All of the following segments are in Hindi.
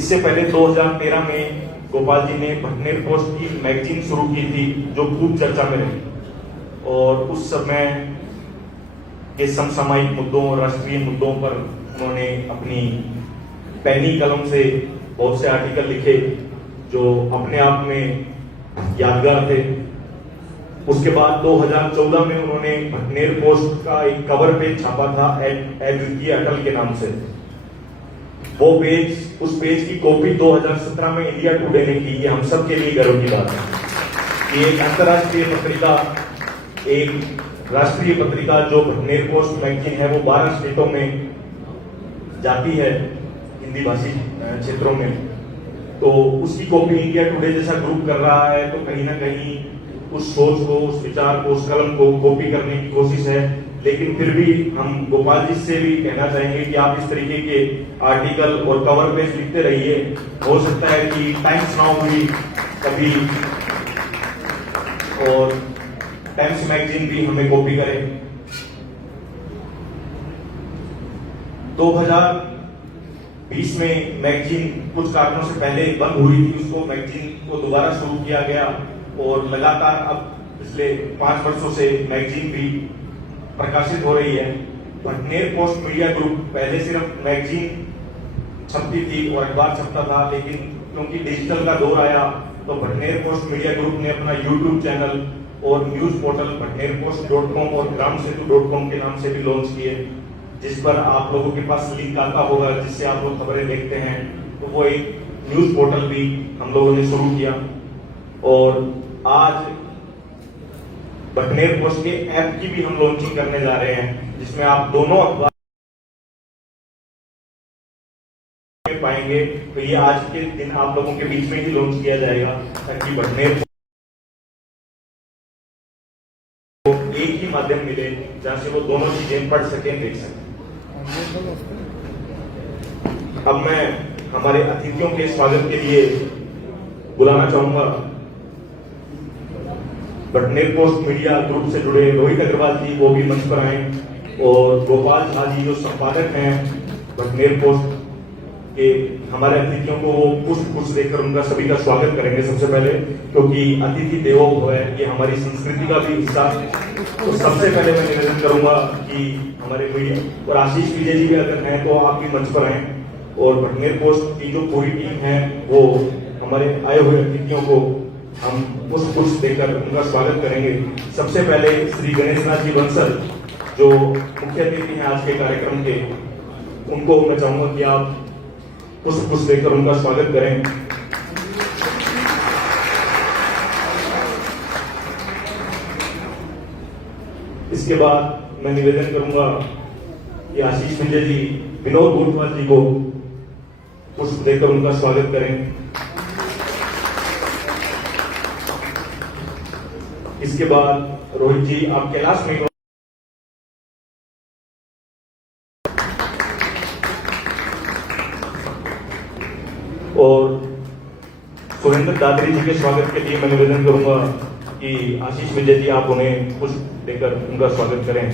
इससे पहले 2013 में गोपाल जी ने भटनेर पोस्ट की मैगजीन शुरू की थी जो खूब चर्चा में रही और उस समय के समसामयिक मुद्दों और राष्ट्रीय मुद्दों पर उन्होंने अपनी पैनी कलम से बहुत से आर्टिकल लिखे जो अपने आप में यादगार थे। उसके बाद 2014 में उन्होंने भटनेर पोस्ट का एक कवर पेज छापा था अद्वितीय अटल के नाम से। वो पेज, उस पेज की कॉपी 2017 में इंडिया टुडे ने की। ये हम सब के लिए गर्व की बात है कि एक अंतर्राष्ट्रीय पत्रिका, एक राष्ट्रीय पत्रिका जो भटनेर पोस्ट मैगजीन है, वो 12 स्टेटों में जाती है, हिंदी भाषी क्षेत्रों में, तो उसकी कॉपी इंडिया टुडे जैसा ग्रुप कर रहा है। तो कहीं ना कहीं उस सोच को, उस विचार को, उस कलम को कॉपी करने की कोशिश है। लेकिन फिर भी हम गोपाल जी से भी कहना चाहेंगे कि आप इस तरीके के आर्टिकल और कवर पेज लिखते रहिए। हो सकता है कि टाइम्स नाउ भी कभी और टाइम्स मैगजीन भी हमें कॉपी करे। 2020 में मैगजीन कुछ कारणों से पहले बंद हुई थी, उसको मैगजीन को दोबारा शुरू किया गया और लगातार अब पिछले 5 वर्षों से मैगजीन भी प्रकाशित हो रही है। भटनेर पोस्ट मीडिया ग्रुप पहले सिर्फ मैगजीन छपती थी और अखबार छपता था, लेकिन क्योंकि डिजिटल का दौर आया तो भटनेर पोस्ट मीडिया ग्रुप ने अपना यूट्यूब चैनल और न्यूज पोर्टल भटनेरपोस्ट.com और ग्रामसेतु.com के नाम से भी लॉन्च किए, जिस पर आप लोगों के पास लिंक आता होगा जिससे आप लोग खबरें देखते हैं। तो वो एक न्यूज पोर्टल भी हम लोगों ने शुरू किया और आज भटनेर पोस्ट के ऐप की भी हम लॉन्चिंग करने जा रहे हैं, जिसमें आप दोनों अखबार पाएंगे। तो ये आज के दिन आप लोगों के बीच में ही लॉन्च किया जाएगा ताकि भटनेर को एक ही माध्यम मिले जहां से वो दोनों चीजें पढ़ सकें, देख सकें। अब मैं हमारे अतिथियों के स्वागत के लिए बुलाना चाहूंगा भटनेर पोस्ट मीडिया ग्रुप से जुड़े रोहित अग्रवाल जी, वो भी मंच पर आए, और गोपाल झा जी जो संपादक हैं भटनेर पोस्ट के। हमारे अतिथियों को वो पुष्प देकर उनका सभी का स्वागत करेंगे सबसे पहले, क्योंकि अतिथि देवो भव है, ये हमारी संस्कृति का भी हिस्सा। तो सबसे पहले मैं निवेदन करूंगा कि हमारे मीडिया और आशीष विजय जी भी अगर हैं तो आप भी मंच पर आए और भटनेर पोस्ट की जो पूरी टीम है वो हमारे आए हुए अतिथियों को हम पुष्प देकर उनका स्वागत करेंगे। सबसे पहले श्री गणेश नाथ जी बंसल जो मुख्य अतिथि हैं आज के कार्यक्रम के, उनको मैं चाहूंगा कि आप पुष्प देकर उनका स्वागत करें। इसके बाद मैं निवेदन करूंगा कि आशीष विजय जी विनोद भूतवाल जी को पुष्प देकर उनका स्वागत करें। इसके बाद रोहित जी आप कैलाश में और सुरेंद्र दादरी जी के स्वागत के लिए मैं निवेदन करूंगा कि आशीष विजय जी आप उन्हें पुष्प देकर उनका स्वागत करें।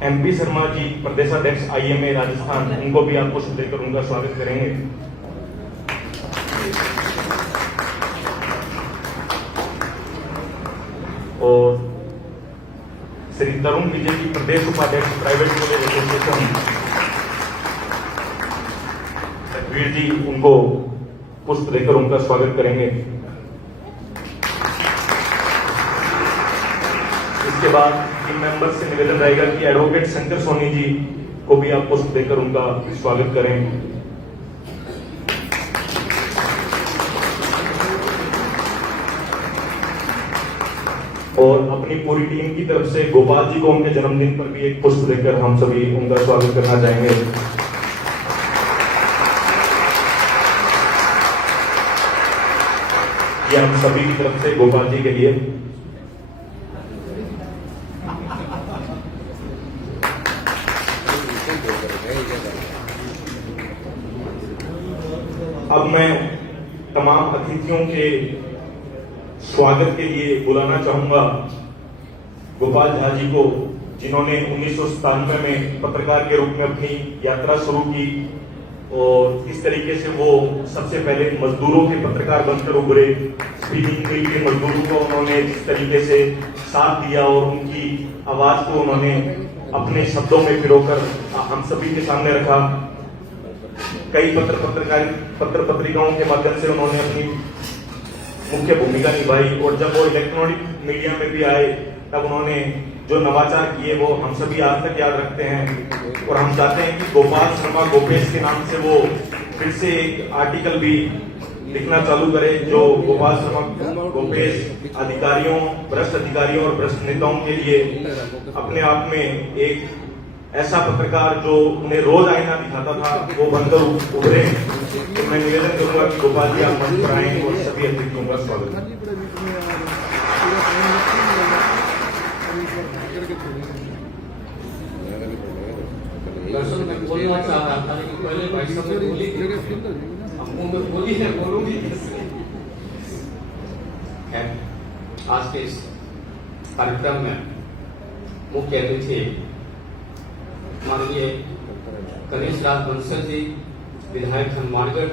एमपी शर्मा जी प्रदेशाध्यक्ष IMA राजस्थान, उनको भी आप पुष्प देकर उनका स्वागत करेंगे। और श्री तरुण विजय जी प्रदेश उपाध्यक्ष private college association Veer ji, उनको पुष्प देकर उनका स्वागत करेंगे। इसके बाद टीम मेंबर से निवेदन रहेगा कि एडवोकेट शंकर सोनी जी को भी आप पुष्प देकर उनका स्वागत करें। और अपनी पूरी टीम की तरफ से गोपाल जी को उनके जन्मदिन पर भी एक पुष्प देकर हम सभी उनका स्वागत करना चाहेंगे। ये हम सभी की तरफ से गोपाल जी के लिए। अब मैं तमाम अतिथियों के स्वागत के लिए बुलाना चाहूंगा गोपाल झा जी को, जिन्होंने 1997 में पत्रकार के रूप में अपनी यात्रा शुरू की और इस तरीके से वो सबसे पहले मजदूरों के पत्रकार बनकर उभरे। स्पीकिंग मिल के मजदूरों को उन्होंने जिस तरीके से साथ दिया और उनकी आवाज को उन्होंने अपने शब्दों में पिरोकर हम सभी के सामने रखा। कई पत्र पत्रिकाओं के माध्यम से उन्होंने अपनी मुख्य भूमिका निभाई और जब वो इलेक्ट्रॉनिक मीडिया में भी आए तब उन्होंने जो नवाचार किए वो हम सभी आज तक याद रखते हैं। और हम चाहते हैं कि गोपाल शर्मा गोपेश के नाम से वो फिर से एक आर्टिकल भी लिखना चालू करे, जो गोपाल शर्मा गोपेश अधिकारियों, भ्रष्ट अधिकारियों और भ्रष्ट नेताओं के लिए अपने आप में एक ऐसा पत्रकार जो उन्हें रोज आईना दिखाता था वो बनकर उभरे। तो मैं निवेदन करूंगा कि गोपाल जी आप मंच पर आएं और सभी अतिथियों का स्वागत। दर्शन मैं बोलना चाह रहा था लेकिन पहले भाई साहब ने बोली हमको में बोली है, बोलूंगी कैसे। आज के इस कार्यक्रम में मुख्य अतिथि माननीय गणेश राज बंसल जी, विधायक हनुमानगढ़,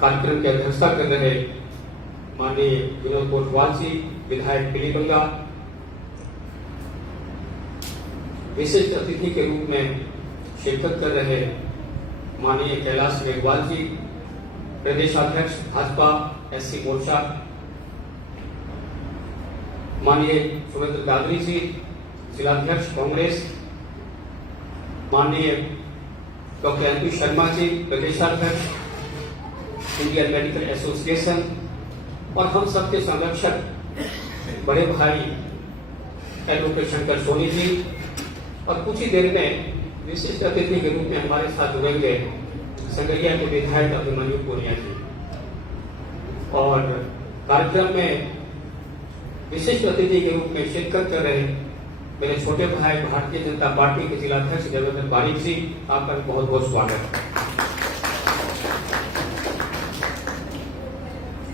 कार्यक्रम की अध्यक्षता कर रहे माननीय विनोद कोटवाल जी, विधायक पीलीबंगा, विशिष्ट अतिथि के रूप में शिरकत कर रहे माननीय कैलाश मेघवाल जी, प्रदेशाध्यक्ष भाजपा एससी मोर्चा, माननीय सुरेंद्र गागरी जी, जिलाध्यक्ष कांग्रेस, माननीय डॉक्टर एनपी शर्मा जी, प्रदेशाध्यक्ष इंडियन मेडिकल एसोसिएशन, और हम सबके संरक्षक बड़े भाई एडवोकेट शंकर सोनी जी, और कुछ ही देर में विशिष्ट अतिथि के रूप में हमारे साथ जुड़ेंगे संगरिया के विधायक अभिमन्यु पूनिया जी। और कार्यक्रम में विशिष्ट अतिथि के रूप में शिरकत कर रहे मेरे छोटे भाई भारतीय जनता पार्टी के जिलाध्यक्ष देवेंद्र बारिक जी, आपका बहुत बहुत स्वागत।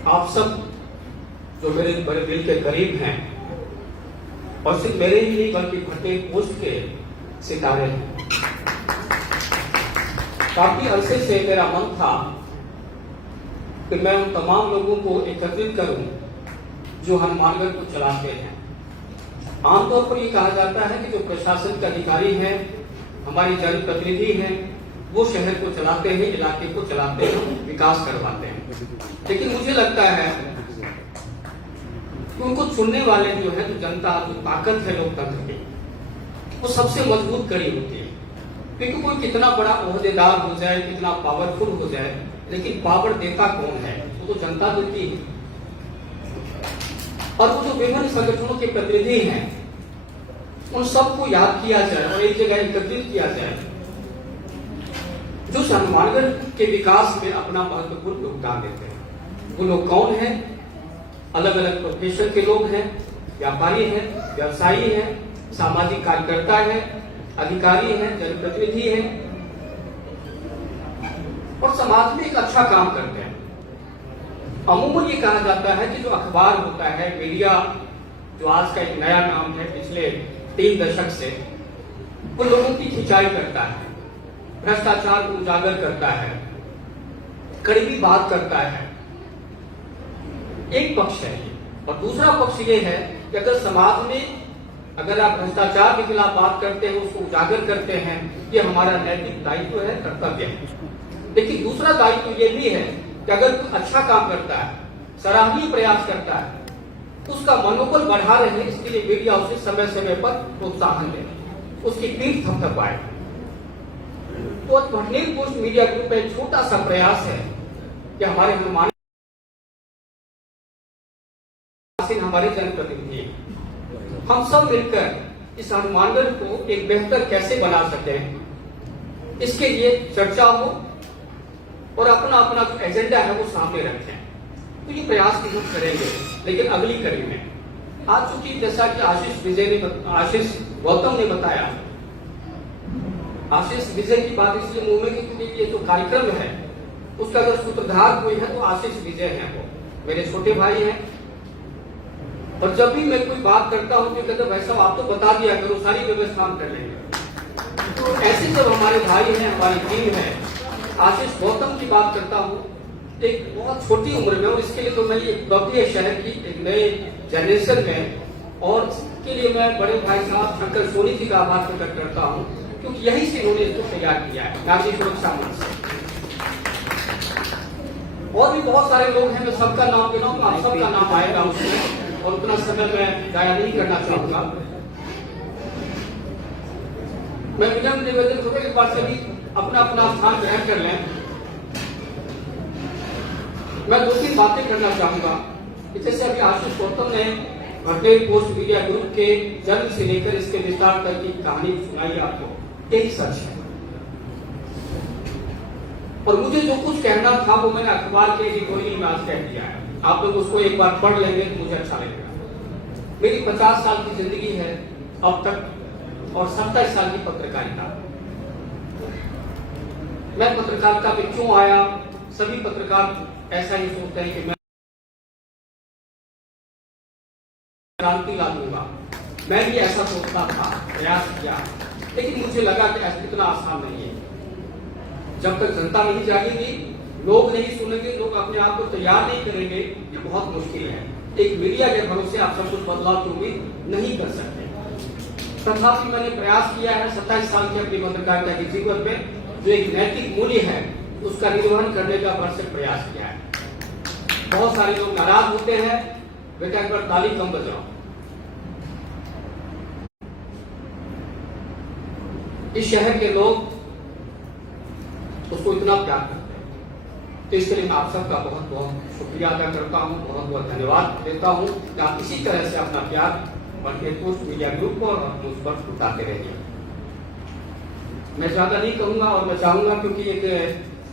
आप सब जो मेरे बड़े दिल के करीब हैं और सिर्फ मेरे ही नहीं बल्कि भट्टे पोस्ट के सितारे हैं। काफी अरसे से मेरा मन था कि मैं उन तमाम लोगों को एकत्रित करूं जो हनुमानगढ़ को चलाते हैं। आमतौर पर ये कहा जाता है कि जो प्रशासन के अधिकारी हैं, हमारी जनप्रतिनिधि हैं, वो शहर को चलाते हैं, इलाके को चलाते हैं, विकास करवाते हैं। लेकिन मुझे लगता है कि उनको चुनने वाले जो है, जो जनता, जो ताकत है लोकतंत्र की, वो सबसे मजबूत कड़ी होती है। क्योंकि कोई कितना बड़ा ओहदेदार हो जाए, कितना पावरफुल हो जाए, लेकिन पावर देता कौन है? वो तो जनता देती है। और वो जो विभिन्न संगठनों के प्रतिनिधि हैं, उन सबको याद किया जाए और एक जगह एकत्रित किया जाए, जो हनुमानगढ़ के विकास में अपना महत्वपूर्ण योगदान देते हैं। वो लोग कौन है? अलग अलग प्रोफेशन के लोग हैं, व्यापारी हैं, व्यवसायी हैं, सामाजिक कार्यकर्ता हैं, अधिकारी हैं, जनप्रतिनिधि हैं, और समाज में एक अच्छा काम करते हैं। अमूमन ये कहा जाता है कि जो अखबार होता है, मीडिया, जो आज का एक नया नाम है पिछले 3 दशक से, वो लोगों की खिंचाई करता है, भ्रष्टाचार को उजागर करता है, कड़वी बात करता है। एक पक्ष है ये। और दूसरा पक्ष ये है कि अगर समाज में अगर आप भ्रष्टाचार के खिलाफ बात करते हैं, उसको उजागर करते हैं, ये हमारा नैतिक दायित्व है, कर्तव्य है। लेकिन दूसरा दायित्व ये भी है कि अगर कोई अच्छा काम करता है, सराहनीय प्रयास करता है, तो उसका मनोबल बढ़ा रहे, इसके लिए मीडिया उसे समय समय पर प्रोत्साहन दे, उसकी पीठ थपथपाए। तो भटनेर पोस्ट मीडिया ग्रुप का एक छोटा सा प्रयास है कि हमारे जनप्रतिनिधि, हम सब मिलकर इस हनुमानगढ़ को एक बेहतर कैसे बना सकें, इसके लिए चर्चा हो और अपना अपना जो एजेंडा है वो सामने रखें। तो ये प्रयास भी हम करेंगे, लेकिन अगली कड़ी में। आज चूंकि जैसा कि आशीष गौतम ने बताया, आशीष विजय की बात इसलिए मुंह में, क्योंकि ये जो कार्यक्रम है उसका अगर सूत्रधार कोई है तो आशीष विजय है। वो मेरे छोटे भाई हैं, और जब भी मैं कोई बात करता हूँ तो कहते भाई साहब आप तो बता दिया करो, सारी व्यवस्था हम कर लेंगे। तो ऐसे जब हमारे भाई हैं, हमारी टीम है, आशीष गौतम की बात करता हूँ, एक बहुत छोटी उम्र में, और इसके लिए तो मैं ये उपलब्धि है शहर की एक नए जनरेशन में, और इसके लिए मैं बड़े भाई साहब शंकर सोनी जी का आभार प्रकट करता हूँ, क्योंकि यही से उन्होंने इसको तैयार किया है, नागरिक सुरक्षा मंच से। और भी बहुत सारे लोग हैं, मैं सबका नाम ले रहा हूँ, आप सबका नाम आएगा उसमें, और उतना समय मैं जाया नहीं करना चाहूंगा। मैं विनम्र निवेदन करूंगा एक बार सभी अपना अपना स्थान ग्रहण कर लें। मैं 2-3 बातें करना चाहूंगा। जैसे अभी आशीष गौतम ने भटनेर पोस्ट मीडिया ग्रुप के जन्म से लेकर इसके विस्तार तक की कहानी सुनाई आपको, यही सच है। और मुझे जो कुछ कहना था वो मैंने अखबार के एडिटोरियल में आज कह दिया है। आप लोग उसको एक बार पढ़ लेंगे तो मुझे अच्छा लगेगा। मेरी 50 साल की जिंदगी है अब तक, और 27 साल की पत्रकारिता। मैं पत्रकारिता में क्यों आया? सभी पत्रकार ऐसा ही सोचते हैं कि मैं क्रांति ला दूंगा। मैं भी ऐसा सोचता था, प्रयास किया, लेकिन मुझे लगा कि ऐसा इतना आसान नहीं है। जब तक जनता नहीं जागेगी, लोग नहीं सुनेंगे, लोग अपने आप को तैयार नहीं करेंगे, ये बहुत मुश्किल है। एक मीडिया के भरोसे आप सब कुछ बदलाव की उम्मीद नहीं कर सकते। तथापि मैंने प्रयास किया है 27 साल की अपनी पत्रकारिता के जीवन में, जो एक नैतिक मूल्य है उसका निर्वहन करने का भरसक प्रयास किया है। बहुत सारे लोग नाराज होते हैं, बेटा एक बार ताली कम बजाओ। इस शहर के लोग उसको इतना प्यार करते हैं, तो इसके लिए मैं आप सबका बहुत बहुत शुक्रिया अदा करता हूँ, बहुत बहुत धन्यवाद देता हूँ कि आप इसी तरह से अपना प्यार भटनेर पोस्ट मीडिया ग्रुप को और मुझ पर उतारते रहिए। मैं ज्यादा नहीं कहूंगा, और मैं चाहूंगा क्योंकि एक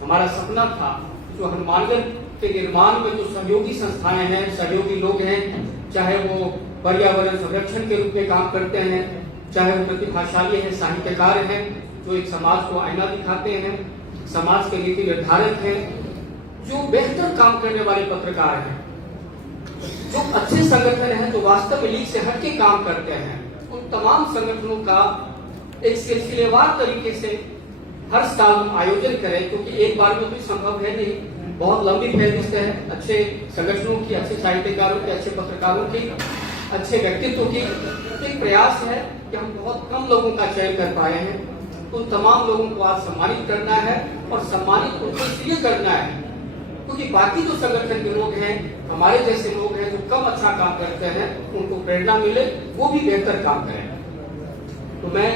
हमारा सपना था जो हनुमानगढ़ के निर्माण में जो सहयोगी संस्थाएं हैं, सहयोगी लोग हैं, चाहे वो पर्यावरण संरक्षण के रूप में काम करते हैं, चाहे वो प्रतिभाशाली हैं, साहित्यकार हैं, जो एक समाज को आईना दिखाते हैं, समाज के नीति निर्धारक हैं, जो बेहतर काम करने वाले पत्रकार हैं, जो अच्छे संगठन हैं, जो वास्तव में लीग से हटके काम करते हैं, उन तमाम संगठनों का एक सिलसिलेवार तरीके से हर साल हम आयोजन करें, क्योंकि एक बार में भी संभव है नहीं, बहुत लंबी फहरिस्त है अच्छे संगठनों की, अच्छे साहित्यकारों की, अच्छे पत्रकारों की, अच्छे व्यक्तित्व की। एक प्रयास है कि हम बहुत कम लोगों का चयन कर पाए हैं, उन तमाम लोगों को आज सम्मानित करना है, और सम्मानित उनको इसलिए करना है क्योंकि बाकी जो संगठन के लोग हैं, हमारे जैसे लोग हैं जो कम अच्छा काम करते हैं, उनको प्रेरणा मिले, वो भी बेहतर काम करें। तो मैं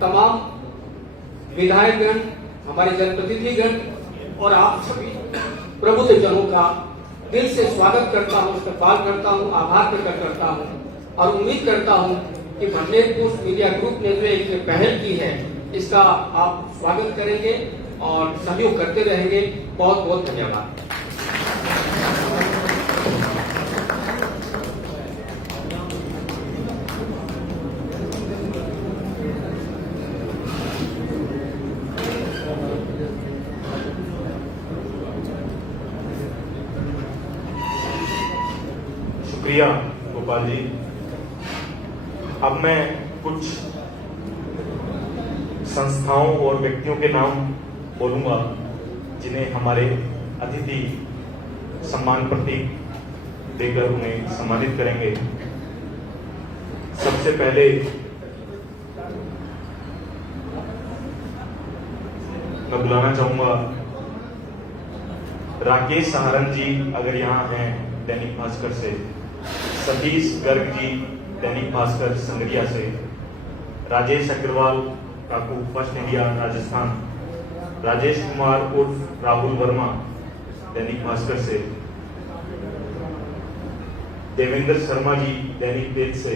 तमाम विधायकगण, हमारे जनप्रतिनिधिगण और आप सभी प्रबुद्धजनों का दिल से स्वागत करता हूँ, इस्तेमाल करता हूँ, आभार प्रकट करता हूँ, और उम्मीद करता हूँ कि भटनेर पोस्ट मीडिया ग्रुप ने जो एक पहल की है, इसका आप स्वागत करेंगे और सहयोग करते रहेंगे। बहुत बहुत धन्यवाद। शुक्रिया गोपाल जी। अब मैं कुछ संस्थाओं और व्यक्तियों के नाम बोलूंगा जिन्हें हमारे अतिथि सम्मान प्रतीक देकर उन्हें सम्मानित करेंगे। सबसे पहले मैं बुलाना चाहूंगा राकेश सहारन जी, अगर यहाँ हैं दैनिक भास्कर से, सतीश गर्ग जी दैनिक भास्कर संगरिया से, राजेश अग्रवाल काकू फर्स्ट इंडिया राजस्थान, राजेश कुमार उर्फ राहुल वर्मा दैनिक भास्कर से, देवेंद्र शर्मा जी दैनिक तेज से,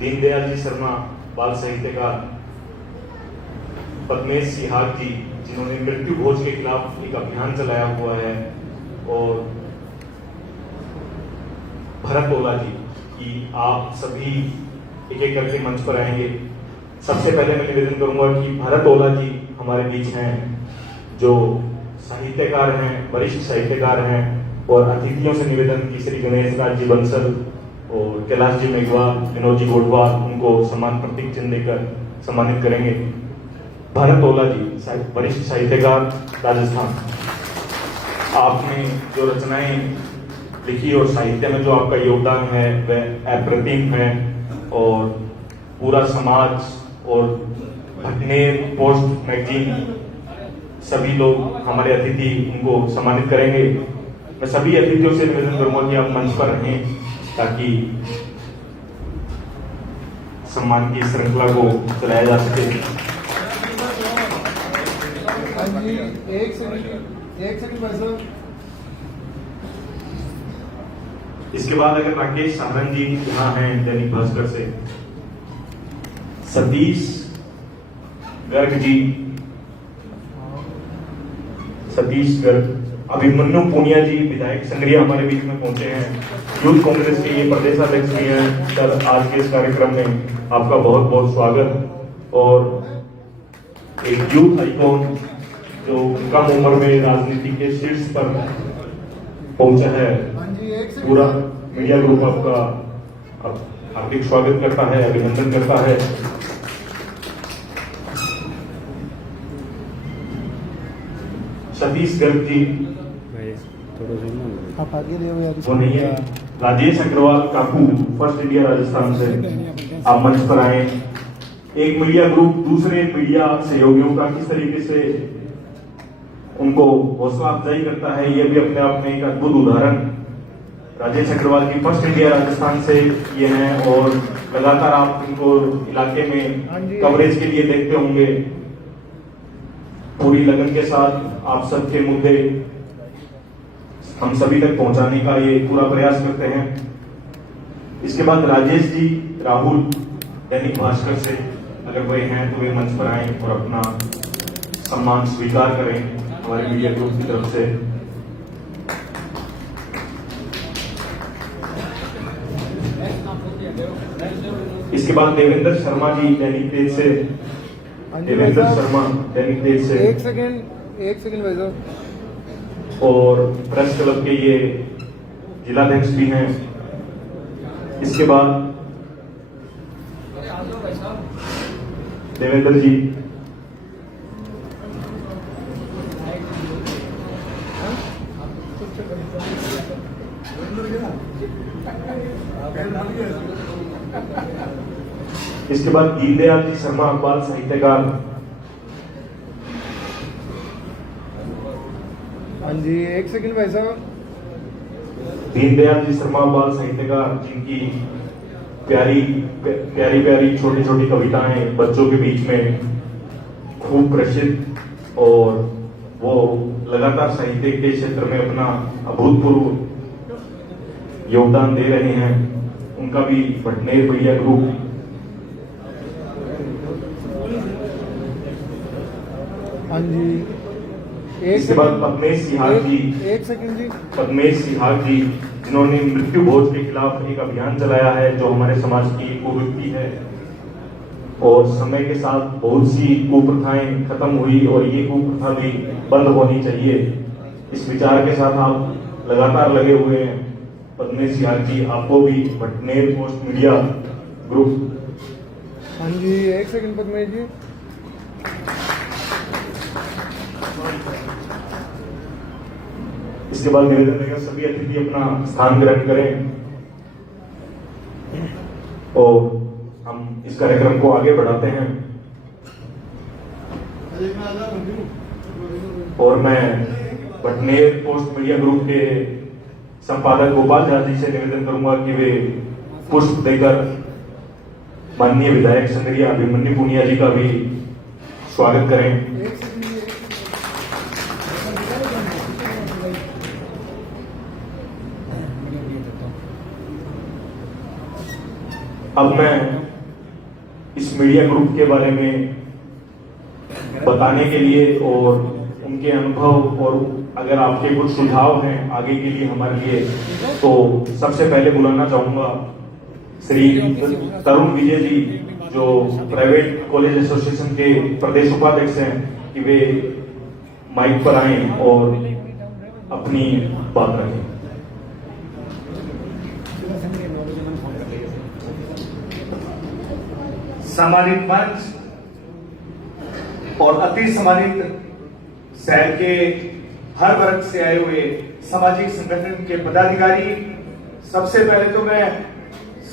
दीनदयाल जी शर्मा बाल साहित्यकार, पद्मेश सिहाग जी जिन्होंने मृत्यु भोज के खिलाफ एक अभियान चलाया हुआ है, और भरत ओला जी की आप सभी एक एक करके मंच पर आएंगे। सबसे पहले मैं निवेदन करूंगा कि भरत ओला जी हमारे बीच हैं, जो साहित्यकार हैं, वरिष्ठ साहित्यकार हैं, और अतिथियों से निवेदन की श्री गणेश राज जी बंसल और कैलाश जी मेघवाल, विनोद जी गोडवाल उनको सम्मान प्रतीक चिन्ह देकर सम्मानित करेंगे। भरत ओला जी, वरिष्ठ साहित्यकार, राजस्थान। आपने जो रचनाएं लिखी और साहित्य में जो आपका योगदान है वह अप्रतिम है और पूरा समाज और भटनेर पोस्ट मैगजीन सभी लोग हमारे अतिथि उनको सम्मानित करेंगे। मैं सभी अतिथियों से निवेदन करूंगा कि आप मंच पर रहें ताकि सम्मान की श्रृंखला को चलाया जा सके। हाँ जी, एक सेकंड भाई साहब। इसके बाद अगर राकेश सारंग जी यहाँ हैं दैनिक भास्कर से, सतीश गर्ग जी, सतीश गर्ग, अभिमन्यु पूनिया जी विधायक संग्रिया हमारे बीच में पहुंचे हैं। यूथ कांग्रेस के ये प्रदेशाध्यक्ष भी हैं। सर, आज के इस कार्यक्रम में आपका बहुत बहुत स्वागत। और एक यूथ आइकॉन जो कम उम्र में राजनीति के शीर्ष पर पहुंचा है, पूरा मीडिया ग्रुप आपका हार्दिक स्वागत करता है, अभिनंदन करता है। सतीश गर्ग जी आप आगे ले यार। वो नहीं है। राजेश अग्रवाल काकू, फर्स्ट इंडिया राजस्थान से, आप मंच पर आए। एक मीडिया ग्रुप दूसरे मीडिया सहयोगियों का किस तरीके से उनको हौसला अफजाई करता है, ये भी अपने आप में एक अद्भुत उदाहरण। राजेश अग्रवाल जी फर्स्ट इंडिया राजस्थान से ये हैं और लगातार आप इनको इलाके में कवरेज के लिए देखते होंगे। पूरी लगन के साथ आप सबके मुद्दे हम सभी तक पहुंचाने का ये पूरा प्रयास करते हैं। इसके बाद राजेश जी राहुल दैनिक भास्कर से, अगर वे हैं तो वे मंच पर आए और अपना सम्मान स्वीकार करें हमारे मीडिया ग्रुप की तरफ से। इसके बाद देवेंद्र शर्मा जी दैनिक तेज से, देवेंद्र शर्मा दैनिक तेज से, एक सेकंड भाई साहब। और प्रेस क्लब के ये जिलाध्यक्ष भी हैं। इसके बाद देवेंद्र जी, इसके बाद दीनदयाल जी शर्मा अकबाल साहित्यकार। हाँ जी, एक सेकंड भाई साहब। दीनदयाल जी शर्मा अकबाल साहित्यकार, जिनकी प्यारी प्यारी प्यारी छोटी छोटी कविताएं बच्चों के बीच में खूब प्रसिद्ध और वो लगातार साहित्य के क्षेत्र में अपना अभूतपूर्व योगदान दे रहे हैं। उनका भी भटनेर मीडिया ग्रुप। हाँ जी, इसके बाद पद्मेश सिहाग जी, एक सेकंड जी। पद्मेश सिहाग जी, जिन्होंने मृत्यु भोज के खिलाफ एक अभियान चलाया है जो हमारे समाज की कुरीति है और समय के साथ बहुत सी कुप्रथाएं खत्म हुई और ये कुप्रथा भी बंद होनी चाहिए। इस विचार के साथ आप लगातार लगे हुए हैं। पद्मेश सिहाग जी, आपको भी भटनेर पोस्ट मीडिया ग्रुप। हाँ जी, एक सेकंड पद्मेश जी। इसके बाद निवेदन रहेगा सभी अतिथि अपना स्थान ग्रहण करें और हम इस कार्यक्रम को आगे बढ़ाते हैं। और मैं भटनेर पोस्ट मीडिया ग्रुप के संपादक गोपाल झा जी से निवेदन करूंगा कि वे पुष्प देकर माननीय विधायक संग्रिया अभिमन्यु पूनिया जी का भी स्वागत करें। अब मैं इस मीडिया ग्रुप के बारे में बताने के लिए और उनके अनुभव और अगर आपके कुछ सुझाव हैं आगे के लिए हमारे लिए, तो सबसे पहले बुलाना चाहूंगा श्री तरुण विजय जी, जो प्राइवेट कॉलेज एसोसिएशन के प्रदेश उपाध्यक्ष हैं, कि वे माइक पर आएं और अपनी बात रखें। सम्मानित मंच और अति सम्मानित शहर के हर वर्ग से आए हुए सामाजिक संगठन के पदाधिकारी, सबसे पहले तो मैं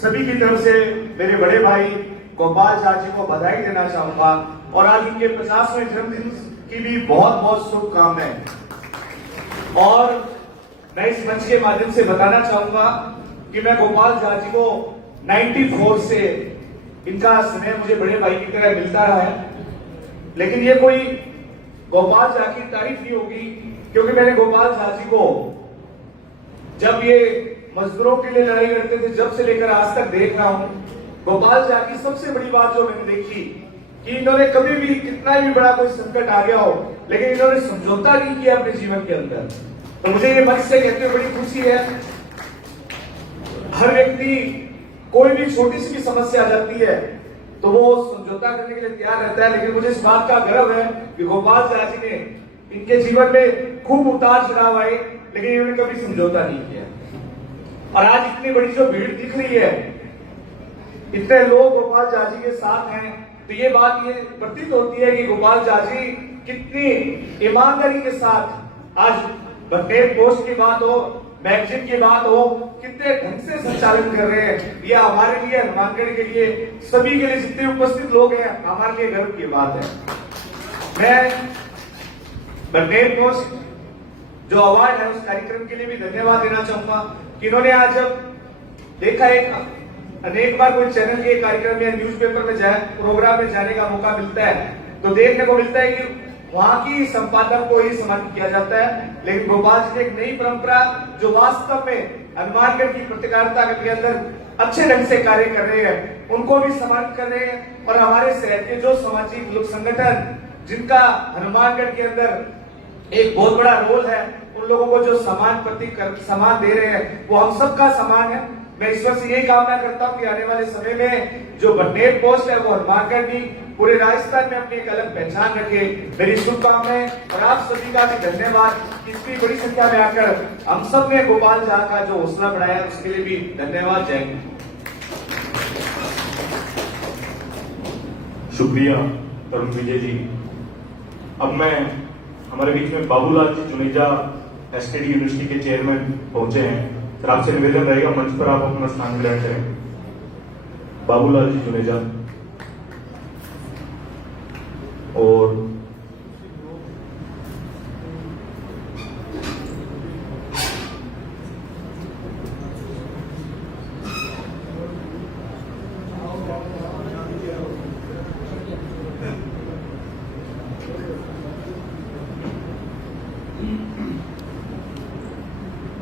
सभी की तरफ से मेरे बड़े भाई गोपाल झा जी को बधाई देना चाहूंगा और आज उनके 50वें जन्मदिन की भी बहुत बहुत शुभकामनाएं। और मैं इस मंच के माध्यम से बताना चाहूंगा कि मैं गोपाल झा जी को 94 से इनका स्नेह मुझे बड़े भाई की तरह मिलता रहा है, लेकिन ये कोई गोपाल झा की तारीफ नहीं होगी, क्योंकि मैंने गोपाल झा जी को जब ये मजदूरों के लिए लड़ाई लड़ते थे जब से लेकर आज तक देख रहा हूं। गोपाल झा की सबसे बड़ी बात जो मैंने देखी कि इन्होंने कभी भी कितना भी बड़ा कोई संकट आ गया हो, लेकिन इन्होंने समझौता नहीं किया अपने जीवन के अंदर। तो मुझे ये मंच से कहते हुए बड़ी खुशी है। हर व्यक्ति कोई भी छोटी सी भी समस्या आ जाती है तो वो समझौता करने के लिए तैयार रहता है, लेकिन मुझे इस बात का गर्व है कि गोपाल झा जी ने इनके जीवन में खूब उतार चढ़ाव आए, लेकिन इन्होंने कभी समझौता नहीं किया। और आज इतनी बड़ी जो भीड़ दिख रही है, इतने लोग गोपाल झा जी के साथ हैं, तो ये बात ये प्रतीत होती है कि गोपाल झा जी कितनी ईमानदारी के साथ आज बटनेर पोस्ट की बात हो, मैगजीन की बात हो, कितने ढंग से संचालन कर रहे हैं। ये हमारे लिए, हनुमानगढ़ के लिए, सभी के लिए, जितने उपस्थित लोग हैं, हमारे लिए गर्व की बात है। मैं बटनेर पोस्ट जो अवार्ड है उस कार्यक्रम के लिए भी धन्यवाद देना चाहूंगा कि इन्होंने आज जब देखा, एक अनेक बार कोई चैनल के कार्यक्रम या न्यूज़पेपर में जाए, प्रोग्राम में जाने का मौका मिलता है तो देखने को मिलता है कि वहां की संपादक को ही सम्मानित किया जाता है, लेकिन गोपाल जी ने एक नई परंपरा जो वास्तव में हनुमानगढ़ की पत्रकारिता के अंदर अच्छे ढंग से कार्य कर रहे हैं, उनको भी सम्मानित कर रहे हैं। और हमारे शहर के जो सामाजिक लोक संगठन जिनका हनुमानगढ़ के अंदर एक बहुत बड़ा रोल है, उन लोगों को जो सम्मान दे रहे हैं वो हम सबका सम्मान है। मैं ईश्वर से यही कामना करता हूं कि आने वाले समय में जो बटनेर पोस्ट है वो हनुमानगढ़ की पूरे राजस्थान में अपनी एक अलग पहचान रखे। मेरी शुभकामनाएं और आप सभी का भी धन्यवाद। इतनी बड़ी संख्या में आकर हम सब ने गोपाल झा का जो हौसला बढ़ाया उसके लिए भी धन्यवाद। जय हिंद। शुक्रिया तरुण विजय जी। अब मैं हमारे बीच में बाबूलाल जी जुनेजा एसकेडी यूनिवर्सिटी के चेयरमैन पहुंचे हैं, तो आपसे निवेदन रहेगा मंच पर आप अपना स्थान ग्रहण करें। बाबूलाल जी जुनेजा। और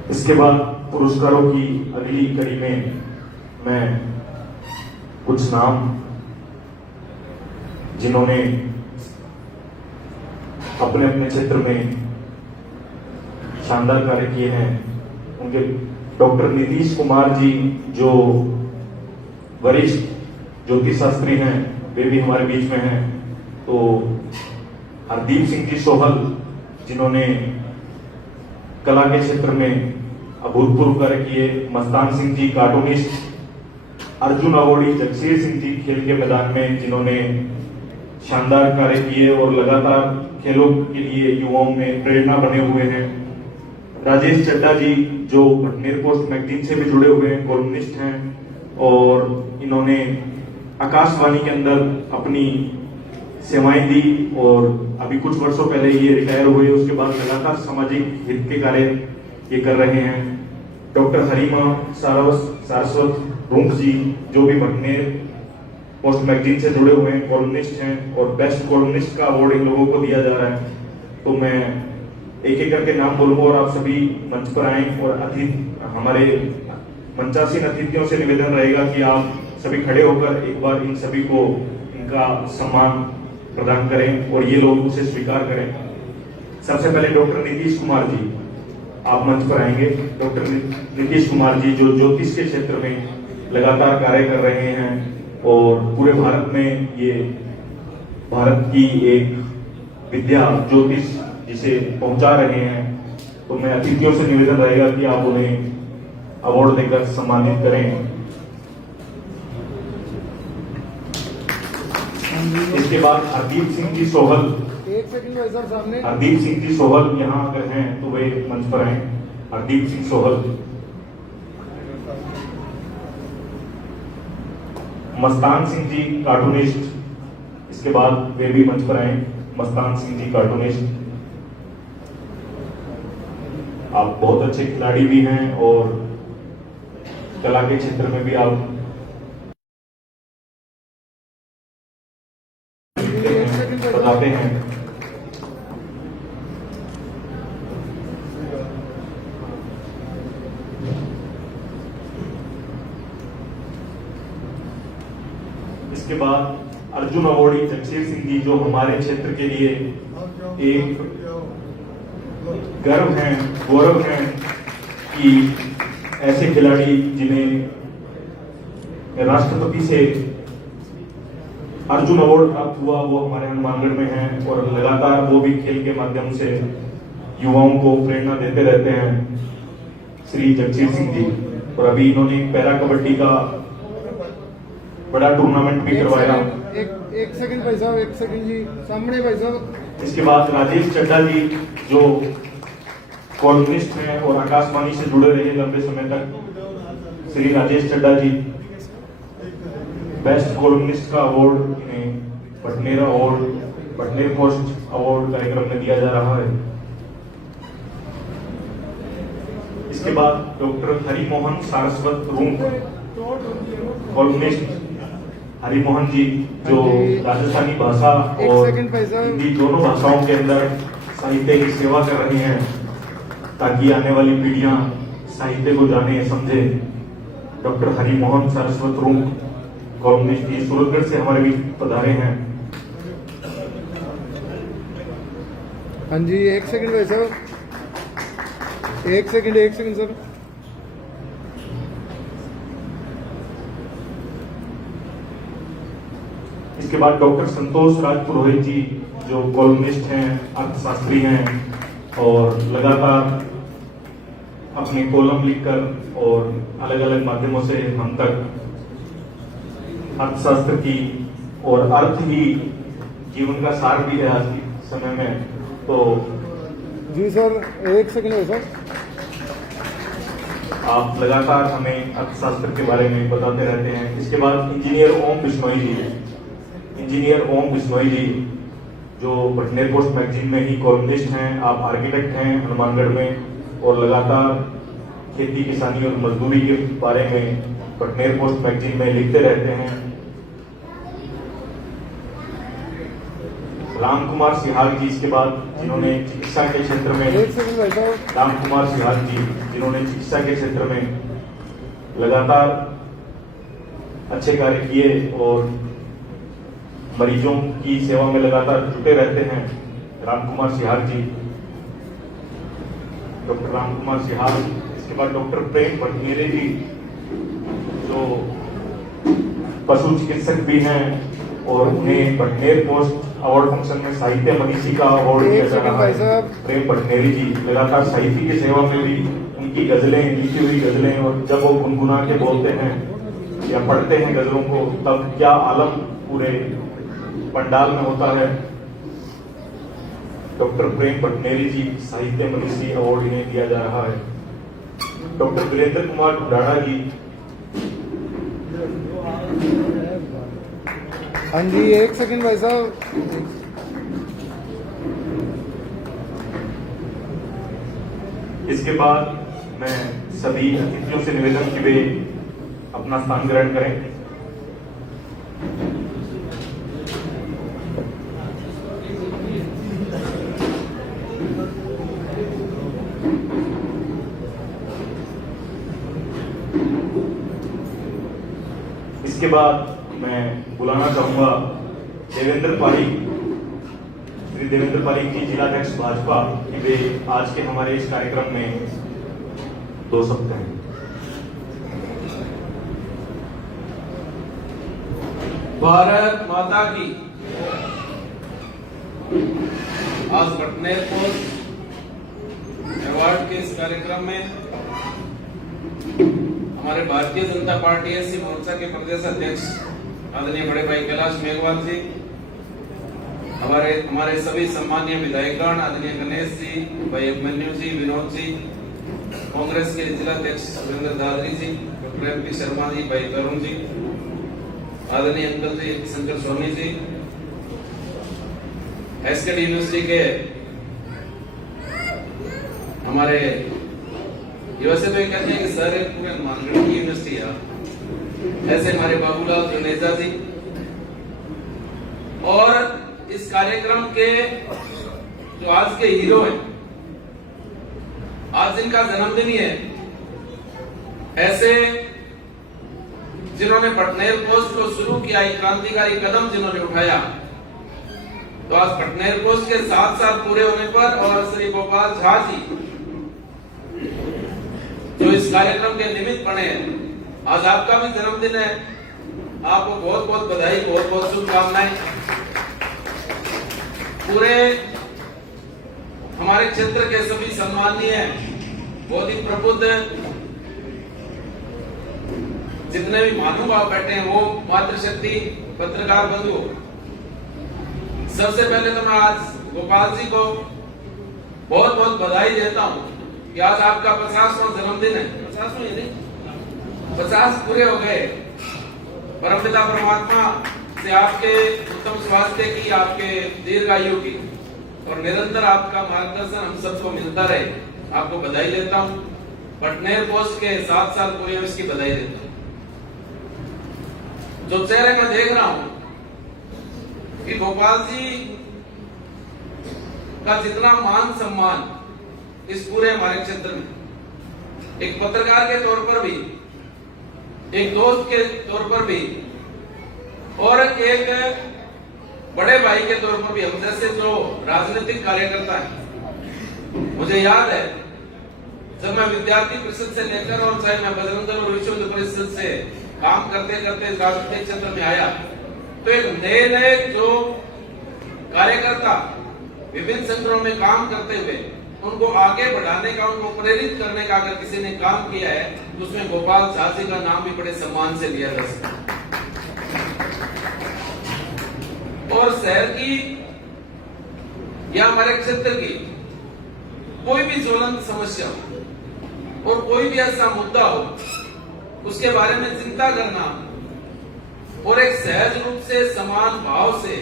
इसके बाद पुरस्कारों की अगली कड़ी में मैं कुछ नाम जिन्होंने अपने अपने क्षेत्र में शानदार कार्य किए हैं उनके, डॉक्टर नीतीश कुमार जी जो वरिष्ठ ज्योतिष शास्त्री हैं वे भी हमारे बीच में हैं। तो हरदीप सिंह जी सोहल जिन्होंने कला के क्षेत्र में अभूतपूर्व कार्य किए, मस्तान सिंह जी कार्टूनिस्ट, अर्जुन अवॉर्डी जगसीर सिंह जी खेल के मैदान में जिन्होंने शानदार कार्य किए और लगातार खेलों के लिए युवाओं में प्रेरणा बने हुए हैं। राजेश चड्डा जी जो बटनेर पोस्ट मैगजीन से भी जुड़े हुए हैं, कॉलमनिस्ट हैं और इन्होंने आकाशवाणी के अंदर अपनी सेवाएं दी और अभी कुछ वर्षों पहले ये रिटायर हुए, उसके बाद लगातार सामाजिक हित के कार्य ये कर रहे हैं। डॉक्टर हरिमा सारस्वत रूंग जी जो भी बटनेर पोस्ट मैगजीन से जुड़े हुए हैं, कॉलमनिस्ट हैं और बेस्ट कॉलमनिस्ट का अवार्ड इन लोगों को दिया जा रहा है। तो मैं एक एक करके नाम बोलूंगा और आप सभी मंच पर आए और हमारे मंचासीन अतिथियों से निवेदन रहेगा कि आप सभी खड़े होकर एक बार इन सभी को इनका सम्मान प्रदान करें और ये लोग उसे स्वीकार करें। सबसे पहले डॉक्टर नीतीश कुमार जी आप मंच पर आएंगे। डॉक्टर नीतीश कुमार जी जो ज्योतिष के क्षेत्र में लगातार कार्य कर रहे हैं और पूरे भारत में ये भारत की एक विद्या ज्योतिष जिसे पहुंचा रहे हैं। तो मैं अतिथियों से निवेदन रहेगा कि आप उन्हें अवार्ड देकर सम्मानित करें। इसके बाद हरदीप सिंह जी सोहल। एक सेकंड भाई साहब सामने। हरदीप सिंह जी सोहल यहाँ अगर हैं तो वे मंच पर आए। हरदीप सिंह सोहल। मस्तान सिंह जी कार्टूनिस्ट, इसके बाद वे भी मंच पर आए। मस्तान सिंह जी कार्टूनिस्ट, आप बहुत अच्छे खिलाड़ी भी हैं और कला के क्षेत्र में भी आप बताते हैं। इसके बाद अर्जुन अवॉर्डी जगसीर सिंह जी, जो हमारे क्षेत्र के लिए एक गर्व है, गौरव है कि ऐसे खिलाड़ी जिन्हें राष्ट्रपति से अर्जुन अवार्ड प्राप्त हुआ वो हमारे हनुमानगढ़ में हैं और लगातार वो भी खेल के माध्यम से युवाओं को प्रेरणा देते रहते हैं, श्री जगसीर सिंह जी। और अभी इन्होंने पैरा कबड्डी का बड़ा टूर्नामेंट भी करवाया। एक सेकंड भाई साहब, एक सेकंड जी सामने भाई साहब। इसके बाद राजेश चड्ढा जी, जो कॉलमिस्ट हैं और आकाशवाणी से जुड़े रहे लंबे समय तक, श्री राजेश चड्ढा जी, बेस्ट कॉलमिस्ट का अवार्ड इन्हें Bhatner award, Bhatner post award कार्यक्रम में दिया जा रहा है। इसके बाद डॉक्टर हरिमोहन सारस्वत रूंग, कॉलमिस्ट हरिमोहन जी, जो राजस्थानी भाषा और हिंदी दोनों भाषाओं के अंदर साहित्य की सेवा कर रहे हैं ताकि आने वाली पीढ़ियां साहित्य को जाने समझे। डॉक्टर हरिमोहन सारस्वत रूंग, कॉलमिस्ट जी, सूरतगढ़ से हमारे बीच पधारे हैं। हाँ जी, एक सेकंड भाई साहब, एक सेकंड सर। इसके बाद डॉक्टर संतोष राज पुरोहित जी, जो कॉलमिस्ट हैं, अर्थशास्त्री हैं और लगातार अपने कॉलम लिखकर और अलग अलग माध्यमों से हम तक अर्थशास्त्र की और अर्थ ही जीवन का सार भी है आज के समय में। तो जी सर, एक सेकंड भाई साहब। आप लगातार हमें अर्थशास्त्र के बारे में बताते रहते हैं। इसके बाद इंजीनियर ओम बिश्नोई जी, इंजीनियर ओम बिश्नोई जी, जो बटनेर पोस्ट मैगजीन में ही कॉलमिस्ट हैं। आप आर्किटेक्ट हैं हनुमानगढ़ में और लगातार खेती किसानी और मजदूरी के बारे में बटनेर पोस्ट मैगजीन में लिखते रहते हैं। राम कुमार सिहाग जी, इसके बाद जिन्होंने चिकित्सा के क्षेत्र में, राम कुमार सिहाग जी, जिन्होंने चिकित्सा के क्षेत्र में लगातार अच्छे कार्य किए और मरीजों की सेवा में लगातार जुटे रहते हैं। राम कुमार सिहाग जी, डॉक्टर राम कुमार सिहाग। इसके बाद डॉक्टर प्रेम भटनेरे जी, जो पशु चिकित्सक भी हैं और उन्हें बटनेर पोस्ट अवार्ड फंक्शन में साहित्य मनीषी का अवार्ड दिया जा रहा है। प्रेम भटनेरी जी लगातार साहित्य की सेवा में भी उनकी गजलें, लिखी हुई गजलें, और जब वो गुनगुना के बोलते हैं या पढ़ते हैं गजलों को, तब क्या आलम पूरे पंडाल में होता है। डॉक्टर प्रेम भटनेरी जी, साहित्य मनीषी अवार्ड इन्हें दिया जा रहा है। डॉक्टर वीरेंद्र कुमार ढुडाड़ा जी, हाँ जी, एक सेकंड भाई साहब। इसके बाद मैं सभी अतिथियों से निवेदन कि वे अपना स्थान ग्रहण करें। इसके बाद मैं बुलाना चाहूंगा देवेंद्र पारीक, श्री देवेंद्र पारीक जी, जिलाध्यक्ष भाजपा, कि वे आज के हमारे इस कार्यक्रम में 2 शब्द हैं। भारत माता की। आज बटनेर पोस्ट अवार्ड के इस कार्यक्रम में हमारे भारतीय जनता पार्टी एससी मोर्चा के प्रदेश अध्यक्ष आदरणीय बड़े भाई कैलाश मेघवाल जी, हमारे सभी सम्मानीय विधायकगण आदरणीय गणेश जी, भाई अभिमन्यु जी, विनोद जी, कांग्रेस के जिला अध्यक्ष सुरेंद्र दादरी जी, डॉक्टर MP शर्मा जी, भाई तरुण जी, आदरणीय अंकल जी शंकर सोनी जी, SKD यूनिवर्सिटी के हमारे वैसे तो ये कहते हैं कि सर पूरे मानगढ़ की यूनिवर्सिटी है, ऐसे हमारे बाबूलाल जुनेजा जी, और इस कार्यक्रम के जो आज के हीरो हैं, आज जिनका जन्मदिन ही है, ऐसे जिन्होंने पटनेर पोस्ट को शुरू किया, एक क्रांतिकारी कदम जिन्होंने उठाया, तो आज पटनेर पोस्ट के 7 साल पूरे होने पर और श्री गोपाल झा जी जो इस कार्यक्रम के निमित्त बने हैं, आज आपका भी जन्मदिन है, आपको बहुत बहुत बधाई, बहुत बहुत शुभकामनाएं। पूरे हमारे क्षेत्र के सभी सम्मानीय बहुत ही प्रबुद्ध जितने भी महानुभाव बैठे हैं, वो मातृशक्ति पत्रकार बंधु, सबसे पहले तो मैं आज गोपाल जी को बहुत बहुत बधाई देता हूं कि आज आपका 50वां जन्मदिन है। 50वां ही नहीं, 50 पूरे हो गए। परमपिता परमात्मा से आपके उत्तम स्वास्थ्य की, आपके दीर्घायु की और निरंतर आपका मार्गदर्शन हम सबको मिलता रहे, आपको बधाई देता हूं। पटनेर पोस्ट के 7 साल पूरे हुए, इसकी बधाई देता हूं। जो चेहरे मैं देख रहा हूं कि गोपाल जी का जितना मान सम्मान इस पूरे हमारे क्षेत्र में, एक पत्रकार के तौर पर भी, एक दोस्त के तौर पर भी और एक बड़े भाई के तौर पर भी, हम जैसे जो राजनीतिक कार्यकर्ता हैं, मुझे याद है जब मैं विद्यार्थी परिषद से लेकर और चाहे मैं बजरंग दल और विश्व हिंदू परिषद से काम करते करते राजनीतिक क्षेत्र में आया, तो एक नए नए जो कार्यकर्ता विभिन्न संगठनों में काम करते हुए उनको आगे बढ़ाने का, उनको प्रेरित करने का अगर किसी ने काम किया है तो उसमें गोपाल झा जी का नाम भी बड़े सम्मान से लिया जा सकता है। और शहर की या हमारे क्षेत्र की कोई भी ज्वलंत समस्या हो और कोई भी ऐसा मुद्दा हो, उसके बारे में चिंता करना और एक सहज रूप से, समान भाव से,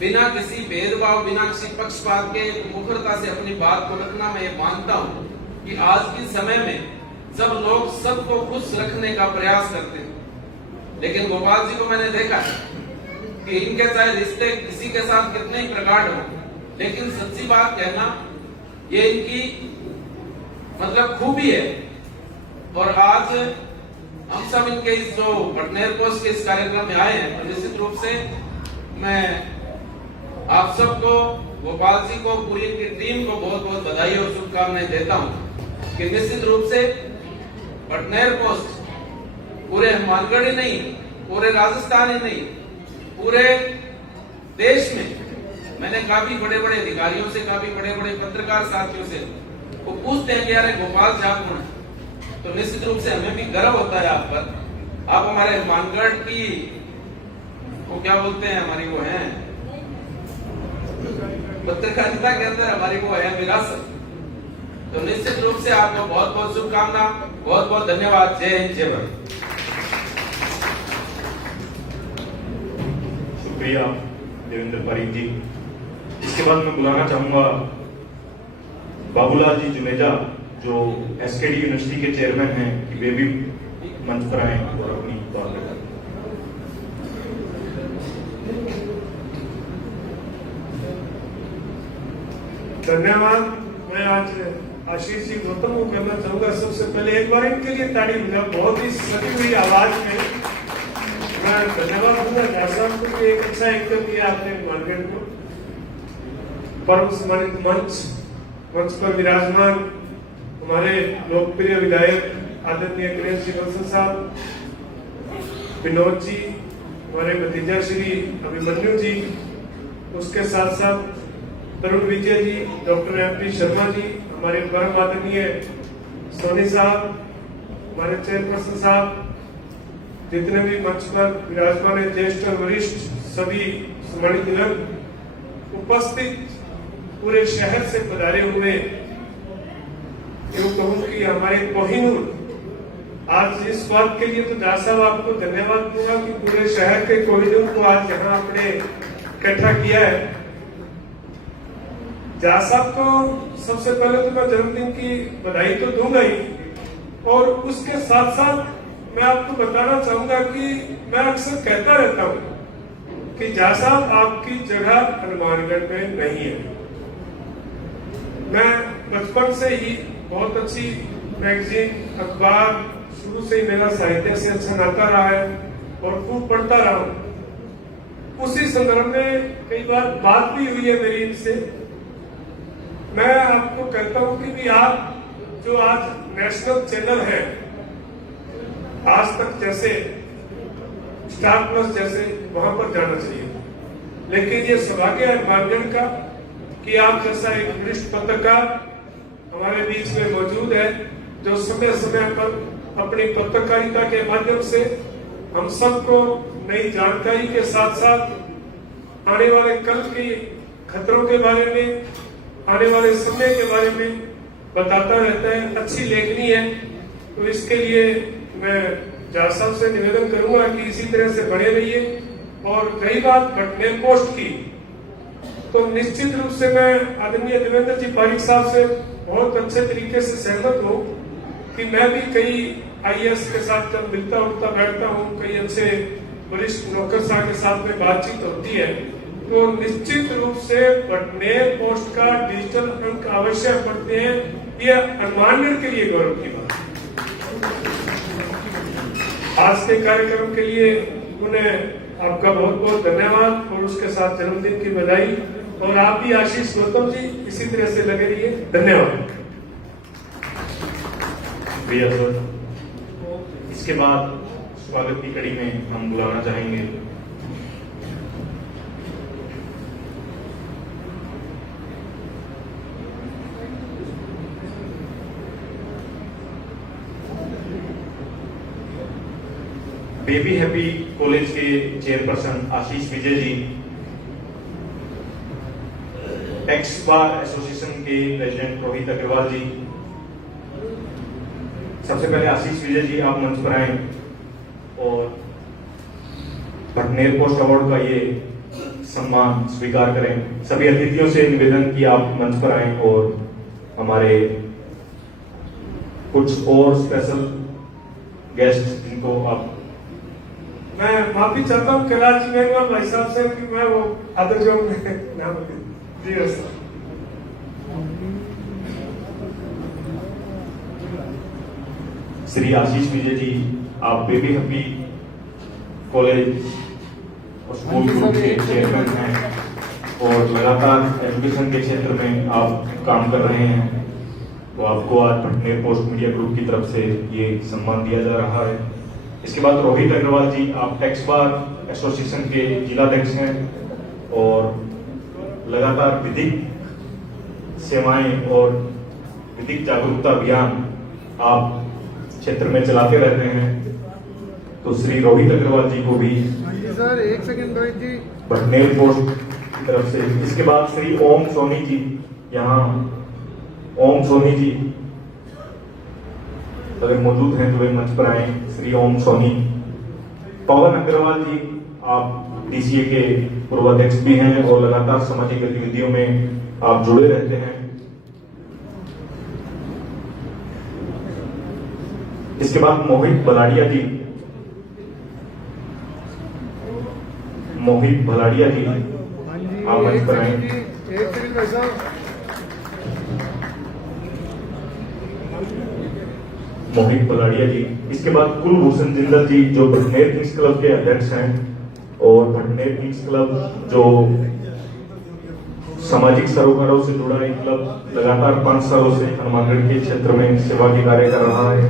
बिना किसी भेदभाव, बिना किसी पक्षपात के मुखरता से अपनी बात को रखना, मैं ये मानता हूं कि आज के समय में जब लोग सबको खुश रखने का प्रयास करते हैं, लेकिन गोपाल जी को मैंने देखा कि इनके चाहे रिश्ते किसी के साथ कितने ही प्रगाढ़ हो, लेकिन सच्ची बात कहना ये इनकी मतलब खूबी है। और आज हम सब इनके इस जो पटनेर पोस्ट के इस कार्यक्रम में आए हैं, तो निश्चित रूप से मैं आप सबको, गोपाल जी को, पूरी इनकी टीम को बहुत बहुत बधाई और शुभकामनाएं देता हूं कि निश्चित रूप से पटनेर पोस्ट पूरे मानगढ़ ही नहीं, पूरे राजस्थान ही नहीं, पूरे देश में मैंने काफी बड़े बड़े अधिकारियों से, काफी बड़े बड़े पत्रकार साथियों से वो पूछते हैं कि यार गोपाल झा कौन है, तो निश्चित रूप से हमें भी गर्व होता है आप पर। आप हमारे मानगढ़ की वो क्या बोलते हैं, हमारी वो है पत्रकारिता के अंदर हमारी वो है विरासत। तो निश्चित रूप से आपको बहुत बहुत शुभकामना, बहुत बहुत धन्यवाद। जय हिंद, जय भारत। शुक्रिया देवेंद्र पारीक जी। इसके बाद मैं बुलाना चाहूंगा बाबूलाल जी जुनेजा, जो SKD यूनिवर्सिटी के चेयरमैन हैं, कि वे भी मंच पर आए और अपनी बात करें। धन्यवाद। मैं आज आशीष जी गौतम को कहना चाहूंगा, सबसे पहले एक बार इनके लिए ताड़ी बजाओ, बहुत ही सटी हुई आवाज में मैं धन्यवाद दूंगा झा साहब को कि एक अच्छा एंकर किया आपने मार्केट को। परम सम्मानित मंच पर विराजमान हमारे लोकप्रिय विधायक आदरणीय गणेश जी बंसल साहब, विनोद जी, हमारे भतीजा श्री अभिमन्यु जी, उसके साथ साथ तरुण विजय जी, डॉक्टर MP शर्मा जी, हमारे परम आदरणीय सोनी साहब, हमारे चेयरपर्सन साहब, जितने भी मंच पर विराजमान है, ज्येष्ठ और वरिष्ठ सभी सम्मानित जन, उपस्थित पूरे शहर से पधारे हुए यूं कहूं कि हमारे कोहिनूर, आज इस बात के लिए तो जा साहब आपको धन्यवाद दूंगा कि पूरे शहर के कोहिनूर को आज यहाँ आपने इकट्ठा किया है। जा साहब को सबसे पहले तो मैं जन्मदिन की बधाई तो दूंगा ही, और उसके साथ साथ मैं आपको बताना चाहूंगा कि मैं अक्सर कहता रहता हूं कि जा साहब आपकी जगह हनुमानगढ़ में नहीं है। मैं बचपन से ही बहुत अच्छी मैगजीन, अखबार, शुरू से ही मेरा साहित्य से अच्छा नाता रहा है और खूब पढ़ता रहा हूं। उसी संदर्भ में कई बार बात भी हुई है मेरी इनसे। मैं आपको कहता हूं कि भी आप जो आज नेशनल चैनल है, आज तक जैसे, स्टार प्लस जैसे, वहां पर जाना चाहिए, लेकिन ये सौभाग्य है हनुमानगढ़ का कि आप जैसा एक वरिष्ठ पत्रकार हमारे बीच में मौजूद है, जो समय समय पर अपनी पत्रकारिता के माध्यम से हम सबको नई जानकारी के साथ साथ आने वाले कल के खतरों के बारे में, आने वाले समय के बारे में बताता रहता है। अच्छी लेखनी है, तो इसके लिए मैं जा साहब से निवेदन करूंगा कि इसी तरह से बने रहिए। और रही बात भटनेर पोस्ट की, तो निश्चित रूप से मैं आदरणीय देवेंद्र जी पारिक साहब से बहुत अच्छे तरीके से सहमत हूँ कि मैं भी कई आईएएस के साथ जब मिलता उठता बैठता हूँ, कई अच्छे वरिष्ठ नौकरशाह के साथ में बातचीत होती है, तो निश्चित रूप से भटनेर पोस्ट का डिजिटल अंक आवश्यक पड़ते हैं। यह हनुमानगढ़ के लिए गौरव की बात। आज के कार्यक्रम के लिए उन्हें आपका बहुत बहुत धन्यवाद और उसके साथ जन्मदिन की बधाई। और आप भी आशीष गौतम जी इसी तरह से लगे रहिए। धन्यवाद। भैया सर, इसके बाद स्वागत की कड़ी में हम बुलाना चाहेंगे बेबी हैप्पी कॉलेज के चेयरपर्सन आशीष Vijay ji, x bar association के प्रेसिडेंट रोहित अग्रवाल जी। सबसे पहले आशीष विजय जी आप मंच पर आए और भटनेर पोस्ट अवार्ड का ये सम्मान स्वीकार करें। सभी अतिथियों से निवेदन कि आप मंच पर आए और हमारे कुछ और स्पेशल गेस्ट जिनको आप। मैं माफी चाहता हूँ कैलाश जी मेघवाल भाई साहब से कि मैं वो आदर जो नाम जी सर। श्री आशीष विजय जी, आप बेबी हैप्पी कॉलेज और स्कूल ग्रुप के चेयरमैन हैं और लगातार एजुकेशन के क्षेत्र में आप काम कर रहे हैं, तो आपको आज भटनेर पोस्ट मीडिया ग्रुप की तरफ से ये सम्मान दिया जा रहा है। इसके बाद रोहित अग्रवाल जी, आप एक्स बार एसोसिएशन के जिलाध्यक्ष हैं और लगातार विधिक सेवाएं और विधिक जागरूकता अभियान आप क्षेत्र में चलाते रहते हैं, तो श्री रोहित अग्रवाल जी को भी सर एक सेकंड रोहित जी, भटनेर पोस्ट की तरफ से। इसके बाद श्री ओम सोनी जी, यहाँ ओम सोनी जी अगर मौजूद हैं तो वे मंच पर आए। श्री ओम सोनी। पवन अग्रवाल जी, आप डीसीए के पूर्वाध्यक्ष भी हैं और लगातार सामाजिक गतिविधियों में आप जुड़े रहते हैं। इसके बाद मोहित भलाड़िया जी, मोहित भलाड़िया जी आप मंच पर आए। एक सेकंड भाई साहब। मोहित भलाड़िया जी। इसके बाद कुलभूषण जिंदल जी, जो भटनेर किंग्स क्लब के अध्यक्ष हैं और भटनेर किंग्स क्लब जो सामाजिक सरोकारों से जुड़ा एक क्लब लगातार 5 सालों से हनुमानगढ़ के क्षेत्र में सेवा की कार्य कर रहा है।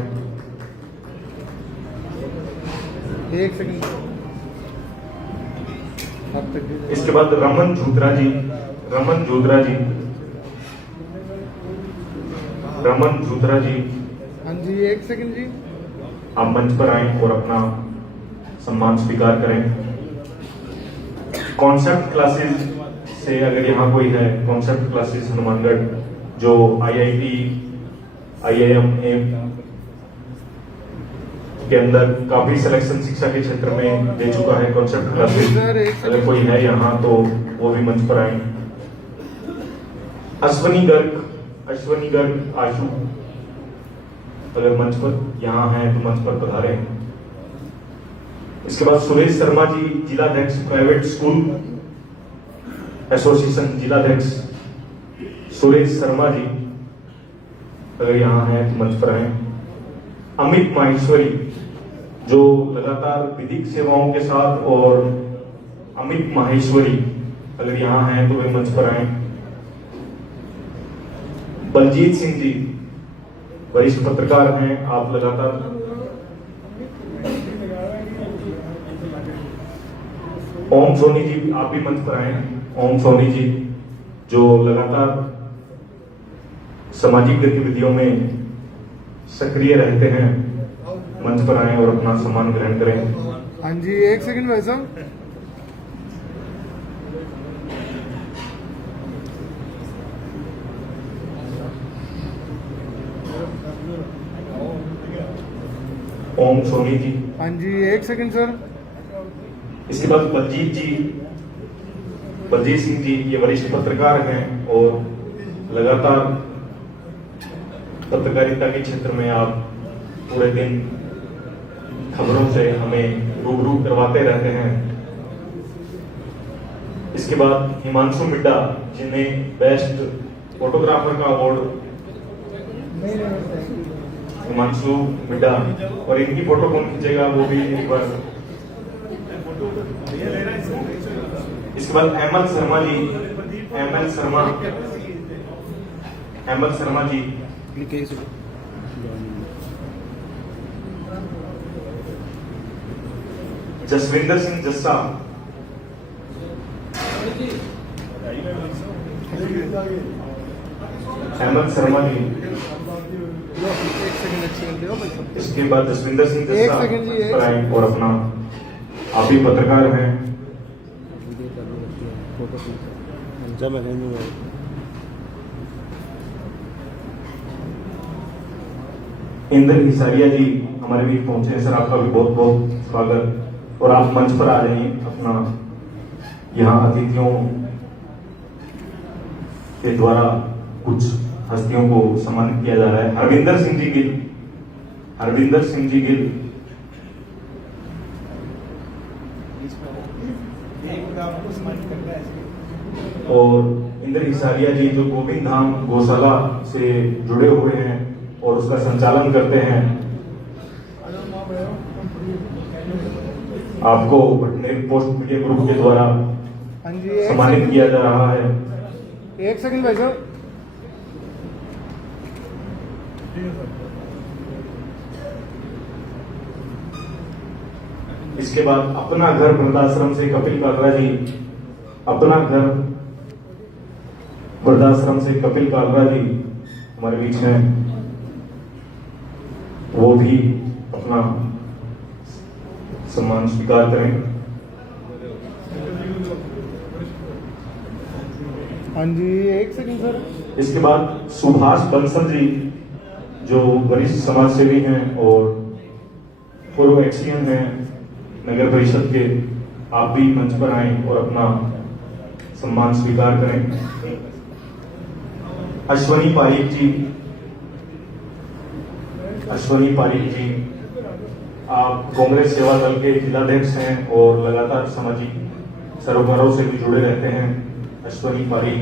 एक सेकंड। इसके बाद रमन झूत्रा जी, रमन झूत्रा जी, रमन झूत्रा जी, हाँ जी एक सेकंड जी, आप मंच पर आए और अपना सम्मान स्वीकार करें। कॉन्सेप्ट क्लासेस से अगर यहाँ कोई है कॉन्सेप्ट क्लासेस हनुमानगढ़ जो IIT IIM के अंदर काफी सिलेक्शन शिक्षा के क्षेत्र में दे चुका है कॉन्सेप्ट क्लासेस, अगर कोई है यहाँ तो वो भी मंच पर आए। अश्वनी गर्ग आशु अगर मंच पर यहाँ है तो मंच पर पधारे। इसके बाद सुरेश शर्मा जी, जिलाध्यक्ष प्राइवेट स्कूल एसोसिएशन, जिलाध्यक्ष सुरेश शर्मा जी अगर यहाँ है तो मंच पर आए। अमित माहेश्वरी जो लगातार विधिक सेवाओं के साथ, और अमित माहेश्वरी अगर यहाँ है तो वे मंच पर आए। बलजीत सिंह जी वरिष्ठ पत्रकार हैं, आप लगातार। ओम सोनी जी आप भी मंच पर आए। ओम सोनी जी जो लगातार सामाजिक गतिविधियों में सक्रिय रहते हैं, मंच पर आए और अपना सम्मान ग्रहण करें। हाँ जी, एक सेकंड भाई साहब। ओम सोनी जी। हाँ जी, एक सेकंड सर। इसके बाद बलजीत सिंह जी ये वरिष्ठ पत्रकार हैं और लगातार पत्रकारिता के क्षेत्र में आप पूरे दिन खबरों से हमें रूबरू करवाते रहते हैं। इसके बाद हिमांशु मिड्डा जिन्हें बेस्ट फोटोग्राफर का अवार्ड, हिमांशु मिड्डा, और इनकी फोटो कौन खींचेगा वो भी एक बार। इसके बाद एमएल शर्मा जी जसविंदर सिंह जस्सा, एमएल शर्मा जी। इसके बाद जसविंदर सिंह जस्सा पर आए और अपना, आप भी पत्रकार हैं। इंद्र हिसारिया जी हमारे भी पहुंचे हैं, सर आपका भी बहुत बहुत स्वागत। और आप मंच पर आ जाइए, अपना यहाँ अतिथियों के द्वारा कुछ हस्तियों को सम्मानित किया जा रहा है। हरविंदर सिंह जी गिल और इंद्र हिसारिया जी जो गोविंद धाम गौशाला से जुड़े हुए हैं और उसका संचालन करते हैं। आपको भटनेर पोस्ट मीडिया ग्रुप के द्वारा सम्मानित किया जा रहा है। एक सेकंड भाई साहब। इसके बाद अपना घर वृद्धाश्रम से कपिल कालरा जी, अपना घर वृद्धाश्रम से कपिल कालरा जी हमारे बीच हैं, वो भी अपना सम्मान स्वीकार करें। हाँ जी, एक सेकंड सर। इसके बाद सुभाष बंसल जी जो वरिष्ठ समाज सेवी हैं और पूर्व एक्सीएम हैं नगर परिषद के, आप भी मंच पर आए और अपना सम्मान स्वीकार करें। अश्वनी पारिक जी आप कांग्रेस सेवा दल के जिलाध्यक्ष हैं और लगातार सामाजिक सरोकारों से भी जुड़े रहते हैं। अश्वनी पारिक।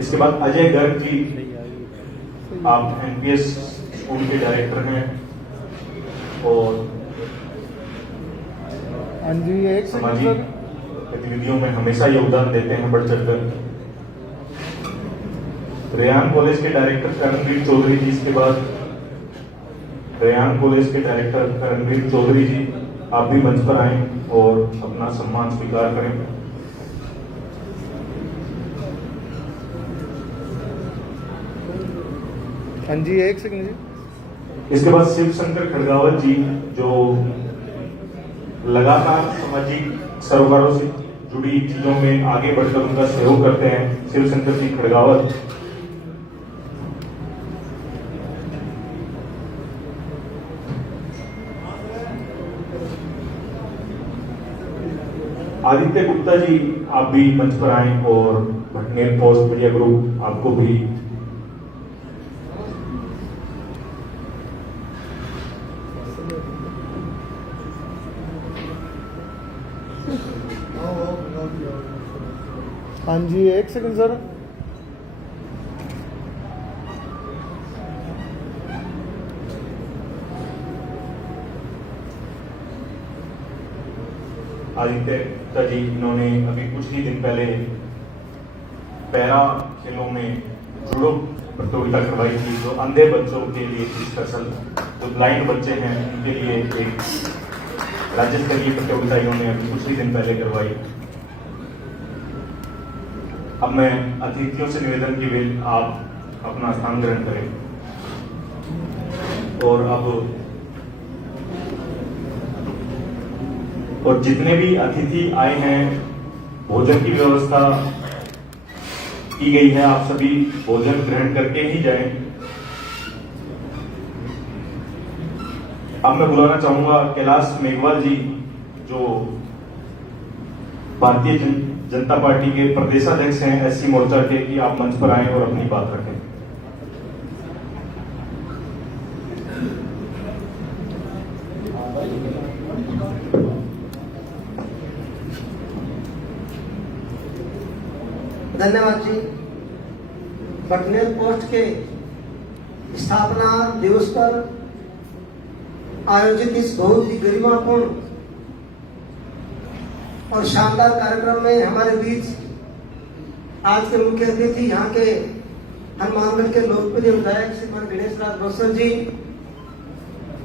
इसके बाद अजय गर्ग जी, आप एनपीएस स्कूल के डायरेक्टर हैं और हाँ जी, एक सामाजिक गतिविधियों में हमेशा योगदान देते हैं बढ़ चढ़कर। रेयान कॉलेज के डायरेक्टर करणवीर चौधरी जी, इसके बाद रेयान कॉलेज के डायरेक्टर करणवीर चौधरी जी, आप भी मंच पर आए और अपना सम्मान स्वीकार करें। हाँ जी, एक सेकंड जी। इसके बाद शिव शंकर खड़गावत जी जो लगातार सामाजिक सरोकारों से जुड़ी चीजों में आगे बढ़कर उनका सहयोग करते हैं शिवशंकर जी खड़गावत। आदित्य गुप्ता जी, आप भी मंच पर आए और भटनेर पोस्ट मीडिया ग्रुप आपको भी हाँ जी, एक सेकंड सर। आदित्य गुप्ता जी, इन्होंने अभी कुछ ही दिन पहले पैरा खेलों में जूडो प्रतियोगिता करवाई थी, जो अंधे बच्चों के लिए स्पेशल, जो ब्लाइंड बच्चे हैं उनके लिए एक राज्य स्तरीय प्रतियोगिता इन्होंने अभी कुछ ही दिन पहले करवाई। अब मैं अतिथियों से निवेदन की वेल आप अपना स्थान ग्रहण करें और जितने भी अतिथि आए हैं, भोजन की व्यवस्था की गई है, आप सभी भोजन ग्रहण करके ही जाएं। अब मैं बुलाना चाहूंगा कैलाश मेघवाल जी, जो भारतीय जनता पार्टी के प्रदेशाध्यक्ष हैं एससी मोर्चा के, कि आप मंच पर आएं और अपनी बात रखें। धन्यवाद जी। भटनेर पोस्ट के स्थापना दिवस पर आयोजित इस बहुत ही गरिमापूर्ण और शानदार कार्यक्रम में हमारे बीच आज के मुख्य अतिथि यहाँ के हनुमानगढ़ के लोकप्रिय विधायक श्रीमान गणेश राज बक्सर जी,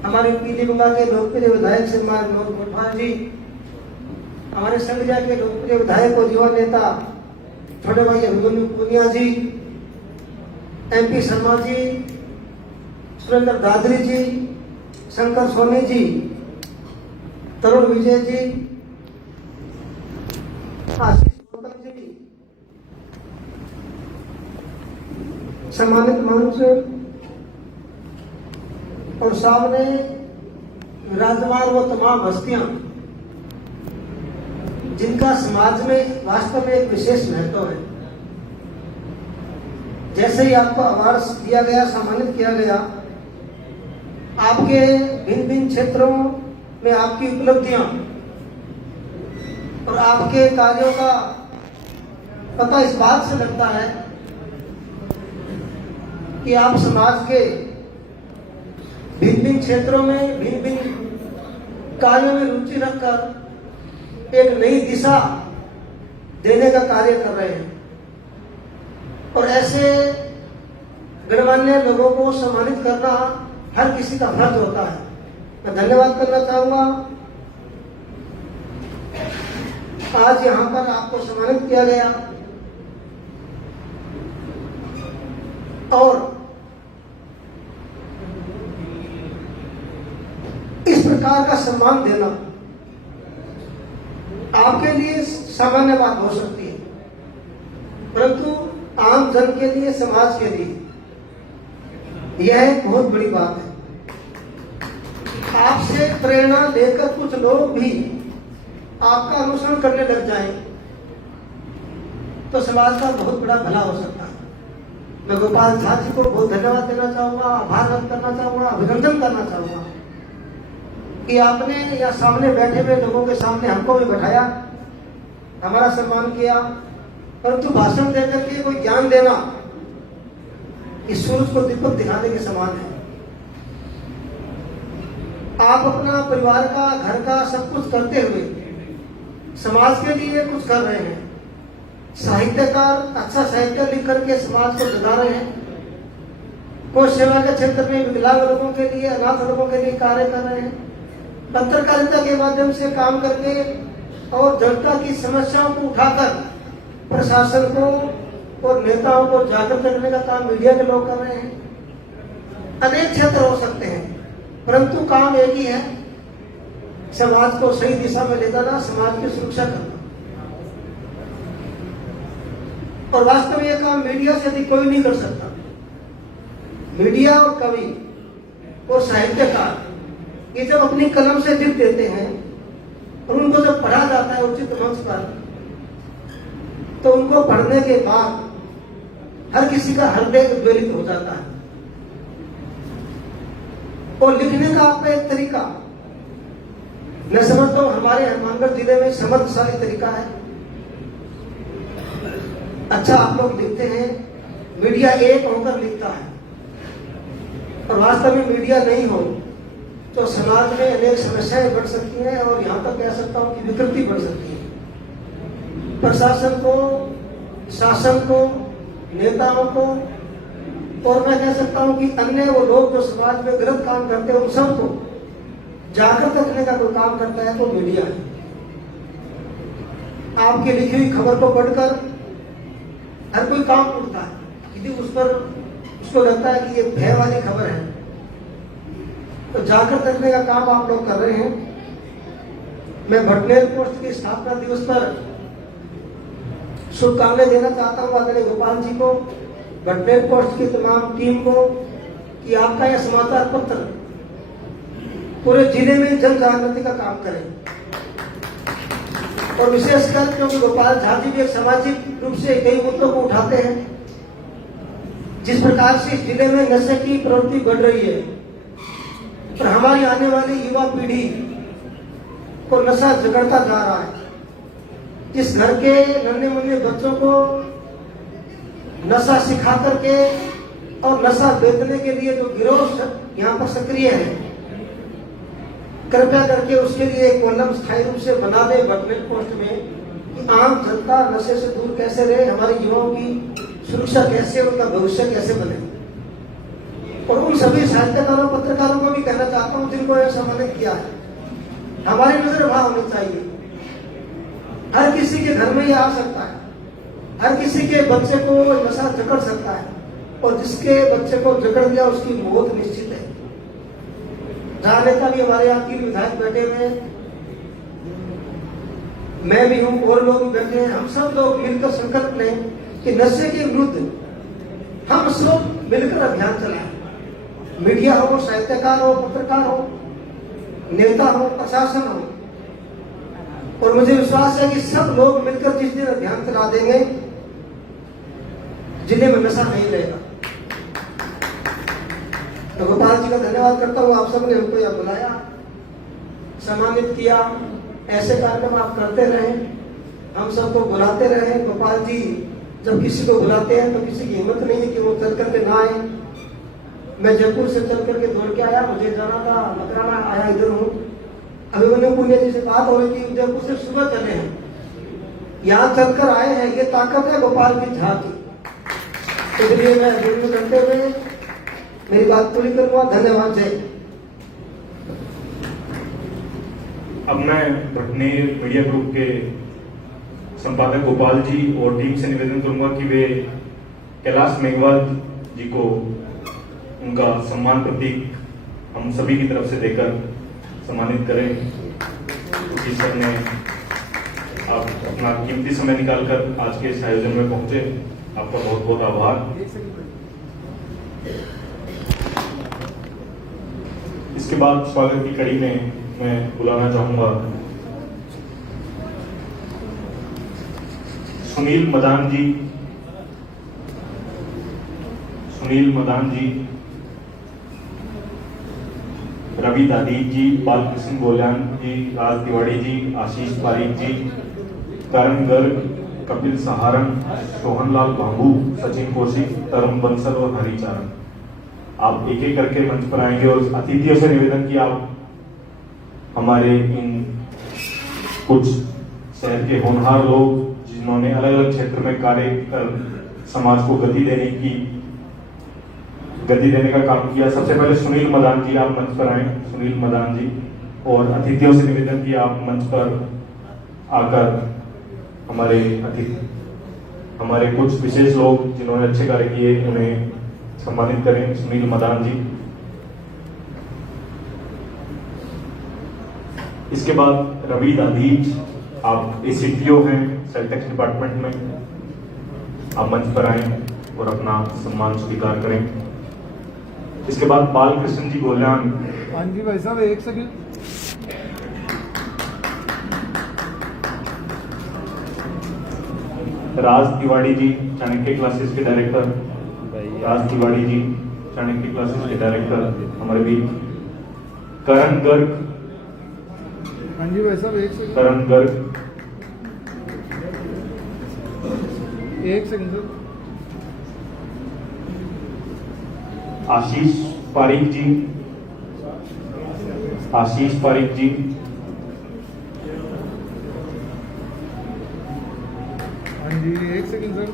हमारे पीलीगंगा के लोकप्रिय विधायक श्रीमान विनोद कोटवाल जी, हमारे संगजा के लोकप्रिय विधायक और युवा नेता छोटे भाई अभिमन्यु पूनिया जी, एमपी शर्मा जी, सुरेंद्र दादरी जी, शंकर सोनी जी, तरुण विजय जी, आशीष गौतम जी, सम्मानित मंच और सामने विराजमान वो तमाम हस्तियां जिनका समाज में वास्तव में एक विशेष महत्व है। जैसे ही आपको अवार्ड दिया गया, सम्मानित किया गया, आपके भिन्न भिन्न क्षेत्रों में आपकी उपलब्धियां और आपके कार्यों का पता इस बात से लगता है कि आप समाज के भिन्न भिन्न क्षेत्रों में भिन्न भिन्न कार्यों में रुचि रखकर एक नई दिशा देने का कार्य कर रहे हैं और ऐसे गणमान्य लोगों को सम्मानित करना हर किसी का फर्ज होता है। मैं धन्यवाद करना चाहूंगा। आज यहाँ पर आपको सम्मानित किया गया और इस प्रकार का सम्मान देना आपके लिए सामान्य बात हो सकती है, परंतु आम जन के लिए, समाज के लिए यह एक बहुत बड़ी बात है। आपसे प्रेरणा लेकर कुछ लोग भी आपका अनुसरण करने लग जाएं तो समाज का बहुत बड़ा भला हो सकता है। मैं गोपाल झा जी को बहुत धन्यवाद देना चाहूंगा, आभार व्यक्त करना चाहूंगा, अभिनंदन करना चाहूंगा कि आपने या सामने बैठे हुए लोगों के सामने हमको भी बैठाया, हमारा सम्मान किया, परंतु भाषण देकर के कोई ज्ञान देना इस सूरज को दीपक दिखाने के समान है। आप अपना परिवार का, घर का सब कुछ करते हुए समाज के लिए कुछ कर रहे हैं। साहित्यकार अच्छा साहित्य लिख करके समाज को जगा रहे हैं, कोई सेवा के क्षेत्र में विकलांग लोगों के लिए, अनाथ लोगों के लिए कार्य कर रहे हैं, पत्रकारिता के माध्यम से काम करके और जनता की समस्याओं को उठाकर प्रशासन को और नेताओं को जागृत करने का काम मीडिया के लोग कर रहे हैं। अनेक क्षेत्र हो सकते हैं, परंतु काम एक ही है, समाज को सही दिशा में ले जाना, समाज की सुरक्षा करना। और वास्तव में यह काम मीडिया से अधिक कोई नहीं कर सकता। मीडिया और कवि और साहित्यकार ये जब अपनी कलम से लिख देते हैं और उनको जब पढ़ा जाता है उचित मंच पर, तो उनको पढ़ने के बाद हर किसी का हृदय उद्वेलित हो जाता है। और लिखने का आपका एक तरीका, मैं समझता हूं हमारे हनुमानगढ़ जिले में समर्थशाली तरीका है। अच्छा आप लोग लिखते हैं, मीडिया एक होकर लिखता है, और वास्तव में मीडिया नहीं हो तो समाज में अनेक समस्याएं बढ़ सकती हैं और यहां तक कह सकता हूं कि विकृति बढ़ सकती है। प्रशासन को, शासन को, नेताओं को, और मैं कह सकता हूं कि अन्य वो लोग जो समाज में गलत काम करते हैं उन सबको जागृत रखने का कोई काम करता है तो मीडिया है। आपकी लिखी हुई खबर को पढ़कर हर कोई काम उठता है, यदि उस पर उसको लगता है कि ये भय वाली खबर है, तो जागृत रखने का काम आप लोग कर रहे हैं। मैं भटनेर पोस्ट की स्थापना दिवस पर शुभकामनाएं देना चाहता हूं आदरणीय गोपाल जी को, भटनेर पोस्ट की तमाम टीम को, कि आपका यह समाचार पत्र पूरे जिले में जन जागृति का काम करें। और विशेषकर क्योंकि गोपाल झा जी भी एक सामाजिक रूप से कई मुद्दों को उठाते हैं, जिस प्रकार से इस जिले में नशे की प्रवृत्ति बढ़ रही है और हमारी आने वाली युवा पीढ़ी को नशा जकड़ता जा रहा है। जिस घर के नन्हे मुन्ने बच्चों को नशा सिखा करके और नशा बेचने के लिए जो गिरोह यहाँ पर सक्रिय है, कृपया करके उसके लिए एक कॉलम स्थायी रूप से बना दे भटनेर पोस्ट में कि आम जनता नशे से दूर कैसे रहे, हमारे युवाओं की सुरक्षा कैसे, उनका भविष्य कैसे बने। और उन सभी साहित्यकारों, पत्रकारों को भी कहना चाहता हूं जिनको यह सम्मानित किया है, हमारी नजर वहां होनी चाहिए। हर किसी के घर में ये आ सकता है, हर किसी के बच्चे को नशा जकड़ सकता है, और जिसके बच्चे को जकड़ दिया उसकी मौत निश्चित है। जहां नेता भी हमारे यहाँ 3 विधायक बैठे हुए हैं, मैं भी हूं और लोग भी बैठे हैं, हम सब लोग मिलकर संकल्प लें कि नशे के विरुद्ध हम सब मिलकर अभियान चलाएं। मीडिया हो, साहित्यकार हो, पत्रकार हो, नेता हो, प्रशासन हो, और मुझे विश्वास है कि सब लोग मिलकर जिस दिन अभियान चला देंगे, जिले में नशा नहीं रहेगा। तो गोपाल जी का धन्यवाद करता हूँ, आप सबने हमको यह बुलाया, सम्मानित किया। ऐसे कार्यक्रम आप करते रहें, हम सबको बुलाते रहें। गोपाल जी जब किसी को बुलाते हैं तो किसी की हिम्मत नहीं है कि वो चल करके ना आए। मैं जयपुर से चल करके दौड़ के आया, मुझे जाना था मकराना, आया इधर हूँ। अभिमन्यु पुण्य जी से बात हो रही थी, जयपुर से सुबह चले हैं, यहाँ चलकर आए हैं, ये ताकत है गोपाल जी झा की। इसलिए मैं विनम्र करते हुए मेरी बात पूरी करूंगा। धन्यवाद। जय। अब मैं भटनेर मीडिया ग्रुप के संपादक गोपाल जी और टीम से निवेदन करूंगा कि वे कैलाश मेघवाल जी को उनका सम्मान प्रतीक हम सभी की तरफ से देकर सम्मानित करें। क्योंकि सर ने आप अपना कीमती समय निकालकर आज के इस आयोजन में पहुंचे, आपका बहुत बहुत आभार। इसके बाद स्वागत की कड़ी में मैं बुलाना चाहूंगा सुनील मदान जी, रवि दादीज जी, बालकृष्ण गोल्यान जी, राज तिवारी जी, आशीष पारीक जी, करण गर्ग, कपिल सहारन, सोहनलाल बाबू, सचिन कौशिक, तरम बंसल और हरिचरण। आप एक एक करके मंच पर आएंगे और अतिथियों से निवेदन कि आप हमारे इन कुछ शहर के होनहार लोग जिन्होंने अलग अलग क्षेत्र में कार्य कर समाज को गति देने का काम किया। सबसे पहले सुनील मदान जी आप मंच पर आए। सुनील मदान जी, और अतिथियों से निवेदन कि आप मंच पर आकर हमारे कुछ विशेष लोग जिन्होंने अच्छे कार्य किए उन्हें सम्मानित करें। सुनील मदान जी। इसके बाद रवि दादीज, आप एसीटीओ हैं सेल टैक्स डिपार्टमेंट में, आप मंच पर आए और अपना सम्मान स्वीकार करें। इसके बाद बालकृष्ण जी गोल्यान। हाँ जी भाई साहब, एक सेकंड। राज तिवारी जी, चाणक्य क्लासेस के डायरेक्टर। राज तिवारी जी, चाणक्य क्लासेस के डायरेक्टर हमारे बीच। करण गर्ग। हाँ जी भाई साहब, एक सेकंड। करण गर्ग। एक सेकंड सर। आशीष पारिक जी। आशीष पारिक जी। हाँ जी, एक सेकंड सर।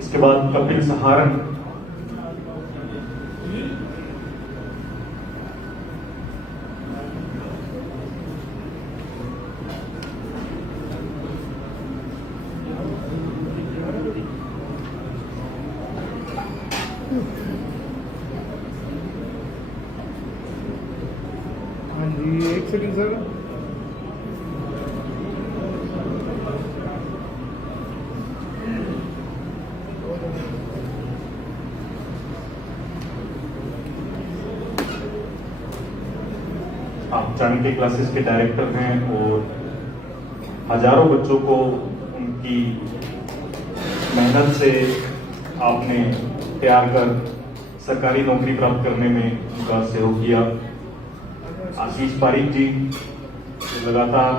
इसके बाद कपिल सहारन। हाँ जी, एक सेकंड सर। आप चाणक्य क्लासेस के डायरेक्टर हैं और हजारों बच्चों को उनकी मेहनत से आपने तैयार कर सरकारी नौकरी प्राप्त करने में उनका सहयोग किया। आशीष पारिक जी जो लगातार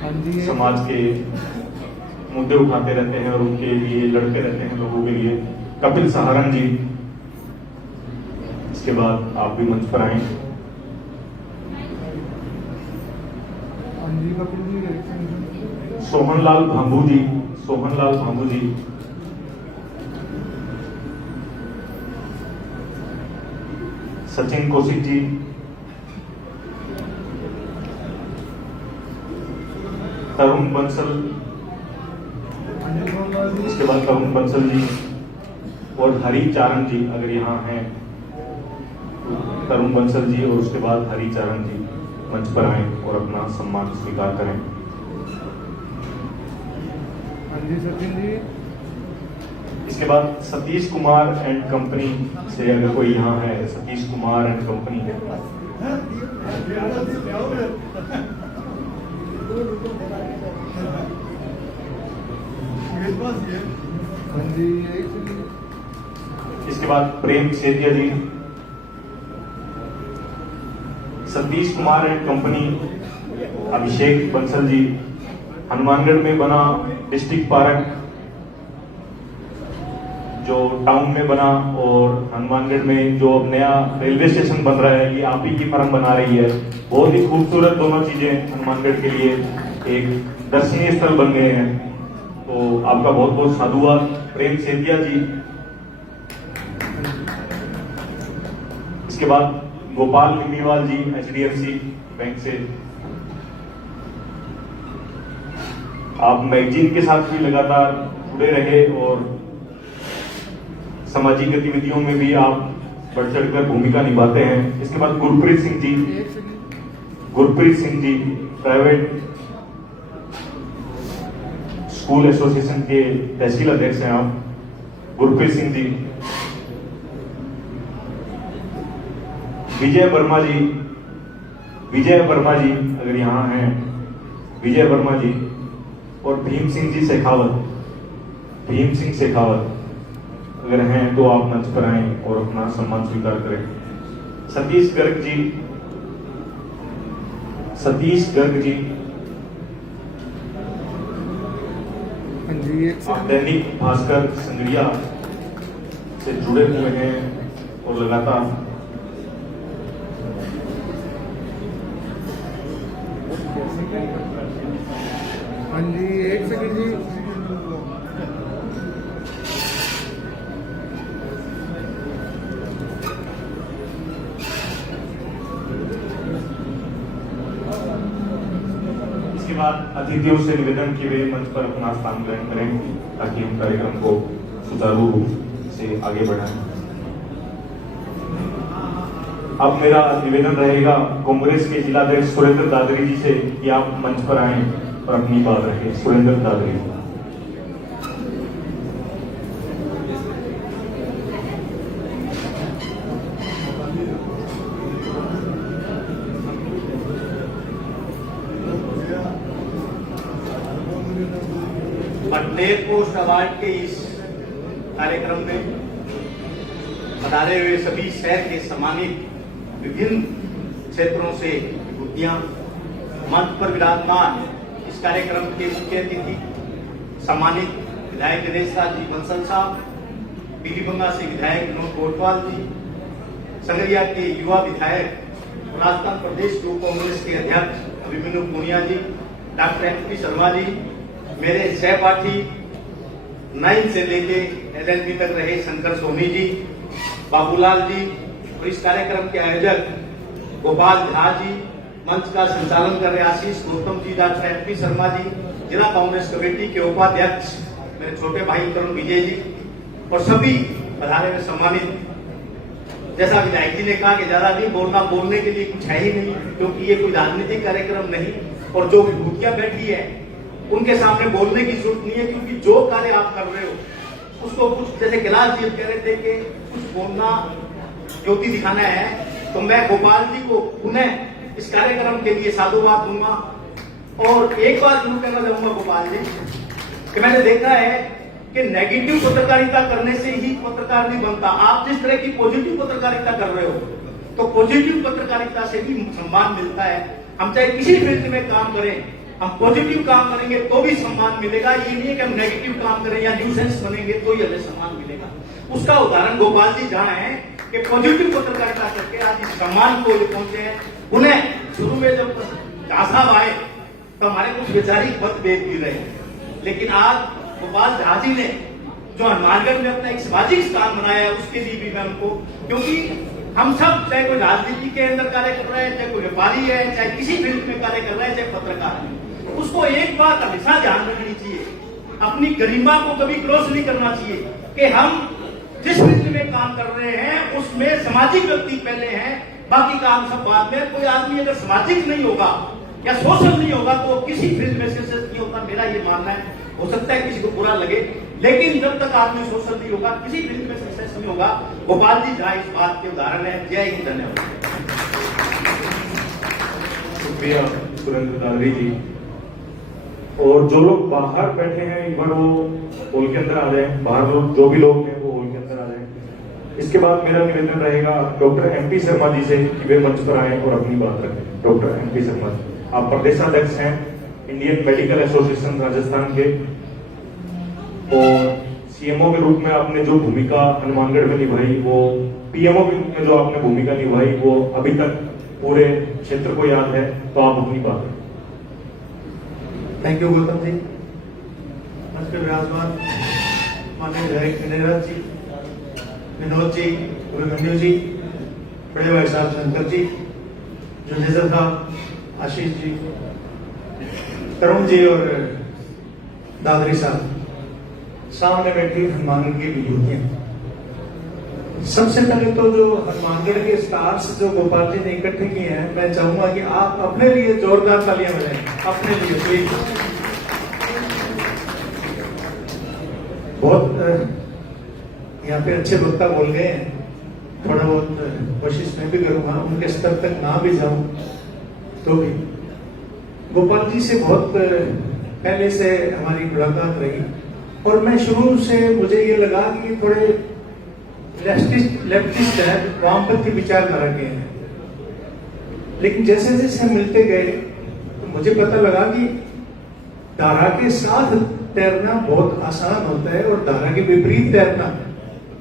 हाँ जी, समाज के मुद्दे उठाते रहते हैं और उनके लिए लड़ते रहते हैं लोगों के लिए। कपिल सहारन जी। इसके बाद आप भी मंच पर आए। हाँ जी कपिल जी, एक सेकंड। सोहनलाल भांबू जी। सोहनलाल भांबू जी। सचिन कौशिक जी। तरुण बंसल। हाँ जी सोमवार जी। इसके बाद तरुण बंसल जी और हरिचारण जी अगर यहाँ हैं। तरुण बंसल जी और उसके बाद हरिचारण जी मंच पर आए और अपना सम्मान स्वीकार करें। हाँ जी सचिन जी। इसके बाद सतीश कुमार एंड कंपनी से अगर कोई यहाँ है। Satish Kumar and company. हाँ जी, एक सेकंड। इसके बाद प्रेम सेतिया जी। Satish Kumar and company. अभिषेक बंसल जी। हनुमानगढ़ में बना डिस्ट्रिक्ट पार्क जो टाउन में बना और हनुमानगढ़ में जो अब नया रेलवे स्टेशन बन रहा है, ये आप ही की फर्म बना रही है। बहुत ही खूबसूरत दोनों चीजें हनुमानगढ़ के लिए एक दर्शनीय स्थल बन गए हैं। तो आपका बहुत बहुत साधुवाद प्रेम सेतिया जी। इसके बाद गोपाल लिंगीवाल जी, HDFC बैंक से। आप मैगजीन के साथ भी लगातार जुड़े रहे और सामाजिक गतिविधियों में भी आप बढ़ चढ़कर भूमिका निभाते हैं। इसके बाद गुरप्रीत सिंह जी। एक second. Gurpreet Singh ji private school association के तहसील अध्यक्ष हैं आप। गुरप्रीत सिंह जी। विजय वर्मा जी। विजय वर्मा जी अगर यहाँ हैं। विजय वर्मा जी और भीम सिंह जी शेखावत। भीम सिंह शेखावत अगर हैं तो आप मंच पर आएं और अपना सम्मान स्वीकार करें। सतीश गर्ग जी। सतीश गर्ग जी। हाँ जी, एक आप सेकंड। दैनिक भास्कर संगड़िया से जुड़े हुए हैं और लगातार हाँ जी, एक सेकंड जी। इसके बाद अतिथियों से निवेदन किए हुए मंच पर अपना स्थान ग्रहण करें ताकि हम कार्यक्रम को सुचारू रूप से आगे बढ़ाएं। अब मेरा निवेदन रहेगा कांग्रेस के जिलाध्यक्ष सुरेंद्र दादरी जी से कि आप मंच पर आएं और अपनी बात रखें। सुरेंद्र दादरी। फ्लेयर पोस्ट अवार्ड के इस कार्यक्रम में पधारे हुए सभी शहर के सम्मानित विभिन्न क्षेत्रों से विभूतियां, मंच पर विराजमान इस कार्यक्रम के मुख्य अतिथि सम्मानित विधायक दिनेश राज जी बंसल साहब, पीलीबंगा से विधायक विनोद कोटवाल जी, संगरिया के युवा विधायक राजस्थान प्रदेश युवा कांग्रेस के अध्यक्ष अभिमन्यु पूनिया जी, डॉक्टर एम.पी. शर्मा जी, मेरे सहपाठी 9 से लेके LLB तक रहे शंकर सोनी जी, बाबूलाल जी और इस कार्यक्रम के आयोजक गोपाल झा जी, मंच का संचालन कर रहे आशीष गौतम जी, डॉक्टर एम.पी. शर्मा जी, जिला कांग्रेस कमेटी के उपाध्यक्ष मेरे छोटे भाई तरुण विजय जी और सभी पधारे में सम्मानित। जैसा विधायक जी ने कहा कि ज्यादा नहीं बोलना, बोलने के लिए कुछ है ही नहीं, क्योंकि ये कोई राजनीतिक कार्यक्रम नहीं और जो विभूतियां बैठी है उनके सामने बोलने की जरूरत नहीं है, क्योंकि जो कार्य आप कर रहे हो उसको कुछ, जैसे कैलाश जी कह रहे थे कि कुछ बोलना, ज्योति दिखाना है, तो मैं गोपाल जी को पुनः इस कार्यक्रम के लिए साधुवाद दूंगा। और एक बार जरूर कहना चाहूंगा गोपाल जी कि मैंने देखा है कि नेगेटिव पत्रकारिता करने से ही पत्रकार नहीं बनता। आप जिस तरह की पॉजिटिव पत्रकारिता कर रहे हो तो पॉजिटिव पत्रकारिता से भी सम्मान मिलता है। हम चाहे किसी फील्ड में काम करें, हम पॉजिटिव काम करेंगे तो भी सम्मान मिलेगा। ये नहीं है कि हम नेगेटिव काम करें या न्यूसेंस बनेंगे तो ही हमें सम्मान मिलेगा। उसका उदाहरण गोपाल जी जहां है कि पॉजिटिव पत्रकारिता करके आज इस सम्मान को पहुंचे हैं। उन्हें शुरू में जब झा साहब आए तो हमारे कुछ वैचारिक मतभेद भी रहे, लेकिन आज गोपाल झा जी ने जो हनुमानगढ़ में अपना एक सामाजिक स्थान बनाया है, उसके लिए भी मैं उनको, क्योंकि हम सब चाहे कोई राजनीति के अंदर कार्य कर रहे हैं, चाहे कोई व्यापारी है, चाहे किसी फील्ड में कार्य कर रहे हैं, चाहे पत्रकार है, उसको एक बात हमेशा ध्यान रखनी चाहिए, अपनी गरिमा को कभी क्रॉस नहीं करना चाहिए कि हम जिस फील्ड में काम कर रहे हैं उसमें सामाजिक व्यक्ति पहले हैं, बाकी काम सब बाद में। कोई आदमी अगर सामाजिक नहीं होगा या सोशल नहीं होगा तो किसी फील्ड में सक्सेस नहीं होता, मेरा ये मानना है। हो सकता है किसी को बुरा लगे, लेकिन जब तक आदमी सोशल नहीं होगा किसी फील्ड में सक्सेस नहीं होगा। गोपाल जी जहां इस बात के उदाहरण है। जय हिंद, धन्यवाद। शुक्रिया सुरेंद्र दालवी जी। और जो लोग बाहर बैठे हैं एक बार वो हॉल के अंदर आ जाए, बाहर लोग जो भी लोग हैं वो हॉल के अंदर आ जाए। इसके बाद मेरा निवेदन रहेगा डॉक्टर एम.पी. शर्मा जी से कि वे मंच पर आए और अपनी बात रखें। Doctor MP. शर्मा जी, आप प्रदेशाध्यक्ष हैं इंडियन मेडिकल एसोसिएशन राजस्थान के, और सीएमओ के रूप में आपने जो भूमिका हनुमानगढ़ में निभाई, वो पीएमओ के रूप में जो आपने भूमिका निभाई, वो अभी तक पूरे क्षेत्र को याद है। तो आप अपनी बात रखें। Thank you Gautam ji. मंच पे विराजमान माननीय विधायक दिनेश जी, विनोद जी, अभिमन्यु जी, बड़े भाई साहब शंकर जी, जुनेजर साहब, आशीष जी, तरुण जी और दादरी साहब, सामने बैठी हनुमानगढ़ की विभूतियां। सबसे पहले तो जो हनुमानगढ़ के स्टार्स जो गोपाल जी ने इकट्ठे किए हैं, मैं चाहूंगा कि आप अपने लिए जोरदार तालियां बजाएं, अपने लिए प्लीज। बहुत यहाँ पे अच्छे वक्ता बोल गए हैं, थोड़ा बहुत कोशिश मैं भी करूंगा, उनके स्तर तक ना भी जाऊं तो भी। गोपाल जी से बहुत पहले से हमारी मुलाकात रही और मैं शुरू से मुझे ये लगा कि थोड़े लेफ्टिस्ट है, वामपंथी विचारधारा के हैं, लेकिन जैसे जैसे मिलते गए तो मुझे पता लगा कि धारा के साथ तैरना बहुत आसान होता है और धारा के विपरीत तैरना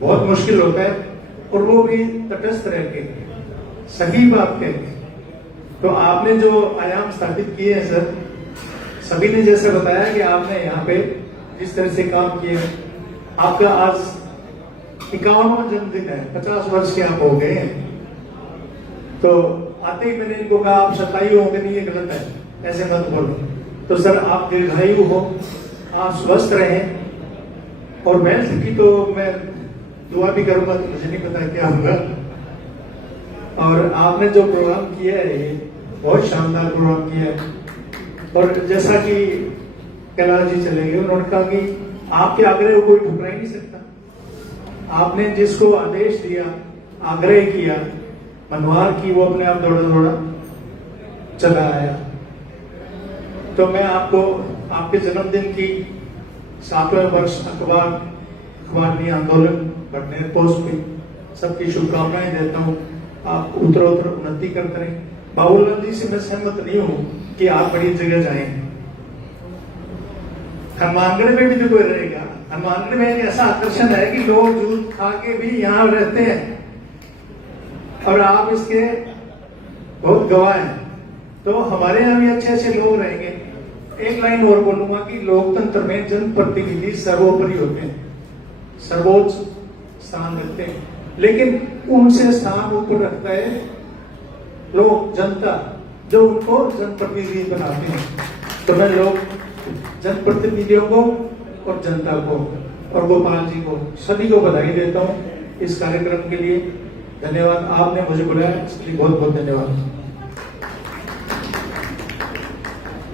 बहुत मुश्किल होता है, और वो भी तटस्थ रह के सही बात कहते हैं। तो आपने जो आयाम स्थापित किए हैं सर, सभी ने जैसे बताया कि आपने यहाँ पे जिस तरह से काम किए, आपका आज 51वां जन्मदिन है, 50 वर्ष के आप हो गए हैं। तो आते ही मैंने इनको कहा आप शतायु होंगे नहीं, ये गलत है, ऐसे मत बोलो। तो सर आप दीर्घायु हो, आप स्वस्थ रहें, और वेल्थ की तो मैं दुआ भी करूंगा, तो मुझे नहीं पता क्या होगा। और आपने जो प्रोग्राम किया है ये बहुत शानदार प्रोग्राम किया है, और जैसा कि कैलाश जी चले गए, उन्होंने कहा कि आपके आग्रह को कोई ठुकरा ही नहीं सकता। आपने जिसको आदेश दिया, आग्रह किया, मनवार की, वो अपने आप दौड़ा दौड़ा चला आया। तो मैं आपको आपके जन्मदिन की 7वें वर्ष अखबारी आंदोलन भटनेर पोस्ट पे सबकी शुभकामनाएं देता हूँ। आप उत्तरोत्तर उन्नति करते रहें। बाबूलाल जी से मैं सहमत नहीं हूँ कि आप बड़ी जगह जाएं। हनुमानगढ़ में भी जो कोई रहेगा, हनुमानगढ़ में एक ऐसा आकर्षण है कि लोग दूध खा के भी यहाँ रहते हैं और आप इसके बहुत गवाह हैं। तो हमारे यहाँ भी अच्छे अच्छे लोग रहेंगे। एक लाइन और बोलूंगा कि लोकतंत्र में जनप्रतिनिधि सर्वोपरि होते हैं, सर्वोच्च स्थान रखते हैं, लेकिन उनसे स्थान ऊपर रखता है लोग, जनता, जो उनको जनप्रतिनिधि बनाते हैं। तो मैं लोग जनप्रतिनिधियों को और जनता को और गोपाल जी को सभी को बधाई देता हूँ इस कार्यक्रम के लिए। धन्यवाद, आपने मुझे बुलाया इसके लिए बहुत बहुत धन्यवाद।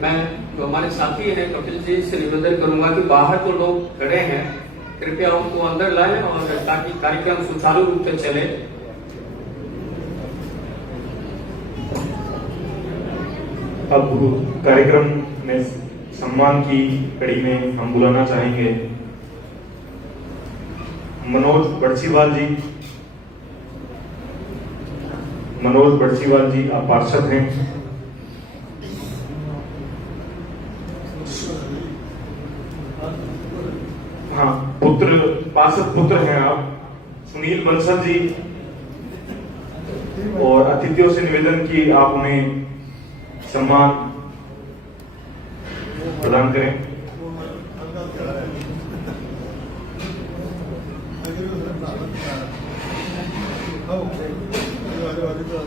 मैं जो हमारे साथी हैं कपिल जी से निवेदन करूंगा कि बाहर तो लोग खड़े हैं, कृपया उनको अंदर लाएं और ताकि कार्यक्रम सुचारू रूप से चले। अब कार्यक्रम में सम्मान की कड़ी में हम बुलाना चाहेंगे मनोज बड़सीवाल जी। मनोज बड़सीवाल जी, आप पार्षद हैं। हाँ, पार्षद पुत्र हैं आप। सुनील बंसल जी, और अतिथियों से निवेदन कि आप उन्हें सम्मान प्रदान करें।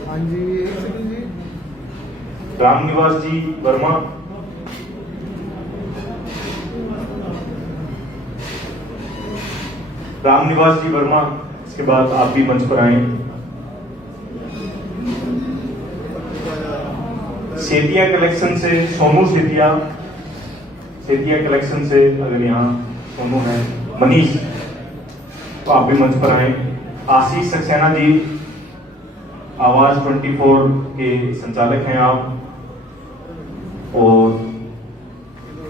हाँ जी, एक सेकंड जी। रामनिवास जी वर्मा, रामनिवास जी वर्मा, इसके बाद आप भी मंच पर आए। सेतिया कलेक्शन से सोनू सेतिया, सेतिया कलेक्शन से अगर यहाँ सोनू है, मनीष, तो आप भी मंच पर आए। आशीष सक्सेना जी, आवाज 24 के संचालक हैं आप और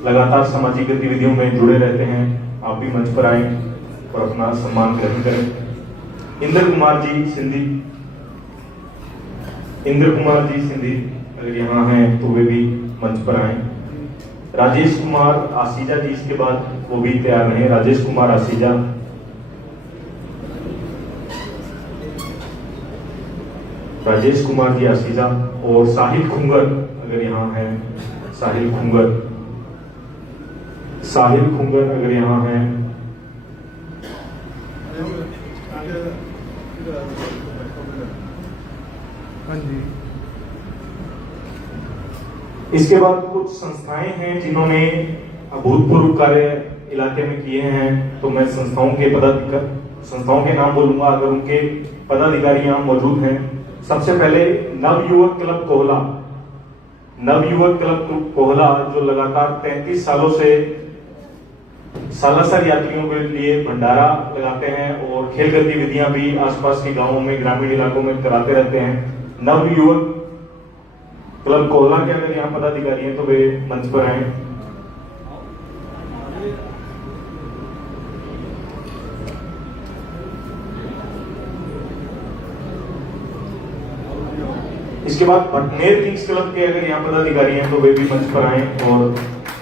लगातार सामाजिक गतिविधियों में जुड़े रहते हैं, आप भी मंच पर आए और अपना सम्मान ग्रहण करें। इंद्र कुमार जी सिंधी, इंद्र कुमार जी सिंधी अगर यहाँ हैं तो वे भी मंच पर आए। राजेश कुमार आसीजा जी, इसके बाद वो भी तैयार रहे। राजेश कुमार आसीजा, राजेश कुमार जी आसीजा, और साहिल खुंगर अगर यहाँ हैं, साहिल खुंगर, साहिल खुंगर अगर यहाँ हैं। हाँ जी। इसके बाद कुछ संस्थाएं हैं जिन्होंने अभूतपूर्व कार्य इलाके में किए हैं, तो मैं संस्थाओं के नाम बोलूंगा अगर उनके पदाधिकारी यहाँ मौजूद हैं। सबसे पहले नवयुवक क्लब कोहला, नवयुवक क्लब कोहला जो लगातार 33 सालों से सालासर यात्रियों के लिए भंडारा लगाते हैं और खेल गतिविधियां भी आसपास के गांवों में, ग्रामीण इलाकों में कराते रहते हैं। नवयुवक क्लब कोहला के अगर यहाँ पदाधिकारी हैं तो वे मंच पर आए। इसके बाद भटनेर किंग्स क्लब के अगर यहाँ पदाधिकारी हैं तो वे भी मंच पर आए और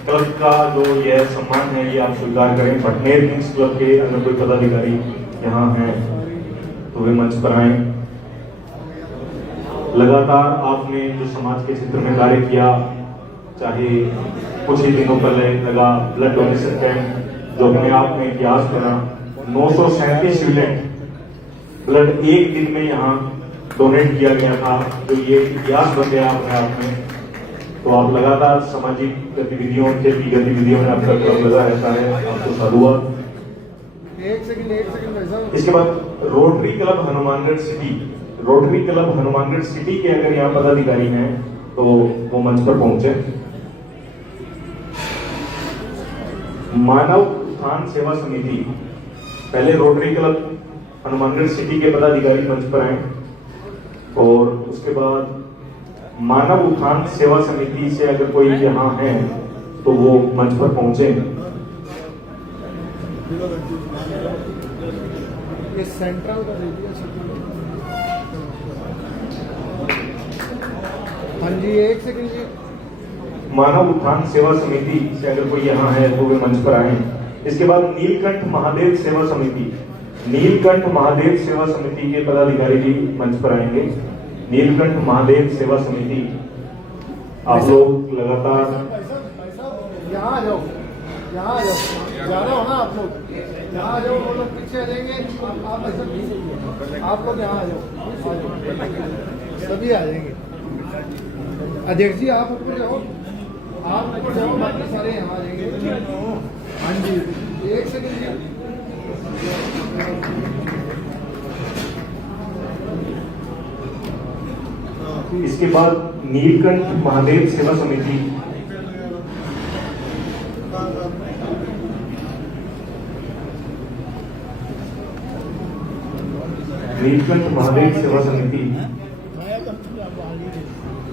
क्लब का जो यह सम्मान है ये आप स्वीकार करें। भटनेर किंग्स क्लब के अगर कोई पदाधिकारी यहाँ हैं तो वे मंच पर आए। लगातार आपने जो समाज के क्षेत्र में कार्य किया, चाहे कुछ ही दिनों पहले लगा ब्लड डोनेशन कैंप जो अपने आप में इतिहास बना, 937 यूनिट ब्लड एक दिन में यहाँ डोनेट किया गया था, जो ये इतिहास बन गया अपने आप में। तो आप लगातार सामाजिक गतिविधियों की गतिविधियों में आपका क्लब लगा रहता है, आपको साधुवाद। एक सेकंड भाई साहब। इसके बाद rotary club Hanumangarh city, rotary club Hanumangarh city के अगर यहाँ पदाधिकारी हैं तो वो मंच पर पहुंचे। मानव उत्थान सेवा समिति, पहले रोटरी क्लब हनुमानगढ़ सिटी के पदाधिकारी मंच पर आए और उसके बाद मानव उत्थान सेवा समिति से अगर कोई यहाँ है तो वो मंच पर पहुंचे। ये सेंट्रल का दे दिया। हाँ जी, एक सेकंड जी। मानव उत्थान सेवा समिति से अगर कोई यहाँ है तो वे मंच पर आए। इसके बाद नीलकंठ महादेव सेवा समिति, नीलकंठ महादेव सेवा समिति के पदाधिकारी भी मंच पर आएंगे। नीलकंठ महादेव सेवा समिति, आप लोग लगातार यहाँ आ जाओ, यहाँ आ जाओ, जा रहे हो ना आप लोग, यहाँ आ जाओ, वो लोग पीछे आ जाएंगे। आप ऐसा, आप लोग यहाँ आ जाओ, सभी आ जाएंगे। अध्यक्ष जी आप ऊपर जाओ, आप ऊपर जाओ, बाकी सारे यहाँ आ जाएंगे। हाँ जी, एक सेकंड जी। इसके बाद नीलकंठ महादेव सेवा समिति, नीलकंठ महादेव सेवा समिति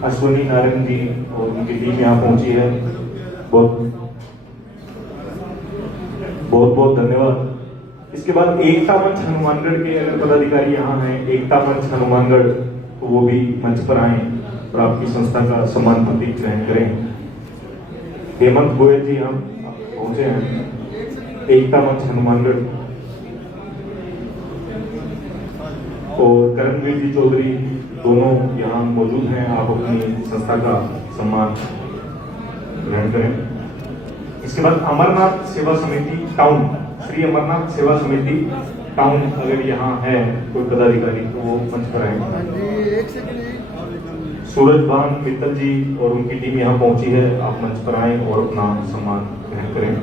अश्वनी नारायण जी और उनकी टीम यहाँ पहुंची है। बहुत बहुत धन्यवाद। इसके बाद एकता मंच हनुमानगढ़ के अगर पदाधिकारी यहाँ हैं, एकता मंच हनुमानगढ़, तो वो भी मंच पर आए और आपकी संस्था का सम्मान प्रतीक ग्रहण करें। हेमंत गोयल जी हम पहुंचे हैं, एकता मंच हनुमानगढ़, और करणवीर जी चौधरी दोनों यहाँ मौजूद हैं। आप अपनी संस्था का सम्मान ग्रहण करें। इसके बाद अमरनाथ सेवा समिति टाउन, श्री अमरनाथ सेवा समिति टाउन अगर यहाँ है कोई पदाधिकारी तो वो मंच पर आए। सूरज भान मित्तल जी और उनकी टीम यहाँ पहुंची है, आप मंच पर आए और अपना सम्मान ग्रहण करें।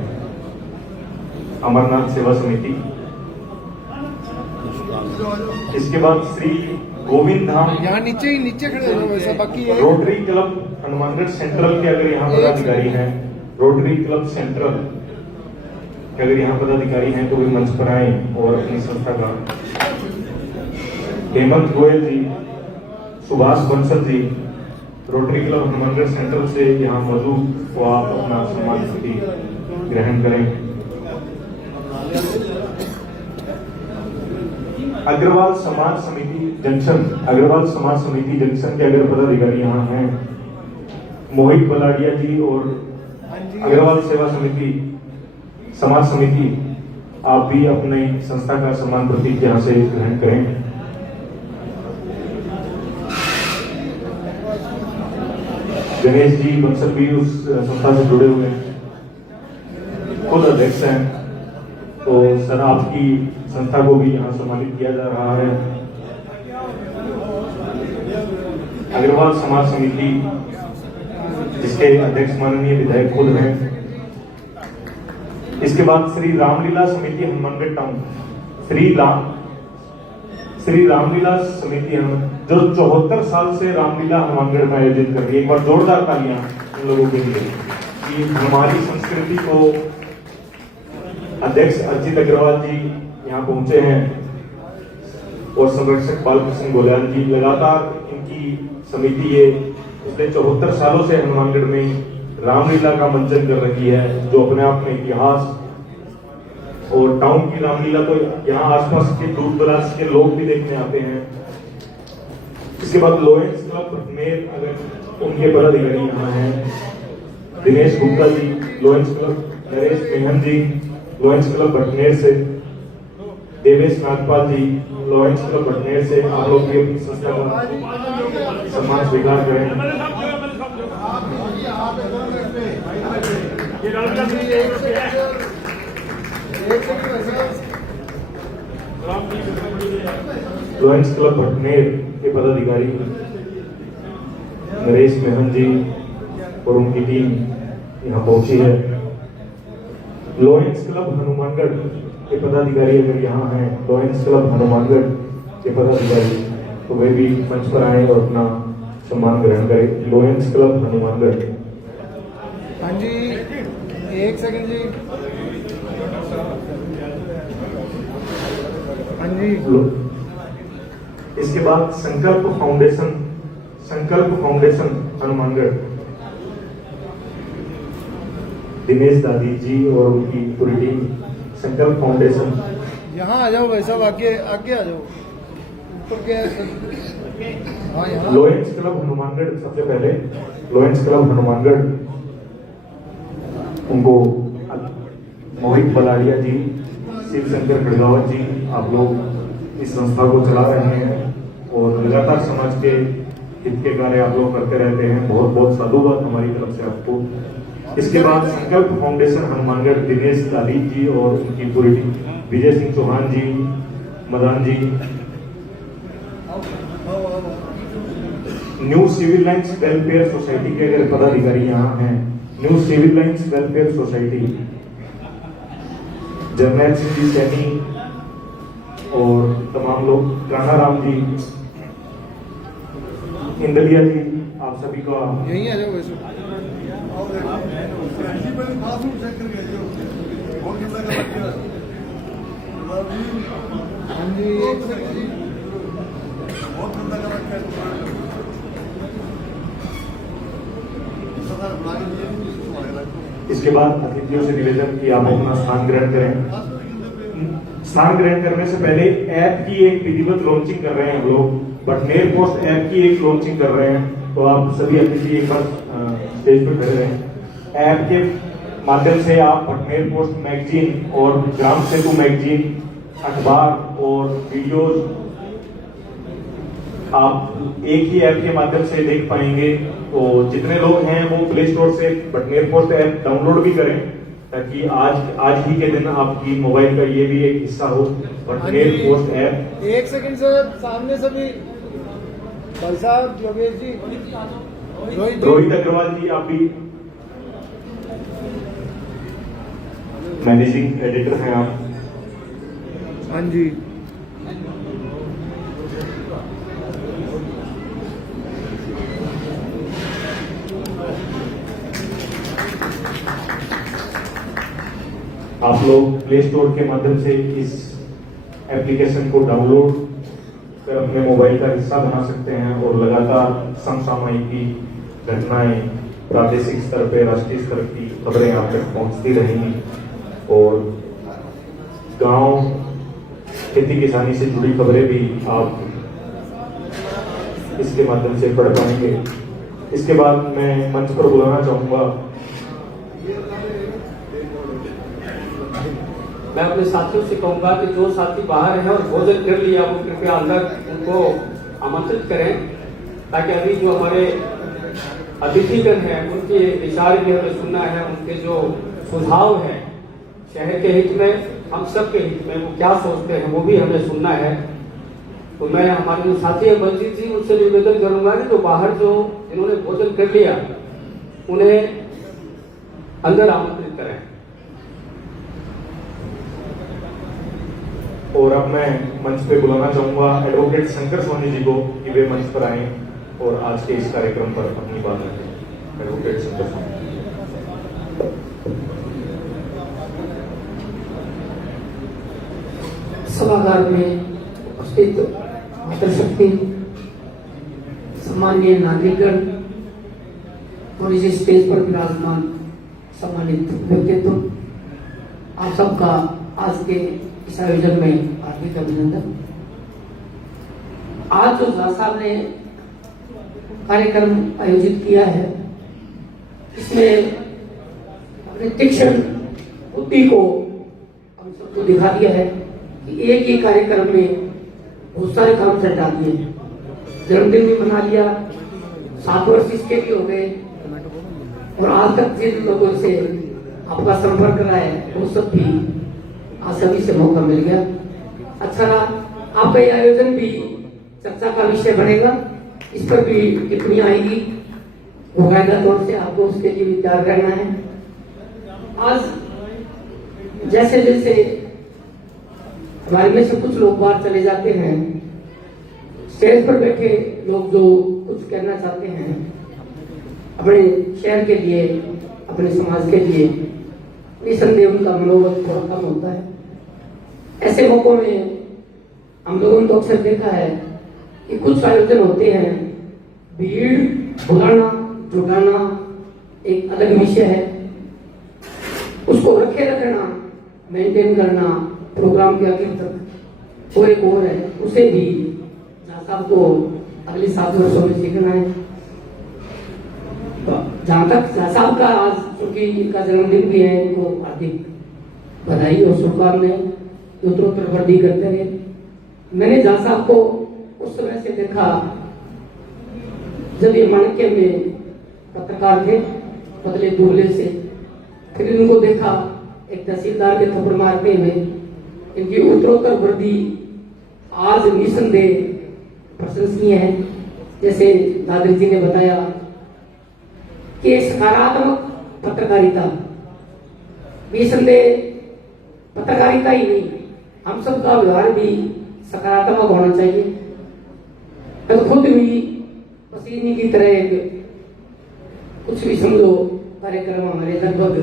अमरनाथ सेवा समिति। इसके बाद श्री गोविंद धाम, यहाँ नीचे खड़े हो वैसा, बाकी है रोटरी क्लब हनुमानगढ़ सेंट्रल के अगर यहाँ पदाधिकारी हैं, रोटरी क्लब सेंट्रल के अगर यहाँ पदाधिकारी हैं तो वे मंच पर आए और अपनी संस्था का। हेमंत गोयल जी, Subhash Bansal ji, rotary club Hanumangarh central से यहाँ मौजूद, तो आप अपना सम्मान प्रतीक ग्रहण करें। अग्रवाल समाज समिति जंक्शन, अग्रवाल समाज समिति जंक्शन के अगर पदाधिकारी यहाँ हैं, मोहित बलाडिया जी और अग्रवाल सेवा समिति समाज समिति, आप भी अपने संस्था का सम्मान प्रतीक यहाँ से ग्रहण करें। गणेश जी बंसल भी उस संस्था से जुड़े हुए हैं, खुद अध्यक्ष हैं, तो सर आपकी संस्था को भी यहाँ सम्मानित किया जा रहा है। अग्रवाल समाज समिति जिसके अध्यक्ष माननीय विधायक खुद हैं। इसके बाद श्री रामलीला समिति हनुमानगढ़ टाउन, श्री रामलीला समिति जो 74 साल से रामलीला हनुमानगढ़ में आयोजित कर रही है। एक बार जोरदार तालियां उन लोगों के लिए कि हमारी संस्कृति को। अध्यक्ष अजित अग्रवाल जी यहाँ पहुंचे हैं और संरक्षक बालकृष्ण गोयल जी, लगातार इनकी समिति ये पिछले 74 सालों से हनुमानगढ़ में रामलीला का मंचन कर रही है, जो अपने आप में इतिहास, और टाउन की रामलीला तो यहाँ आसपास के दूर दराज के लोग भी देखने आते हैं। इसके बाद लोयंस क्लब में अगर उनके पदाधिकारी यहाँ हैं, दिनेश गुप्ता जी लोयंस क्लब, नरेश मेहन जी लोयंस क्लब भटनेर से, देवेश नागपाल जी लोयंस क्लब भटनेर से, आप लोग भी अपनी संस्था का सम्मान स्वीकार करें। लोयंस क्लब भटनेर के पदाधिकारी नरेश मेहन जी और उनकी टीम यहाँ पहुंची है। लॉयंस क्लब हनुमानगढ़ के पदाधिकारी अगर यहाँ हैं, लॉयंस क्लब हनुमानगढ़ के पदाधिकारी, तो वे भी मंच पर आए और अपना सम्मान ग्रहण करें। Lions club Hanumangarh. हाँ जी, एक सेकंड जी। हाँ जी। इसके बाद संकल्प फाउंडेशन हनुमानगढ़, दिनेश दादी जी और उनकी पूरी टीम संकल्प फाउंडेशन, यहाँ आ जाओ भाई साहब, आगे आगे आ जाओ। ऊपर क्या है? हाँ यहाँ। लोयंस क्लब हनुमानगढ़, सबसे पहले लोयंस क्लब हनुमानगढ़, उनको मोहित बलाड़िया जी, शिव शंकर खड़गावत जी, आप लोग इस संस्था को चला रहे हैं और लगातार समाज के हित के कार्य आप लोग करते रहते हैं। बहुत बहुत साधुवाद हमारी तरफ से आपको। इसके बाद संकल्प फाउंडेशन हनुमानगढ़, दिनेश दालीज जी और उनकी पूरी टीम, Vijay Singh Chauhan ji, Madan ji. New Civil Lines Welfare Society के अगर पदाधिकारी यहाँ हैं, New Civil Lines Welfare Society, Jarnail Singh ji Saini और तमाम लोग, राणा राम जी, इंदलिया जी, आप सभी का यहीं आ जाओ वैसे। हाँ जी, एक सेकंड जी। इसके बाद अतिथियों से निवेदन कि आप अपना स्थान ग्रहण करें। स्थान ग्रहण करने से पहले ऐप की एक विधिवत लॉन्चिंग कर रहे हैं हम लोग, भटनेर पोस्ट ऐप की एक लॉन्चिंग कर रहे हैं, तो आप सभी अतिथि एक बार स्टेज पर खड़े रहें। ऐप के माध्यम से आप भटनेर पोस्ट मैगजीन और ग्राम सेतु मैगजीन, अखबार और वीडियोज आप एक ही ऐप के माध्यम से देख पाएंगे। तो जितने लोग हैं वो प्ले स्टोर से भटनेर पोस्ट ऐप डाउनलोड भी करें, ताकि आज ही के दिन आपकी मोबाइल का ये भी एक हिस्सा हो, भटनेर पोस्ट ऐप। एक सेकंड सर, सामने सभी भाई साहब, योगेश जी, रोहित अग्रवाल जी, आप भी मैनेजिंग एडिटर हैं आप। हाँ जी। आप लोग प्ले स्टोर के माध्यम से इस एप्लीकेशन को डाउनलोड कर अपने मोबाइल का हिस्सा बना सकते हैं और लगातार समसामयिकी घटनाएं, प्रादेशिक स्तर पे, राष्ट्रीय स्तर की खबरें आप तक पहुंचती रहेंगी और गांव खेती किसानी से जुड़ी खबरें भी आप इसके माध्यम से पढ़ पाएंगे। इसके बाद मैं मंच पर बुलाना चाहूंगा मैं अपने साथियों से कहूंगा कि जो साथी बाहर हैं और भोजन कर लिया वो कृपया अंदर उनको आमंत्रित करें, ताकि अभी जो हमारे अतिथिगण हैं उनके विचार भी हमें सुनना है, उनके जो सुझाव हैं शहर के हित में, हम सब के हित में, वो क्या सोचते हैं वो भी हमें सुनना है। तो मैं हमारे जो साथी है बलजीत जी, उनसे निवेदन करूंगा कि जो बाहर जो जिन्होंने भोजन कर लिया उन्हें अंदर आमंत्रित करें। और अब मैं मंच पे बुलाना चाहूंगा एडवोकेट शंकर सोनी जी को कि वे मंच पर आए और आज के इस कार्यक्रम पर अपनी बात रखें। एडवोकेट शंकर सोनी। सभागार में उपस्थित मातृशक्ति, सम्माननीय नागरिकगण और इस स्टेज पर विराजमान सम्मानित व्यक्तित्व, आप सबका आज के इस आयोजन में हार्दिक अभिनंदन। आज जो झा साहब ने कार्यक्रम आयोजित किया है, इसमें अपने तीक्ष्ण बुद्धि को हम सबको दिखा दिया है कि एक ही कार्यक्रम में बहुत सारे काम सटा दिए। जन्मदिन भी मना लिया, 7 वर्ष इसके भी हो गए और आज तक जिन लोगों से आपका संपर्क रहा है वो सब भी आज सभी से मौका मिल गया। अच्छा रहा, आपका ये आयोजन भी चर्चा का विषय बनेगा, इस पर भी टिप्पणी आएगी, बाकायदा तौर से आपको उसके लिए भी तैयार करना है। आज जैसे जैसे हमारे में से कुछ लोग बाहर चले जाते हैं, स्टेज पर बैठे लोग जो कुछ कहना चाहते हैं अपने शहर के लिए, अपने समाज के लिए, निसंदेह उनका मनोबल थोड़ा कम होता है। ऐसे मौकों में हम लोगों ने तो अक्सर देखा है कि कुछ आयोजन होते हैं, भीड़ बुलाना जुटाना एक अलग विषय है, उसको रखे रखना मेंटेन करना प्रोग्राम के आखिर तक, और एक और है उसे भी जहाँ साहब को अगले 7 वर्षों में सीखना है। जहाँ तक जहाँ साहब का आज चूंकि इनका जन्मदिन भी है, इनको हार्दिक बधाई और शुभकामनाएं, उत्तरोत्तर वृद्धि करते रहे। मैंने जहाँ साहब को उस समय से देखा जब ये माणक्य में पत्रकार थे, बदले दुबले से, फिर इनको देखा एक तहसीलदार के थप्पड़ मारते हुए। इनकी उत्तरोत्तर वृद्धि आज निसंदेह प्रशंसनीय है। जैसे दादरी जी ने बताया कि सकारात्मक पत्रकारिता, निसंदेह पत्रकारिता ही नहीं, हम सबका व्यवहार भी सकारात्मक होना चाहिए। तो खुद भी पसीने की तरह एक कुछ भी समझो कार्यक्रम हमारे लगभग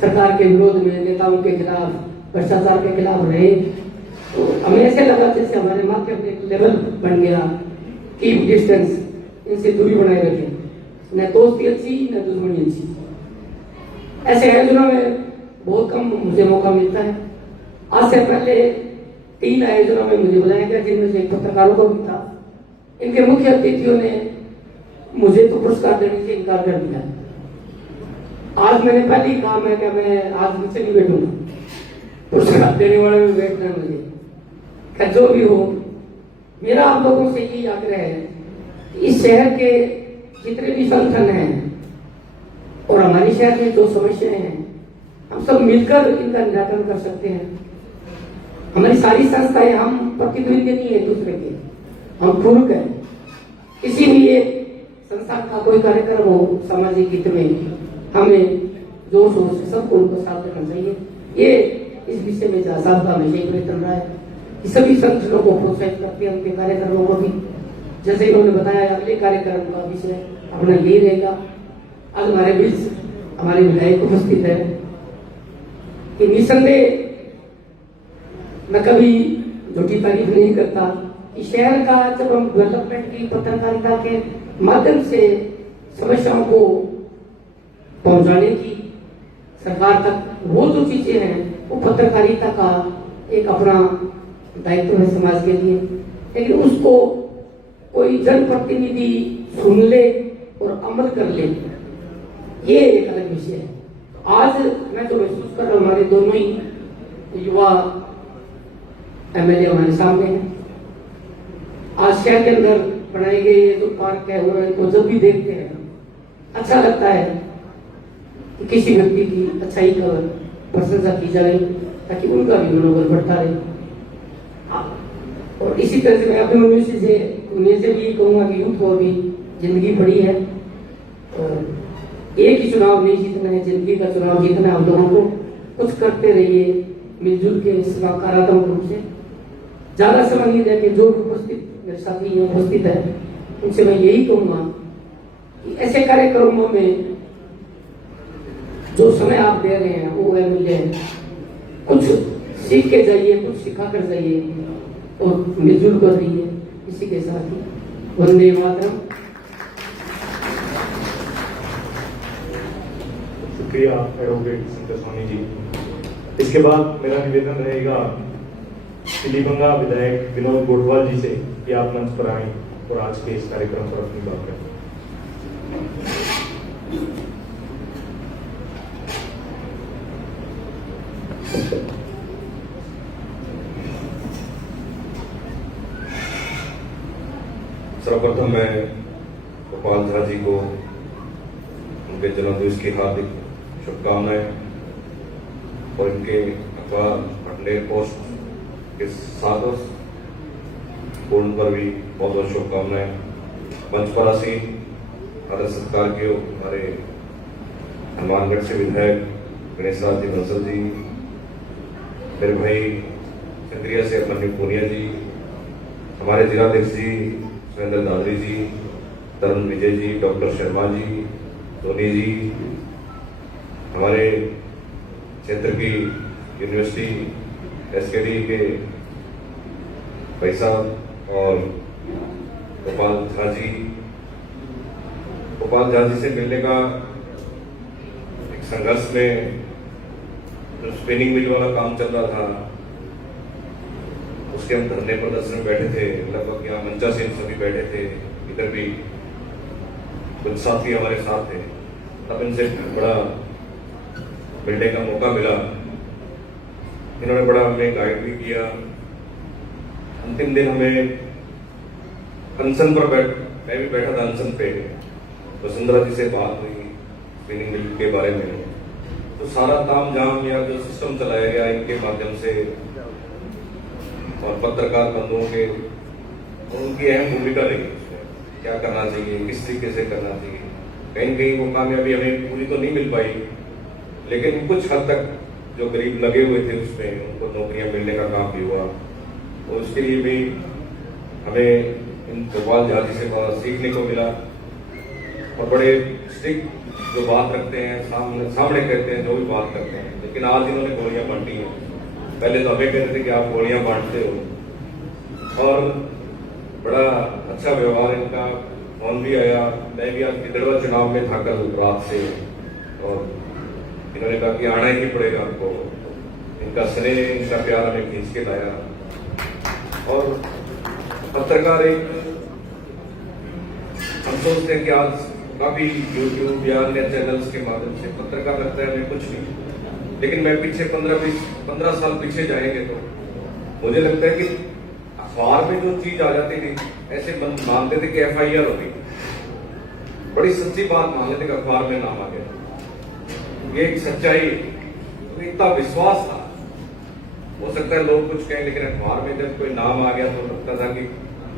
सरकार के विरोध में, नेताओं के खिलाफ, भ्रष्टाचार के खिलाफ रहे, तो हमें ऐसे लगा जैसे हमारे माथे पे एक लेवल बन गया, कीप डिस्टेंस, इनसे दूरी बनाए रखें, न दोस्ती अच्छी न दुश्मनी अच्छी। ऐसे आयोजनों में बहुत कम मुझे मौका मिलता है। आज से पहले 3 आयोजनों में मुझे बुलाया गया, जिनमें से एक पत्रकारों को भी था। इनके मुख्य अतिथियों ने मुझे तो पुरस्कार देने से इनकार कर दिया। आज मैंने पहले ही कहा मैं आज नीचे नहीं बैठूंगा, पुरस्कार देने वाले में बैठना है मुझे। क्या जो भी हो, मेरा आप लोगों से यही आग्रह है कि इस शहर के जितने भी संगठन हैं और हमारे शहर में जो समस्याएं हैं, हम सब मिलकर इनका निराकरण कर सकते हैं। हमारी सारी संस्थाएं, हम प्रतिद्वंदी नहीं है एक दूसरे के, हम पूरक हैं। इसीलिए संस्था का कोई कार्यक्रम हो सामाजिक हित में, हमें जोश हो से सबको उनको साथ देना चाहिए। ये इस विषय में साहब का हमेशा ही प्रयत्न रहा है कि सभी संगठनों को प्रोत्साहित करते हैं, उनके कार्यक्रमों को भी। जैसे इन्होंने बताया, अगले कार्यक्रम का विषय अपना यही रहेगा। आज हमारे बीच हमारे विधायक उपस्थित है कि निसंदेह मैं कभी झूठी तारीफ नहीं करता कि शहर का जब हम डेवलपमेंट की पत्रकारिता के माध्यम से समस्याओं को पहुंचाने की सरकार तक, वो जो चीजें हैं वो पत्रकारिता का एक अपना दायित्व है समाज के लिए। लेकिन उसको कोई जनप्रतिनिधि सुन ले और अमल कर ले, ये एक अलग विषय है। आज मैं जो महसूस कर रहा हूँ, हमारे दोनों ही युवा एमएलए हमारे सामने हैं। आज शहर के अंदर बनाए गए ये जो पार्क है, वो इनको जब भी देखते हैं अच्छा लगता है कि किसी व्यक्ति की अच्छाई का प्रशंसा की जाए, ताकि उनका भी मनोबल बढ़ता रहे। और इसी तरह से मैं अपने मनुष्य से उन्हें से भी कहूंगा कि यूथ को अभी जिंदगी पड़ी है, और एक ही चुनाव नहीं जीतना है, जिंदगी का चुनाव जीतना है। हम लोगों को कुछ करते रहिए मिलजुल के, सकारात्मक रूप से। ज्यादा समय नहीं देके जो उपस्थित मेरे साथी यहाँ उपस्थित है, उनसे मैं यही कहूंगा कि ऐसे कार्यक्रमों में जो समय आप दे रहे हैं वो अमूल्य है। कुछ सीख के जाइए, कुछ सिखा कर जाइए और मिलजुल कर रहिए। इसी के साथ ही वंदे मातरम। शुक्रिया एडवोकेट शंकर स्वामी जी। इसके बाद मेरा निवेदन रहेगा तिलीबंगा विधायक विनोद गोठवाल जी से कि आप मंच पर आएं और आज के इस कार्यक्रम पर अपनी बात करें। सर्वप्रथम मैं गोपाल झा जी को उनके जन्मदिवस की हार्दिक शुभकामनाएं और इनके अखबार भटनेर पोस्ट के साथ पूर्ण पर भी बहुत बहुत शुभकामनाएं। मंच पर आसीन आदर सत्कार के हमारे हनुमानगढ़ से विधायक गणेश राज जी बंसल जी, मेरे भाई चंद्रिया से मनदीप पूनिया जी, हमारे जिलाध्यक्ष जी सुरेंद्र दादरी जी, तरुण विजय जी, डॉक्टर शर्मा जी, धोनी जी, हमारे क्षेत्र की यूनिवर्सिटी एसकेडी के भाई साहब और गोपाल झा जी। गोपाल झा जी से मिलने का एक संघर्ष में जो स्पिनिंग मिल वाला काम चल रहा था उसके हम धरने प्रदर्शन में बैठे थे, लगभग यहाँ मंचा से सभी बैठे थे, इधर भी कुछ साथी हमारे साथ थे। तब इनसे बड़ा मिलने का मौका मिला, इन्होंने बड़ा हमें गाइड भी किया। अंतिम दिन हमें अनशन पर मैं भी बैठा था अनशन पे, वसुंधरा जी से बात हुई स्पिनिंग मिल के बारे में। तो सारा ताम झाम या जो सिस्टम चलाया गया इनके माध्यम से और पत्रकार बंधुओं के और उनकी अहम भूमिका रही उसमें, क्या करना चाहिए, किस तरीके से करना चाहिए। कहीं न कहीं वो कामयाबी हमें पूरी तो नहीं मिल पाई, लेकिन कुछ हद तक जो गरीब लगे हुए थे उसमें उनको नौकरियां मिलने का काम भी हुआ। और उसके लिए भी हमें इन गोपाल झा जी से बहुत सीखने को मिला और बड़े स्ट्रिक्ट जो बात रखते हैं, सामने कहते हैं जो भी बात करते हैं। लेकिन आज इन्होंने गोलियां बांटी हैं, पहले तो हमें कहते थे कि आप गोलियां बांटते हो। और बड़ा अच्छा व्यवहार इनका, फोन भी आया, मैं भी आज गिदड़वा चुनाव में था कल रात से, और इन्होंने कहा कि आना ही पड़ेगा आपको। इनका स्नेह, इनका प्यार हमें खींच के लाया। और पत्रकार एक, हम सोचते हैं कि आज काफी यूट्यूब या अन्य चैनल्स के माध्यम से पत्रकार लगता है हमें कुछ नहीं, लेकिन मैं पीछे 15 साल पीछे जाएंगे तो मुझे लगता है कि अखबार में जो चीज आ जाती थी, ऐसे मानते थे कि FIR होगी, बड़ी सच्ची बात मान लेते कि अखबार में नाम आ गया। ये एक सच्चाई, इतना विश्वास था। हो सकता है लोग कुछ कहें, लेकिन अखबार में जब कोई नाम आ गया तो लगता था कि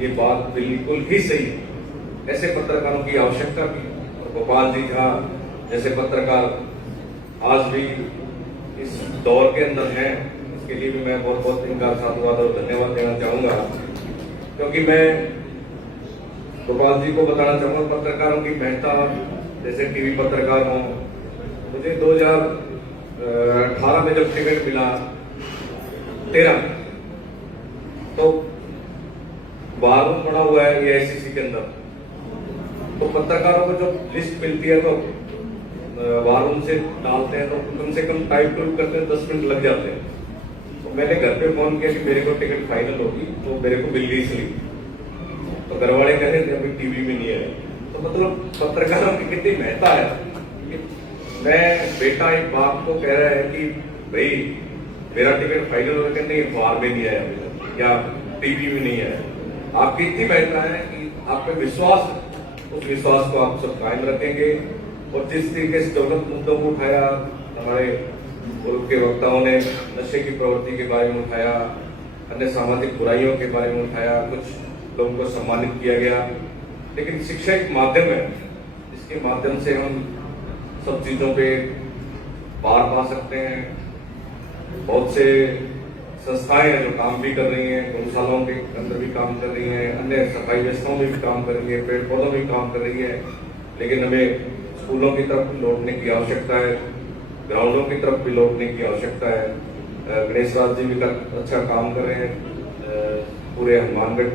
ये बात बिल्कुल ही सही है। ऐसे पत्रकारों की आवश्यकता भी, और गोपाल जी झा जैसे पत्रकार आज भी इस दौर के अंदर हैं, इसके लिए भी मैं बहुत बहुत इनका साधुवाद और धन्यवाद देना चाहूंगा। क्योंकि मैं गोपाल जी को बताना चाहूंगा, पत्रकारों की महत्ता, जैसे टीवी पत्रकार हूं, मुझे 2018 में जब टिकट मिला 13 तो बारूद पड़ा हुआ है AICC के अंदर, तो पत्रकारों को जब लिस्ट मिलती है तो बारूद से डालते हैं तो कम से कम टाइप टूप करते हैं 10 मिनट लग जाते हैं। तो मैंने घर पे फोन किया कि मेरे को टिकट फाइनल होगी, तो मेरे को मिल गई स्लिप। तो घर वाले कह रहे थे अभी टीवी में नहीं है। तो मतलब पत्रकारों की कितनी महत्ता है। मैं बेटा एक बाप को कह रहा है कि भाई मेरा टिकट फाइनल हो गया, नहीं अखबार में नहीं आया अभी तक या टीवी में नहीं आया। आपकी इतनी महत्ता है कि आप पे विश्वास, उस विश्वास को आप सब कायम रखेंगे। और जिस तरीके से जरूरत मुद्दों को उठाया, हमारे पूर्व के वक्ताओं ने नशे की प्रवृत्ति के बारे में उठाया, अन्य सामाजिक बुराइयों के बारे में उठाया, कुछ लोगों को सम्मानित किया गया। लेकिन शिक्षा एक माध्यम है, इसके माध्यम से हम सब चीजों पे पार पा सकते हैं। बहुत से संस्थाएं हैं जो काम भी कर रही हैं, गौशालाओं के अंदर भी काम कर रही हैं, अन्य सफाई व्यवस्थाओं में भी काम कर रही है, पेड़ पौधों में भी काम कर रही है। लेकिन हमें स्कूलों की तरफ लौटने की आवश्यकता है, ग्राउंडों की तरफ भी लौटने की आवश्यकता है। गणेश राज जी भी अच्छा काम कर रहे हैं। पूरे हनुमानगढ़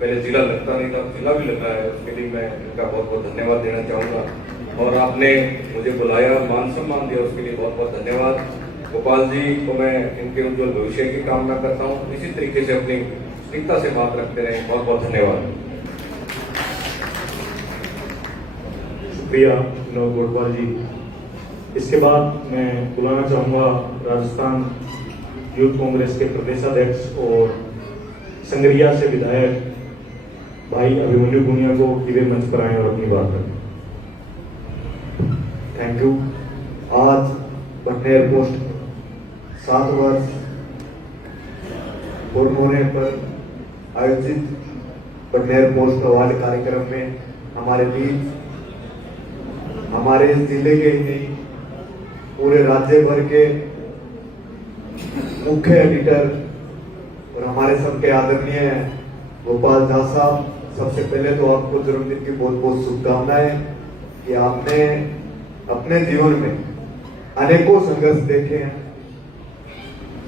पहले जिला लगता नहीं था, जिला भी लगा है, उसके लिए मैं इनका बहुत बहुत धन्यवाद देना चाहूंगा। और आपने मुझे बुलाया, मान सम्मान दिया, उसके लिए बहुत बहुत धन्यवाद। गोपाल जी को मैं इनके उज्जवल भविष्य की कामना करता हूँ। इसी तरीके से अपनी स्थिरता से बात रखते रहें। बहुत बहुत धन्यवाद। शुक्रिया विनोद गोडवाल जी। इसके बाद मैं बुलाना चाहूंगा राजस्थान यूथ कांग्रेस के प्रदेशाध्यक्ष और संगरिया से विधायक भाई अभिमन्यु गुनिया को कि वे मंच पर आए और अपनी बात रखें। Thank you. आज भटनेर पोस्ट 7 वर्ष पूर्ण होने पर आयोजित भटनेर पोस्ट अवार्ड कार्यक्रम में हमारे बीच हमारे जिले के ही नहीं पूरे राज्य भर के मुख्य एडिटर और हमारे सबके आदरणीय गोपाल झा साहब, सबसे पहले तो आपको जन्मदिन की बहुत बहुत शुभकामनाएं कि आपने अपने जीवन में अनेकों संघर्ष देखे हैं।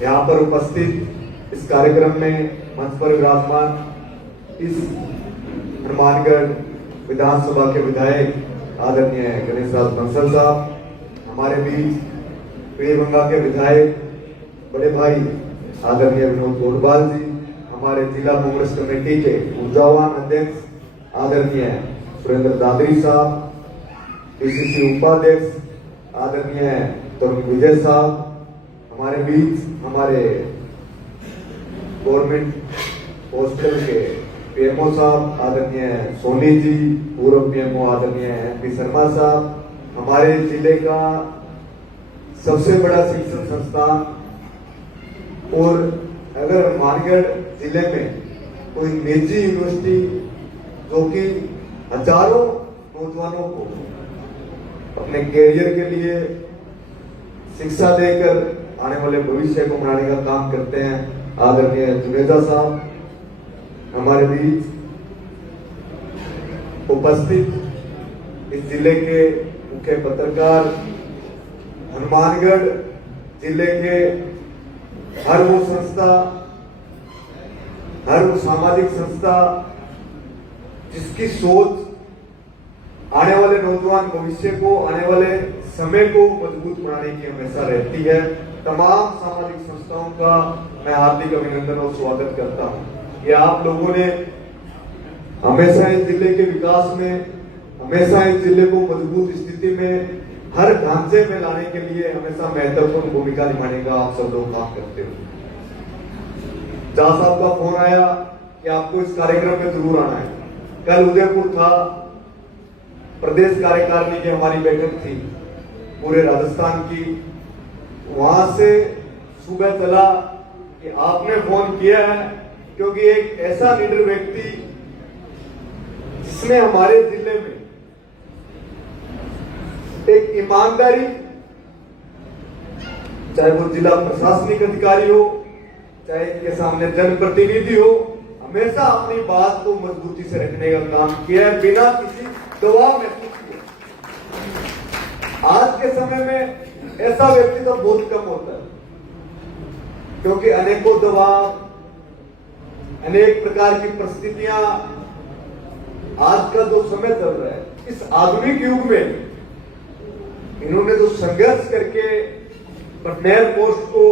यहाँ पर उपस्थित इस कार्यक्रम में मंच पर विराजमान इस हनुमानगढ़ विधानसभा के विधायक आदरणीय गणेश राज बंसल साहब, हमारे बीच वीरभंगा के विधायक बड़े भाई आदरणीय विनोद गोडवाल जी, हमारे जिला कांग्रेस कमेटी के ऊर्जावान अध्यक्ष आदरणीय सुरेंद्र दादरी साहब, पीसीसी उपाध्यक्ष आदरणीय तरुण विजय साहब, हमारे बीच हमारे गवर्नमेंट हॉस्टल के पीएमओ साहब आदरणीय सोनी जी, पूर्व पीएमओ आदरणीय MP शर्मा साहब, हमारे जिले का सबसे बड़ा शिक्षण संस्थान और अगर हनुमानगढ़ जिले में कोई निजी यूनिवर्सिटी जो कि हजारों नौजवानों को अपने कैरियर के लिए शिक्षा देकर आने वाले भविष्य को बनाने का काम करते हैं, आदरणीय जुनेजा साहब हमारे बीच उपस्थित इस जिले के मुख्य पत्रकार, हनुमानगढ़ जिले के हर वो संस्था, हर वो सामाजिक संस्था जिसकी सोच आने वाले नौजवान भविष्य को, आने वाले समय को मजबूत बनाने की हमेशा रहती है, तमाम सामाजिक संस्थाओं का मैं हार्दिक अभिनंदन और स्वागत करता हूं। ये आप लोगों ने हमेशा इस जिले के विकास में, हमेशा इस जिले को मजबूत स्थिति में, हर ढांचे में लाने के लिए हमेशा महत्वपूर्ण भूमिका निभाने का आप सब लोग काम करते हो। झा साहब का फोन आया कि आपको इस कार्यक्रम में जरूर आना है। कल उदयपुर था, प्रदेश कार्यकारिणी की हमारी बैठक थी पूरे राजस्थान की, वहां से सुबह चला कि आपने फोन किया है क्योंकि एक ऐसा लीडर व्यक्ति जिसने हमारे जिले में एक ईमानदारी, चाहे वो जिला प्रशासनिक अधिकारी हो, चाहे इनके सामने जनप्रतिनिधि हो, हमेशा अपनी बात को मजबूती से रखने का काम किया है बिना किसी दबाव महसूस किए। आज के समय में ऐसा व्यक्ति तो बहुत कम होता है क्योंकि अनेकों दबाव, अनेक प्रकार की परिस्थितियां, आज का जो समय चल रहा है, इस आधुनिक युग में इन्होंने जो संघर्ष करके पटनेर पोस्ट को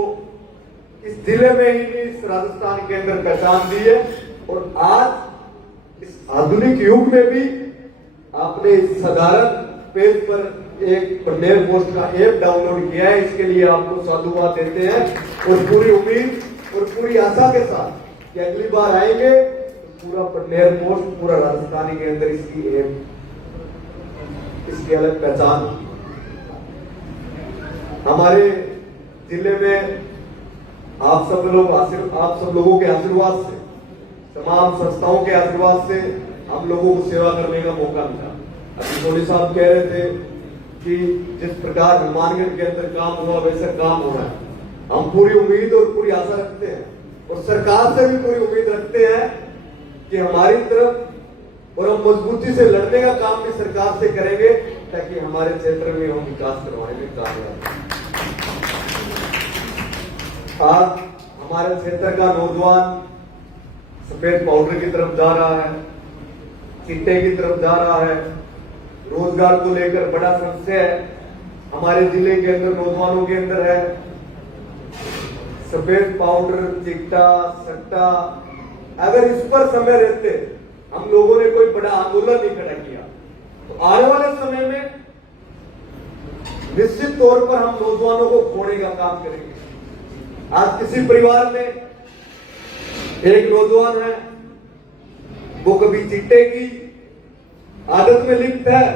इस जिले में ही नहीं, इस राजस्थान के अंदर पहचान दी है, और आज इस आधुनिक युग में भी आपने इस साधारण पेज पर एक पटनेर पोस्ट का ऐप डाउनलोड किया है, इसके लिए आपको साधुवाद देते हैं और पूरी उम्मीद और पूरी आशा के साथ कि अगली बार आएंगे तो पूरा पटनेर पोस्ट, पूरा राजस्थानी के अंदर इसकी ऐप, इसकी अलग पहचान। हमारे जिले में आप सब लोगों के आशीर्वाद से, तमाम संस्थाओं के आशीर्वाद से हम लोगों को सेवा करने का मौका मिला। अभी सोनी साहब कह रहे थे कि जिस प्रकार हनुमानगढ़ के अंदर काम हुआ वैसा काम हो रहा है। हम पूरी उम्मीद और पूरी आशा रखते हैं और सरकार से भी पूरी उम्मीद रखते हैं कि हमारी तरफ और हम मजबूती से लड़ने का काम भी सरकार से करेंगे ताकि हमारे क्षेत्र में हम विकास करवाने में कामयाब। आज हमारे क्षेत्र का नौजवान सफेद पाउडर की तरफ जा रहा है, चिट्टे की तरफ जा रहा है, रोजगार को लेकर बड़ा संशय हमारे जिले के अंदर नौजवानों के अंदर है। सफेद पाउडर, चिट्टा, सट्टा, अगर इस पर समय रहते हम लोगों ने कोई बड़ा आंदोलन नहीं खड़ा किया तो आने वाले समय में निश्चित तौर पर हम नौजवानों को खोने का काम करेंगे। आज किसी परिवार में एक नौजवान है, वो कभी चिट्टे की आदत में लिप्त है,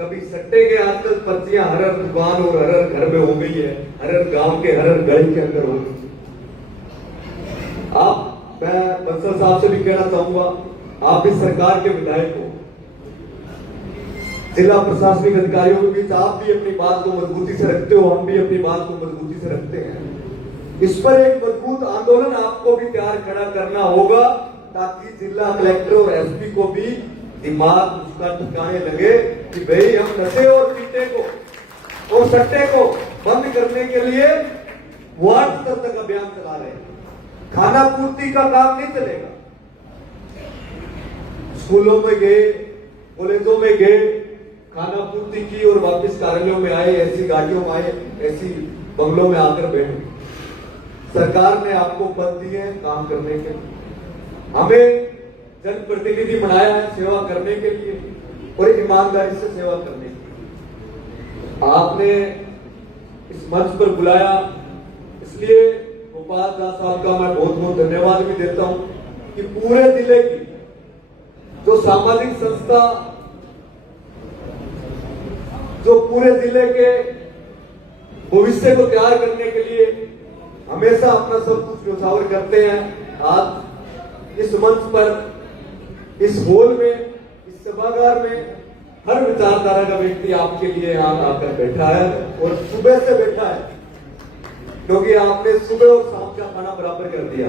कभी सट्टे के आजकल पर्चियां हर दुकान और हर घर में हो गई है, हर गांव के हर गली के अंदर हो गई। मैं बंसल साहब से भी कहना चाहूंगा, आप भी सरकार के विधायक हो, जिला प्रशासनिक अधिकारियों के बीच आप भी अपनी बात को मजबूती से रखते हो, हम भी अपनी बात को मजबूती से रखते हैं। इस पर एक मजबूत आंदोलन आपको भी तैयार खड़ा करना होगा ताकि जिला कलेक्टर और एसपी को भी दिमाग उसका ठिकाने लगे कि भाई हम नशे और चिट्टे को और सट्टे को बंद करने के लिए वार्ड स्तर तक अभियान चला रहे हैं। खाना पूर्ति का काम नहीं चलेगा। स्कूलों में गए, कॉलेजों में गए, खाना पूर्ति की और वापस कार्यालयों में आए, ऐसी गाड़ियों में आए, ऐसी बंगलों में आकर बैठे। सरकार ने आपको पद दिए हैं काम करने के लिए, हमें जनप्रतिनिधि बनाया है सेवा करने के लिए और ईमानदारी से सेवा करने के लिए। आपने इस मंच पर बुलाया, इसलिए गोपाल दास साहब का मैं बहुत बहुत धन्यवाद भी देता हूं कि पूरे जिले की जो सामाजिक संस्था जो पूरे जिले के भविष्य को तैयार करने के लिए हमेशा अपना सब कुछ न्यौछावर करते हैं, आज इस मंच पर, इस हॉल में, इस सभागार में हर विचारधारा का व्यक्ति आपके लिए यहाँ आकर बैठा है और सुबह से बैठा है, क्योंकि आपने सुबह और शाम का खाना बराबर कर दिया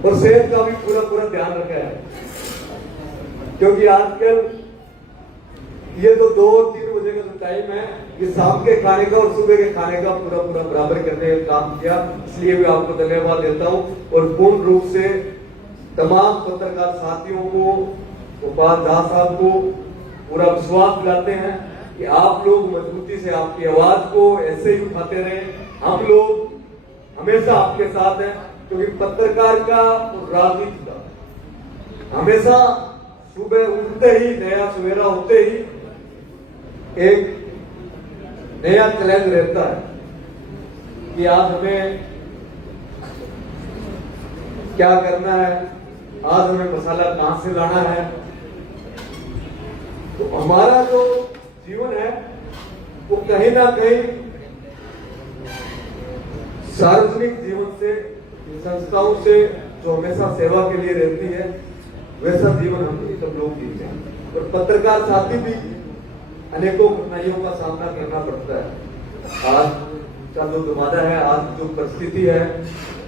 और सेहत का भी पूरा पूरा ध्यान रखा है, क्योंकि आजकल ये तो 2-3 बजे का जो टाइम है, ये शाम के खाने का और सुबह के खाने का पूरा पूरा बराबर करने का काम किया, इसलिए भी आपको धन्यवाद देता हूं। और पूर्ण रूप से तमाम पत्रकार साथियों को, गोपाल दास साहब को पूरा विश्वास दिलाते हैं कि आप लोग मजबूती से आपकी आवाज को ऐसे ही उठाते रहे, हम लोग हमेशा आपके साथ हैं, क्योंकि पत्रकार का और राजनीति का हमेशा सुबह उठते ही, नया सवेरा होते ही एक नया चैलेंज रहता है कि आज हमें क्या करना है, आज हमें मसाला कहां से लाना है। तो हमारा जो जीवन है वो कहीं ना कहीं सार्वजनिक जीवन से, संस्थाओं से जो हमेशा सेवा के लिए रहती है, वैसा जीवन हम सब लोग जीते हैं। और पत्रकार साथी भी अनेकों कठिनाइयों का सामना करना पड़ता है। आज का जो जमाना है, आज जो परिस्थिति है,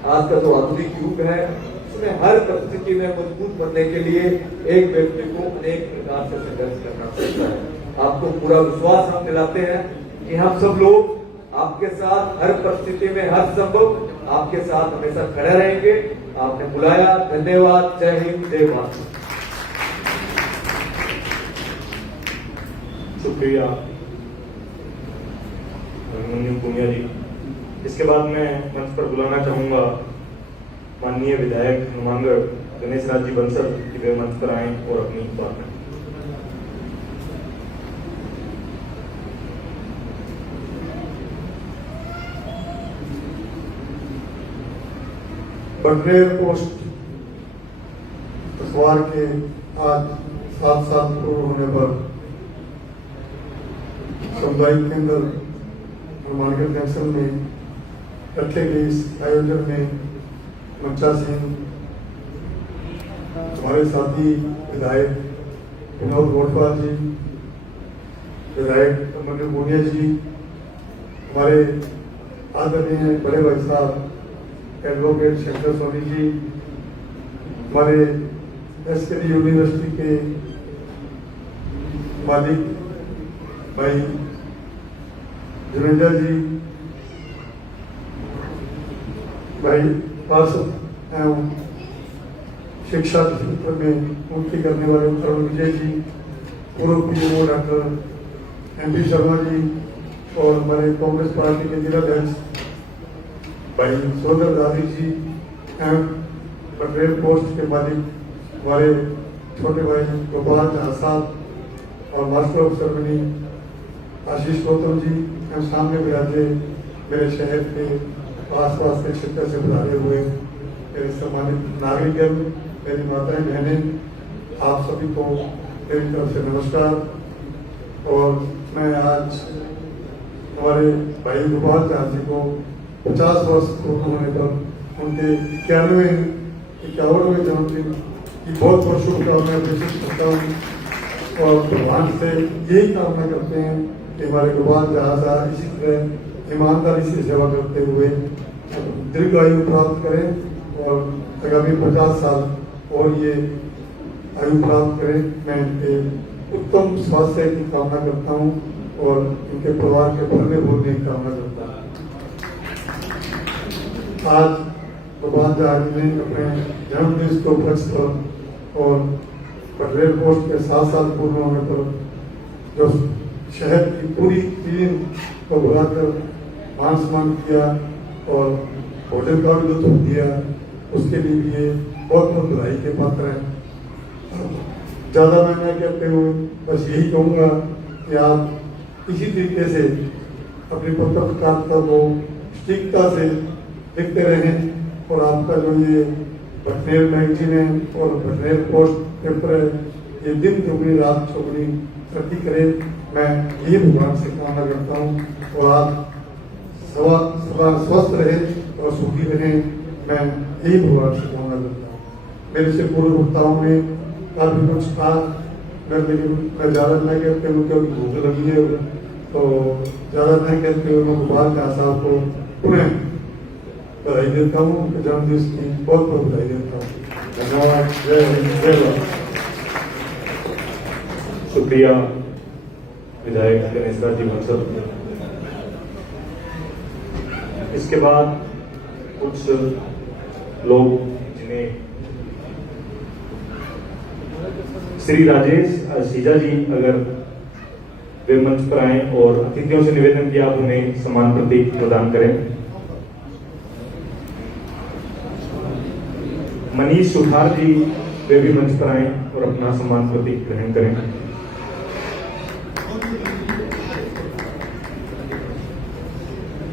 आज का जो आधुनिक युग है, उसमें हर परिस्थिति में मजबूत बनने के लिए एक व्यक्ति को अनेक प्रकार से संघर्ष करना पड़ता है। आपको पूरा विश्वास हम दिलाते हैं कि हम सब लोग आपके साथ हर परिस्थिति में, हर संभव आपके साथ हमेशा खड़े रहेंगे। आपने बुलाया, धन्यवाद। जय हिंद, जय भारत। शुक्रिया अभिमन्यु पुनिया जी। इसके बाद मैं मंच पर बुलाना चाहूंगा माननीय विधायक हनुमानगढ़ गणेश राज जी बंसल कि वे मंच पर आए और अपनी बात करें। बटनेर पोस्ट अखबार के आज 7 साल पूर्ण होने पर सामुदायिक केंद्र हनुमानगढ़ जंक्शन में रखे गए इस आयोजन में मंचा सिंह, हमारे साथी विधायक विनोद गोटवाल जी, विधायक अभिमन्यु पुनिया जी, हमारे आदरणीय बड़े भाई साहब एडवोकेट शंकर सोनी जी, हमारे एसकेडी यूनिवर्सिटी के मालिक भाई धर्मेंद्र जी, भाई पार्षद एवं शिक्षा क्षेत्र में उन्नति करने वाले तरुण विजय जी, पूर्व पीओ डॉक्टर एमपी शर्मा जी और हमारे कांग्रेस पार्टी के जिला अध्यक्ष भाई सोदर दादी जी एवं बटनेर पोस्ट के मालिक हमारे छोटे भाई गोपाल झा साहब और मास्टर ऑफ सेरेमनी आशीष गौतम जी एवं सामने विराजे मेरे शहर के आसपास के क्षेत्र से बुलाए हुए मेरे सम्मानित नागरिकगण, मेरी माताएं बहनें, आप सभी को मेरी तरफ से नमस्कार। और मैं आज हमारे भाई गोपाल झा जी को 50 वर्ष पूर्ण होने पर उनके 51वें जन्मदिन की बहुत बहुत शुभकामनाएं प्रेषित करता हूँ और भगवान से यही कामना करते हैं कि हमारे गोपाल झा इसी तरह ईमानदारी से सेवा करते हुए दीर्घ आयु प्राप्त करें और आगामी 50 साल और ये आयु प्राप्त करें। मैं इनके उत्तम स्वास्थ्य की कामना करता हूँ और इनके परिवार के भरने भूलने की कामना करता हूँ। आज गोपाल झा ने अपने जन्मदिन के उपलक्ष्य पर और बटनेर पोस्ट के 7 साल पूर्ण होने पर जो शहर की पूरी टीम को बुलाकर मान सम्मान किया और होटल का भी लुत्फ दिया, उसके लिए भी ये बहुत बहुत बधाई के पात्र हैं। ज्यादा मैं नहीं कहते हुए बस यही कहूँगा कि आप इसी तरीके से अपनी पत्रकारिता को सटीकता से लिखते रहें और आपका जो ये भटनेर मैगजीन है और भटनेर पोस्ट पेपर है, ये दिन चौगनी रात चौगनी तरक्की करे। मैं यही भगवान से कामना करता हूँ और आप सदा स्वस्थ रहे और सुखी रहे, मैं यही भगवान से कामना करता हूँ। मेरे से पूर्व वक्ताओं ने काफी कुछ कहा, मैं ज्यादा नहीं कहते हुए क्योंकि भूख लगी है, तो ज्यादा नहीं कहते हुए मैं गोपाल का साहब को पुनः बधाई देता हूँ, उनके जन्मदिन की बहुत बहुत बधाई देता हूँ। धन्यवाद। जय हिंद, जय भारत। शुक्रिया विधायक गणेश राज जी बंसल। इसके बाद कुछ लोग जिन्हें श्री राजेश सीजा जी अगर वे मंच पर आए और अतिथियों से निवेदन किया आप उन्हें सम्मान प्रतीक प्रदान करें। मनीष सुथार जी वे भी मंच पर आए और अपना सम्मान प्रतीक ग्रहण करें।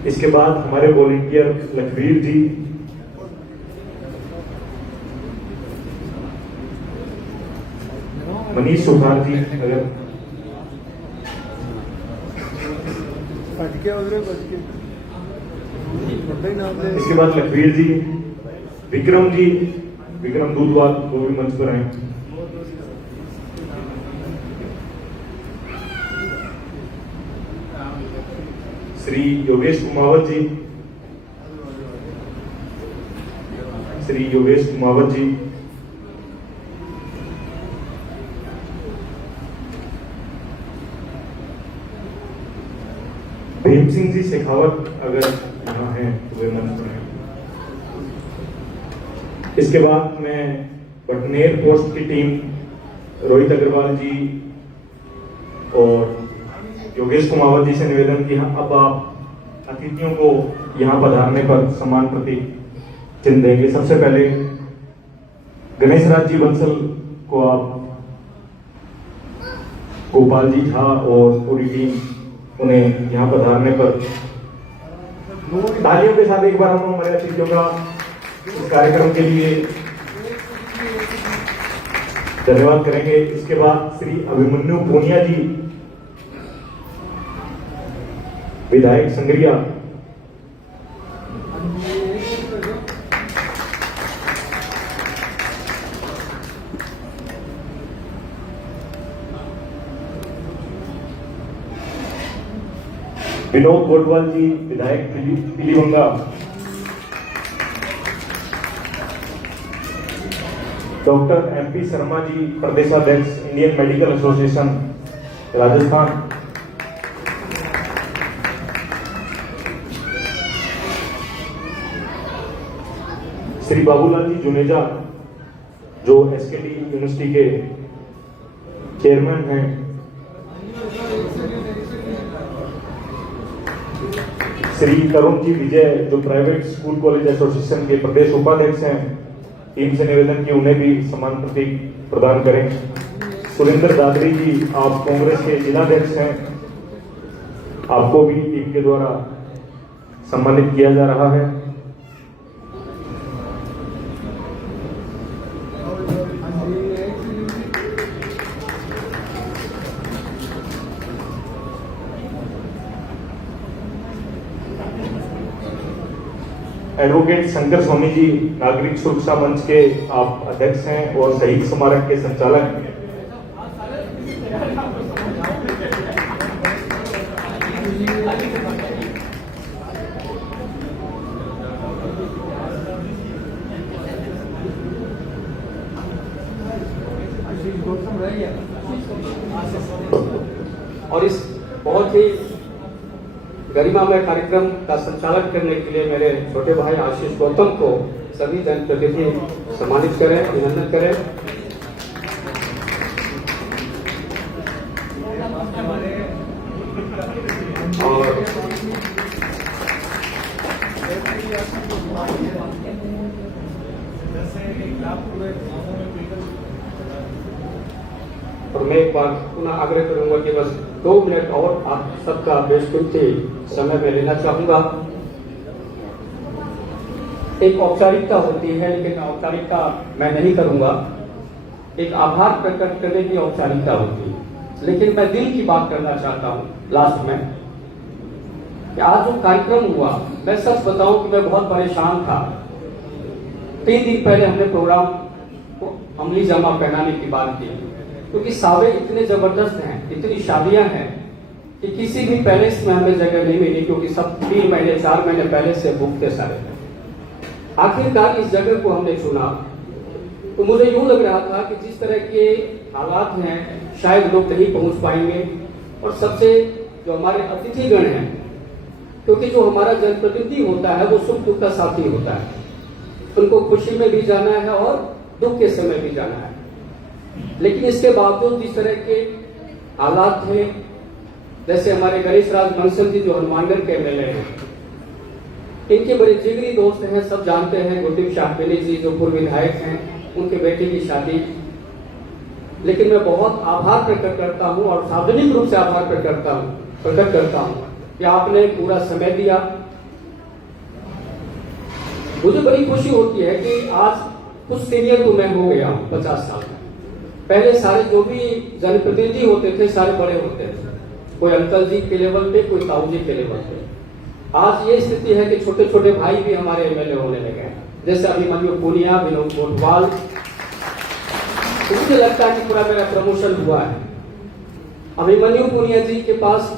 इसके बाद हमारे वॉलंटियर लखवीर जी, मनीष सुथार जी अगर इसके बाद लखवीर जी, विक्रम जी, विक्रम दूधवाल वो भी मंच पर आए। श्री योगेश कुमावत जी, श्री योगेश कुमावत जी, भीम सिंह जी शेखावत अगर यहाँ हैं तो वे मंच पर हैं। इसके बाद मैं भटनेर पोस्ट की टीम रोहित अग्रवाल जी और योगेश कुमावत जी से निवेदन किया, अब आप अतिथियों को यहाँ पधारने पर सम्मान प्रतीक चिन्ह देंगे। सबसे पहले गणेश राज जी बंसल को आप गोपाल जी झा और पूरी टीम उन्हें यहाँ पधारने पर तालियों के साथ एक बार हम हमारे अतिथियों का इस कार्यक्रम के लिए धन्यवाद करेंगे। इसके बाद श्री अभिमन्यु पूनिया जी, विधायक संगरिया, विनोद गोटवाल जी, विधायक पीलीबंगा, डॉक्टर एमपी शर्मा जी, प्रदेशाध्यक्ष Indian Medical Association Rajasthan, Shri Babulal ji Juneja जो एसकेटी यूनिवर्सिटी के चेयरमैन हैं, श्री तरुण जी विजय जो प्राइवेट स्कूल कॉलेज एसोसिएशन के प्रदेश उपाध्यक्ष हैं, टीम से निवेदन की उन्हें भी सम्मान प्रतीक प्रदान करें। सुरेंद्र दादरी जी आप कांग्रेस के जिलाध्यक्ष हैं, आपको भी टीम के द्वारा सम्मानित किया जा रहा है। एडवोकेट शंकर स्वामी जी नागरिक सुरक्षा मंच के आप अध्यक्ष हैं और शहीद स्मारक के संचालक हैं। और इस बहुत ही गरिमामय कार्यक्रम का संचालन करने के लिए मेरे छोटे भाई आशीष गौतम को सभी जनप्रतिनिधि सम्मानित करें, अभिनंदन करें। और और मैं एक बार पुनः आग्रह करूंगा कि बस 2 मिनट और आप सबका बेशकीमती समय में लेना चाहूंगा। एक औपचारिकता होती है, लेकिन औपचारिकता मैं नहीं करूंगा। एक आभार प्रकट करने की औपचारिकता होती है, लेकिन मैं दिल की बात करना चाहता हूं लास्ट में कि आज जो कार्यक्रम हुआ, मैं सच बताऊं कि मैं बहुत परेशान था। 3 दिन पहले हमने प्रोग्राम को अमली जामा पहनाने की बात की, क्योंकि सावे इतने जबरदस्त हैं, इतनी शादियां हैं कि किसी भी पैलेस में हमें जगह नहीं मिली, क्योंकि सब 3 महीने 4 महीने पहले से बुक थे सारे। आखिरकार इस जगह को हमने चुना, तो मुझे यूं लग रहा था कि जिस तरह के हालात हैं शायद लोग नहीं पहुंच पाएंगे। और सबसे जो हमारे अतिथिगण हैं, क्योंकि जो हमारा जनप्रतिनिधि होता है वो सुख दुख का साथी होता है, उनको खुशी में भी जाना है और दुख के समय भी जाना है। लेकिन इसके बावजूद जिस तरह के हालात थे, जैसे हमारे गणेश राज बंसल जी जो हनुमानगढ़ के एमएलए हैं, इनके बड़े जिगरी दोस्त हैं, सब जानते हैं। गुरदीप शाहपेली जी जो पूर्व विधायक हैं, उनके बेटे की शादी। लेकिन मैं बहुत आभार प्रकट करता हूं और सार्वजनिक रूप से आभार प्रकट करता हूं कि आपने पूरा समय दिया। मुझे बड़ी खुशी होती है कि आज कुछ सीनियर तो मैं हो गया हूं 50 साल में। पहले सारे जो भी जनप्रतिनिधि होते थे सारे बड़े होते थे, कोई अंकल जी के लेवल पे, कोई ताऊ जी के लेवल पे। आज ये स्थिति है कि छोटे छोटे भाई भी हमारे एमएलए होने लगे हैं, जैसे अभिमन्यु पूनिया, विनोद गोठवाल। तो मुझे लगता है कि पूरा मेरा प्रमोशन हुआ है। अभिमन्यु पूनिया जी के पास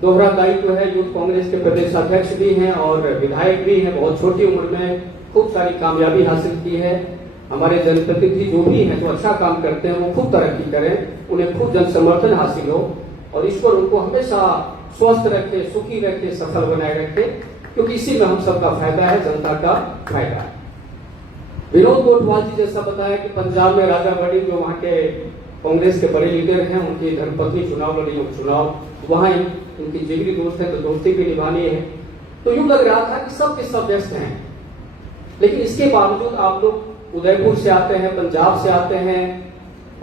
दोहरा दायित्व है, यूथ कांग्रेस के प्रदेश अध्यक्ष भी हैं और विधायक भी हैं। बहुत छोटी उम्र में खूब सारी कामयाबी हासिल की है। हमारे जनप्रतिनिधि जो भी हैं, जो अच्छा काम करते हैं, वो खूब तरक्की करें, उन्हें खूब जन समर्थन हासिल हो और ईश्वर उनको हमेशा स्वस्थ रखे, सुखी रखे, सफल बनाए रखे, क्योंकि इसी में हम सबका फायदा है, जनता का फायदा है। विनोद गोठवाल जी जैसा बताया कि पंजाब में राजा बड़ी जो वहाँ के कांग्रेस के बड़े लीडर हैं, उनकी धर्मपत्नी चुनाव लड़ी, उपचुनाव वहां इनकी जिगरी दोस्त है, तो दोस्ती भी निभानी है। तो यूं लग रहा था कि सब के सब व्यस्त हैं, लेकिन इसके बावजूद आप लोग उदयपुर से आते हैं, पंजाब से आते हैं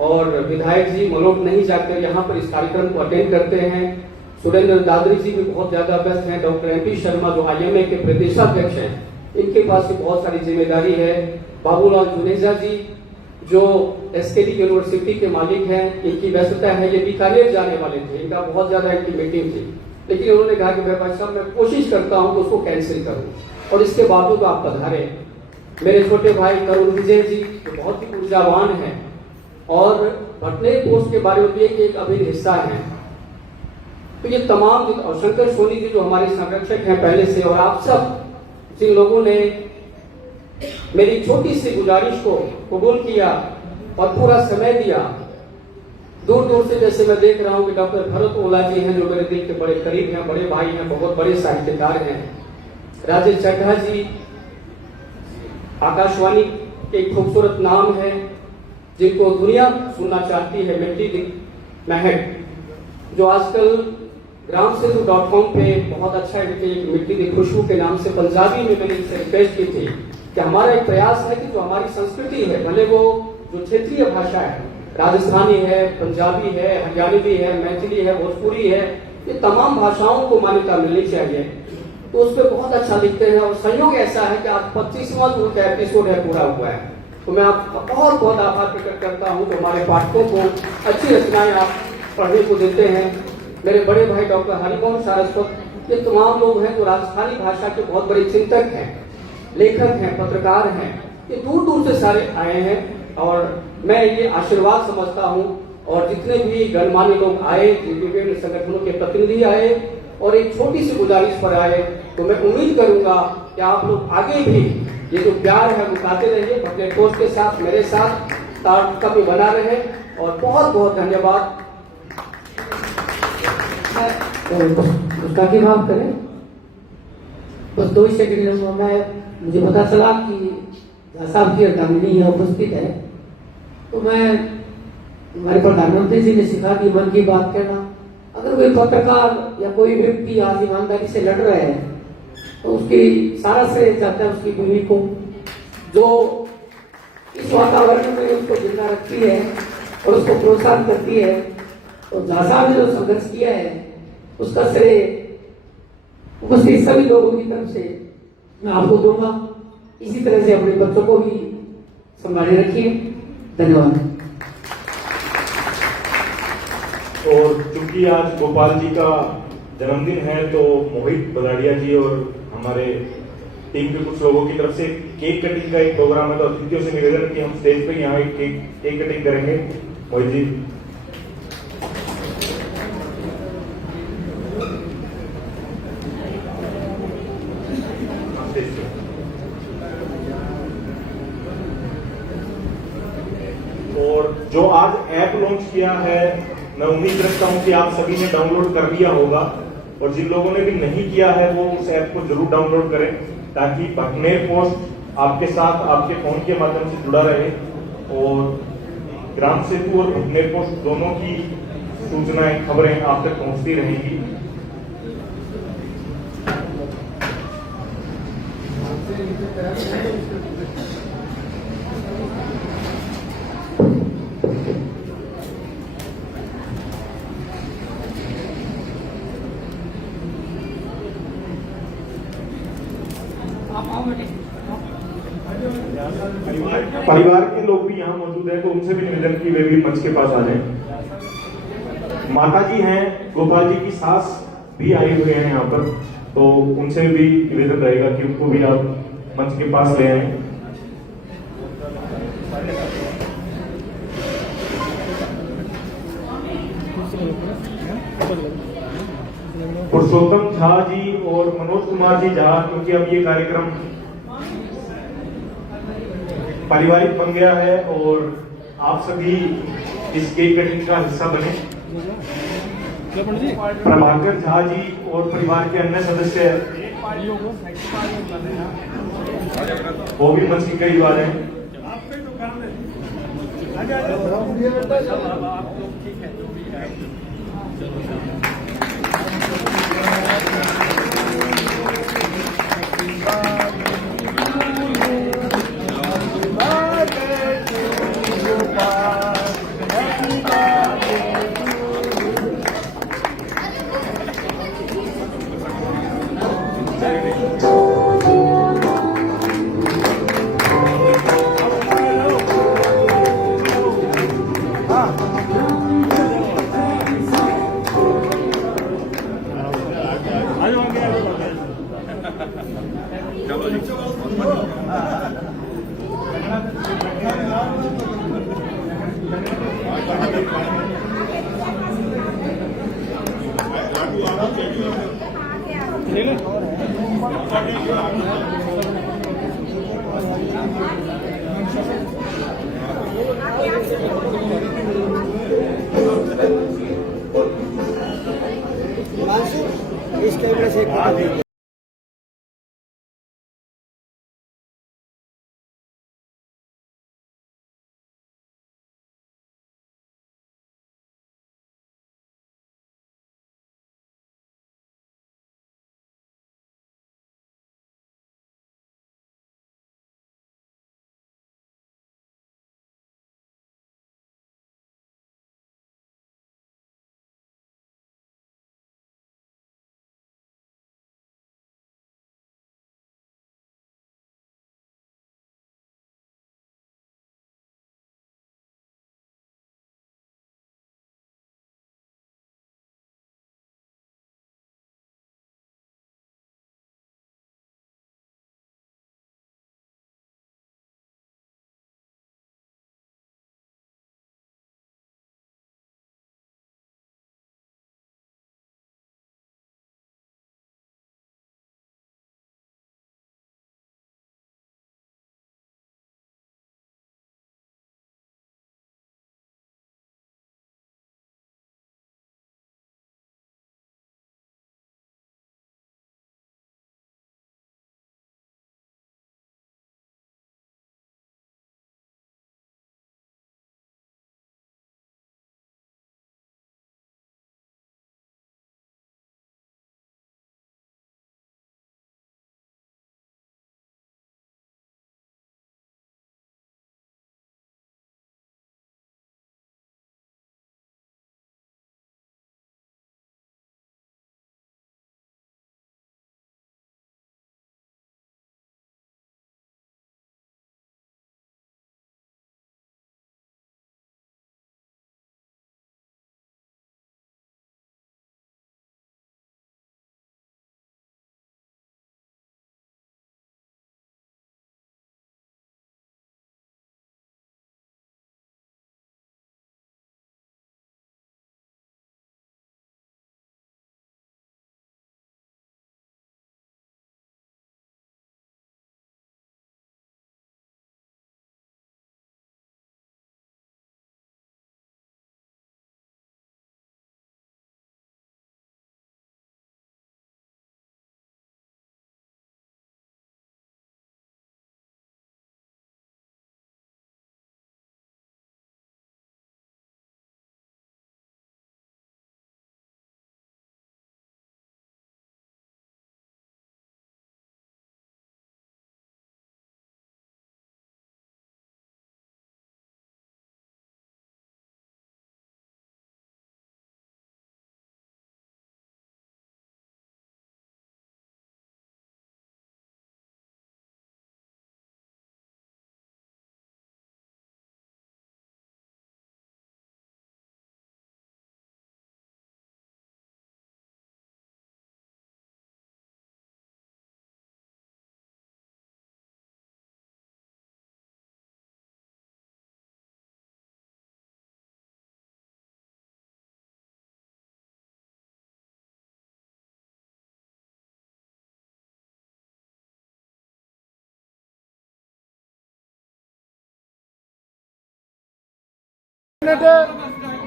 और विधायक जी मलोट नहीं जाकर यहाँ पर इस कार्यक्रम को अटेंड करते हैं। सुरेंद्र दादरी जी भी बहुत ज्यादा व्यस्त हैं। डॉक्टर MP शर्मा जो IMA के प्रदेशाध्यक्ष हैं, इनके पास भी बहुत सारी जिम्मेदारी है। बाबूलाल जुनेजा जी जो SKD यूनिवर्सिटी के मालिक हैं, इनकी व्यस्तता है, ये बीकानेर जाने वाले थे, इनका बहुत ज्यादा इनकी मीटिंग थी, लेकिन उन्होंने कहा कि भाई साहब मैं कोशिश करता हूं कि उसको कैंसिल करूं, और इसके बावजूद आप पधारे। मेरे छोटे भाई तरुण विजय जी जो बहुत ही ऊर्जावान हैं और भटनेर पोस्ट के बारे में भी एक अभिन्न हिस्सा है। तो ये तमाम और शंकर सोनी जी जो हमारे संरक्षक हैं पहले से, और आप सब जिन लोगों ने मेरी छोटी सी गुजारिश को कबूल किया और पूरा समय दिया। दूर दूर से जैसे मैं देख रहा हूं कि डॉक्टर भरत ओला जी हैं जो मेरे दिल के बड़े करीब हैं, बड़े भाई हैं, बहुत बड़े साहित्यकार हैं। राजेश चड्ढा जी आकाशवाणी के एक खूबसूरत नाम है जिनको दुनिया सुनना चाहती है, मिट्टी महक, जो आजकल ग्रामसेतु.com पे बहुत अच्छा एक मिट्टी की खुशबू के नाम से पंजाबी में मैंने इसे रिक्वेस्ट की थी कि हमारा एक प्रयास है कि जो हमारी संस्कृति है, भले वो जो क्षेत्रीय भाषा है, राजस्थानी है, पंजाबी है, हरियाणवी है, मैथिली है, भोजपुरी है, ये तमाम भाषाओं को मान्यता मिलनी चाहिए। तो उस पर बहुत अच्छा लिखते हैं और संयोग ऐसा है कि आज 25वां जो एपिसोड है पूरा हुआ है। तो मैं आपका बहुत बहुत आभार प्रकट करता हूँ कि हमारे पाठकों को अच्छी रचनाएं आप पढ़ने को देते हैं। मेरे बड़े भाई डॉक्टर हरिमोहन सारस्वत, ये तमाम लोग हैं जो राजस्थानी भाषा के बहुत बड़े चिंतक हैं, लेखक हैं, पत्रकार हैं, ये दूर दूर से सारे आए हैं और मैं ये आशीर्वाद समझता हूँ। और जितने भी गणमान्य लोग आए, विभिन्न संगठनों के प्रतिनिधि आए और एक छोटी सी गुजारिश पर आए, तो मैं उम्मीद करूंगा कि आप लोग आगे भी ये जो प्यार है बताते रहिए, भटनेर पोस्ट के साथ, मेरे साथ तालमेल भी बना रहे। और बहुत बहुत धन्यवाद। उसका की माफ करें, बस 2 सेकंड लूंगा मैं। मुझे पता चला कि साहब की अर्धांगिनी यहाँ उपस्थित है, तो मैं हमारे प्रधानमंत्री जी ने सिखा दी मन की बात कहना। अगर कोई पत्रकार या कोई व्यक्ति आज ईमानदारी से लड़ रहे हैं तो उसकी सारा श्रेय जाता है उसकी बीवी को, जो इस वातावरण में उसको जिंदा रखती है और उसको प्रोत्साहन करती है। तो झांसा ने जो संघर्ष किया है उसका श्रेय उपस्थित सभी लोगों की तरफ से मैं आपको दूंगा। इसी तरह से अपने बच्चों को भी संभाले रखिए। धन्यवाद। और चूंकि आज गोपाल जी का जन्मदिन है तो मोहित बदाड़िया जी और हमारे टीम के कुछ लोगों की तरफ से केक कटिंग का एक प्रोग्राम है, तो अतिथियों से निवेदन है कि हम स्टेज पे यहाँ एक केक कटिंग करेंगे। मोहित जी। और जो आज ऐप लॉन्च किया है, मैं उम्मीद रखता हूं कि आप सभी ने डाउनलोड कर लिया होगा, और जिन लोगों ने भी नहीं किया है वो उस ऐप को जरूर डाउनलोड करें, ताकि भटनेर पोस्ट आपके साथ आपके फोन के माध्यम से जुड़ा रहे और ग्राम सेतु और भटनेर पोस्ट दोनों की सूचनाएं, खबरें आप तक पहुंचती रहेंगी। परिवार के लोग भी यहाँ मौजूद हैं, तो उनसे भी निवेदन की वे भी मंच के पास आ जाएं। माता जी हैं, गोपाल जी की सास भी आए हुए हैं यहाँ पर, तो उनसे भी निवेदन रहेगा कि उनको भी आप मंच के पास ले आए। पुरुषोत्तम झा जी और मनोज कुमार जी झा, क्योंकि अब ये कार्यक्रम पारिवारिक बन गया है और आप सभी इस केक कटिंग का हिस्सा बने। प्रभाकर झा जी और परिवार के अन्य सदस्य वो भी मंच के करीब आ रहे हैं। इस कैमरे से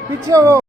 पीछे हो।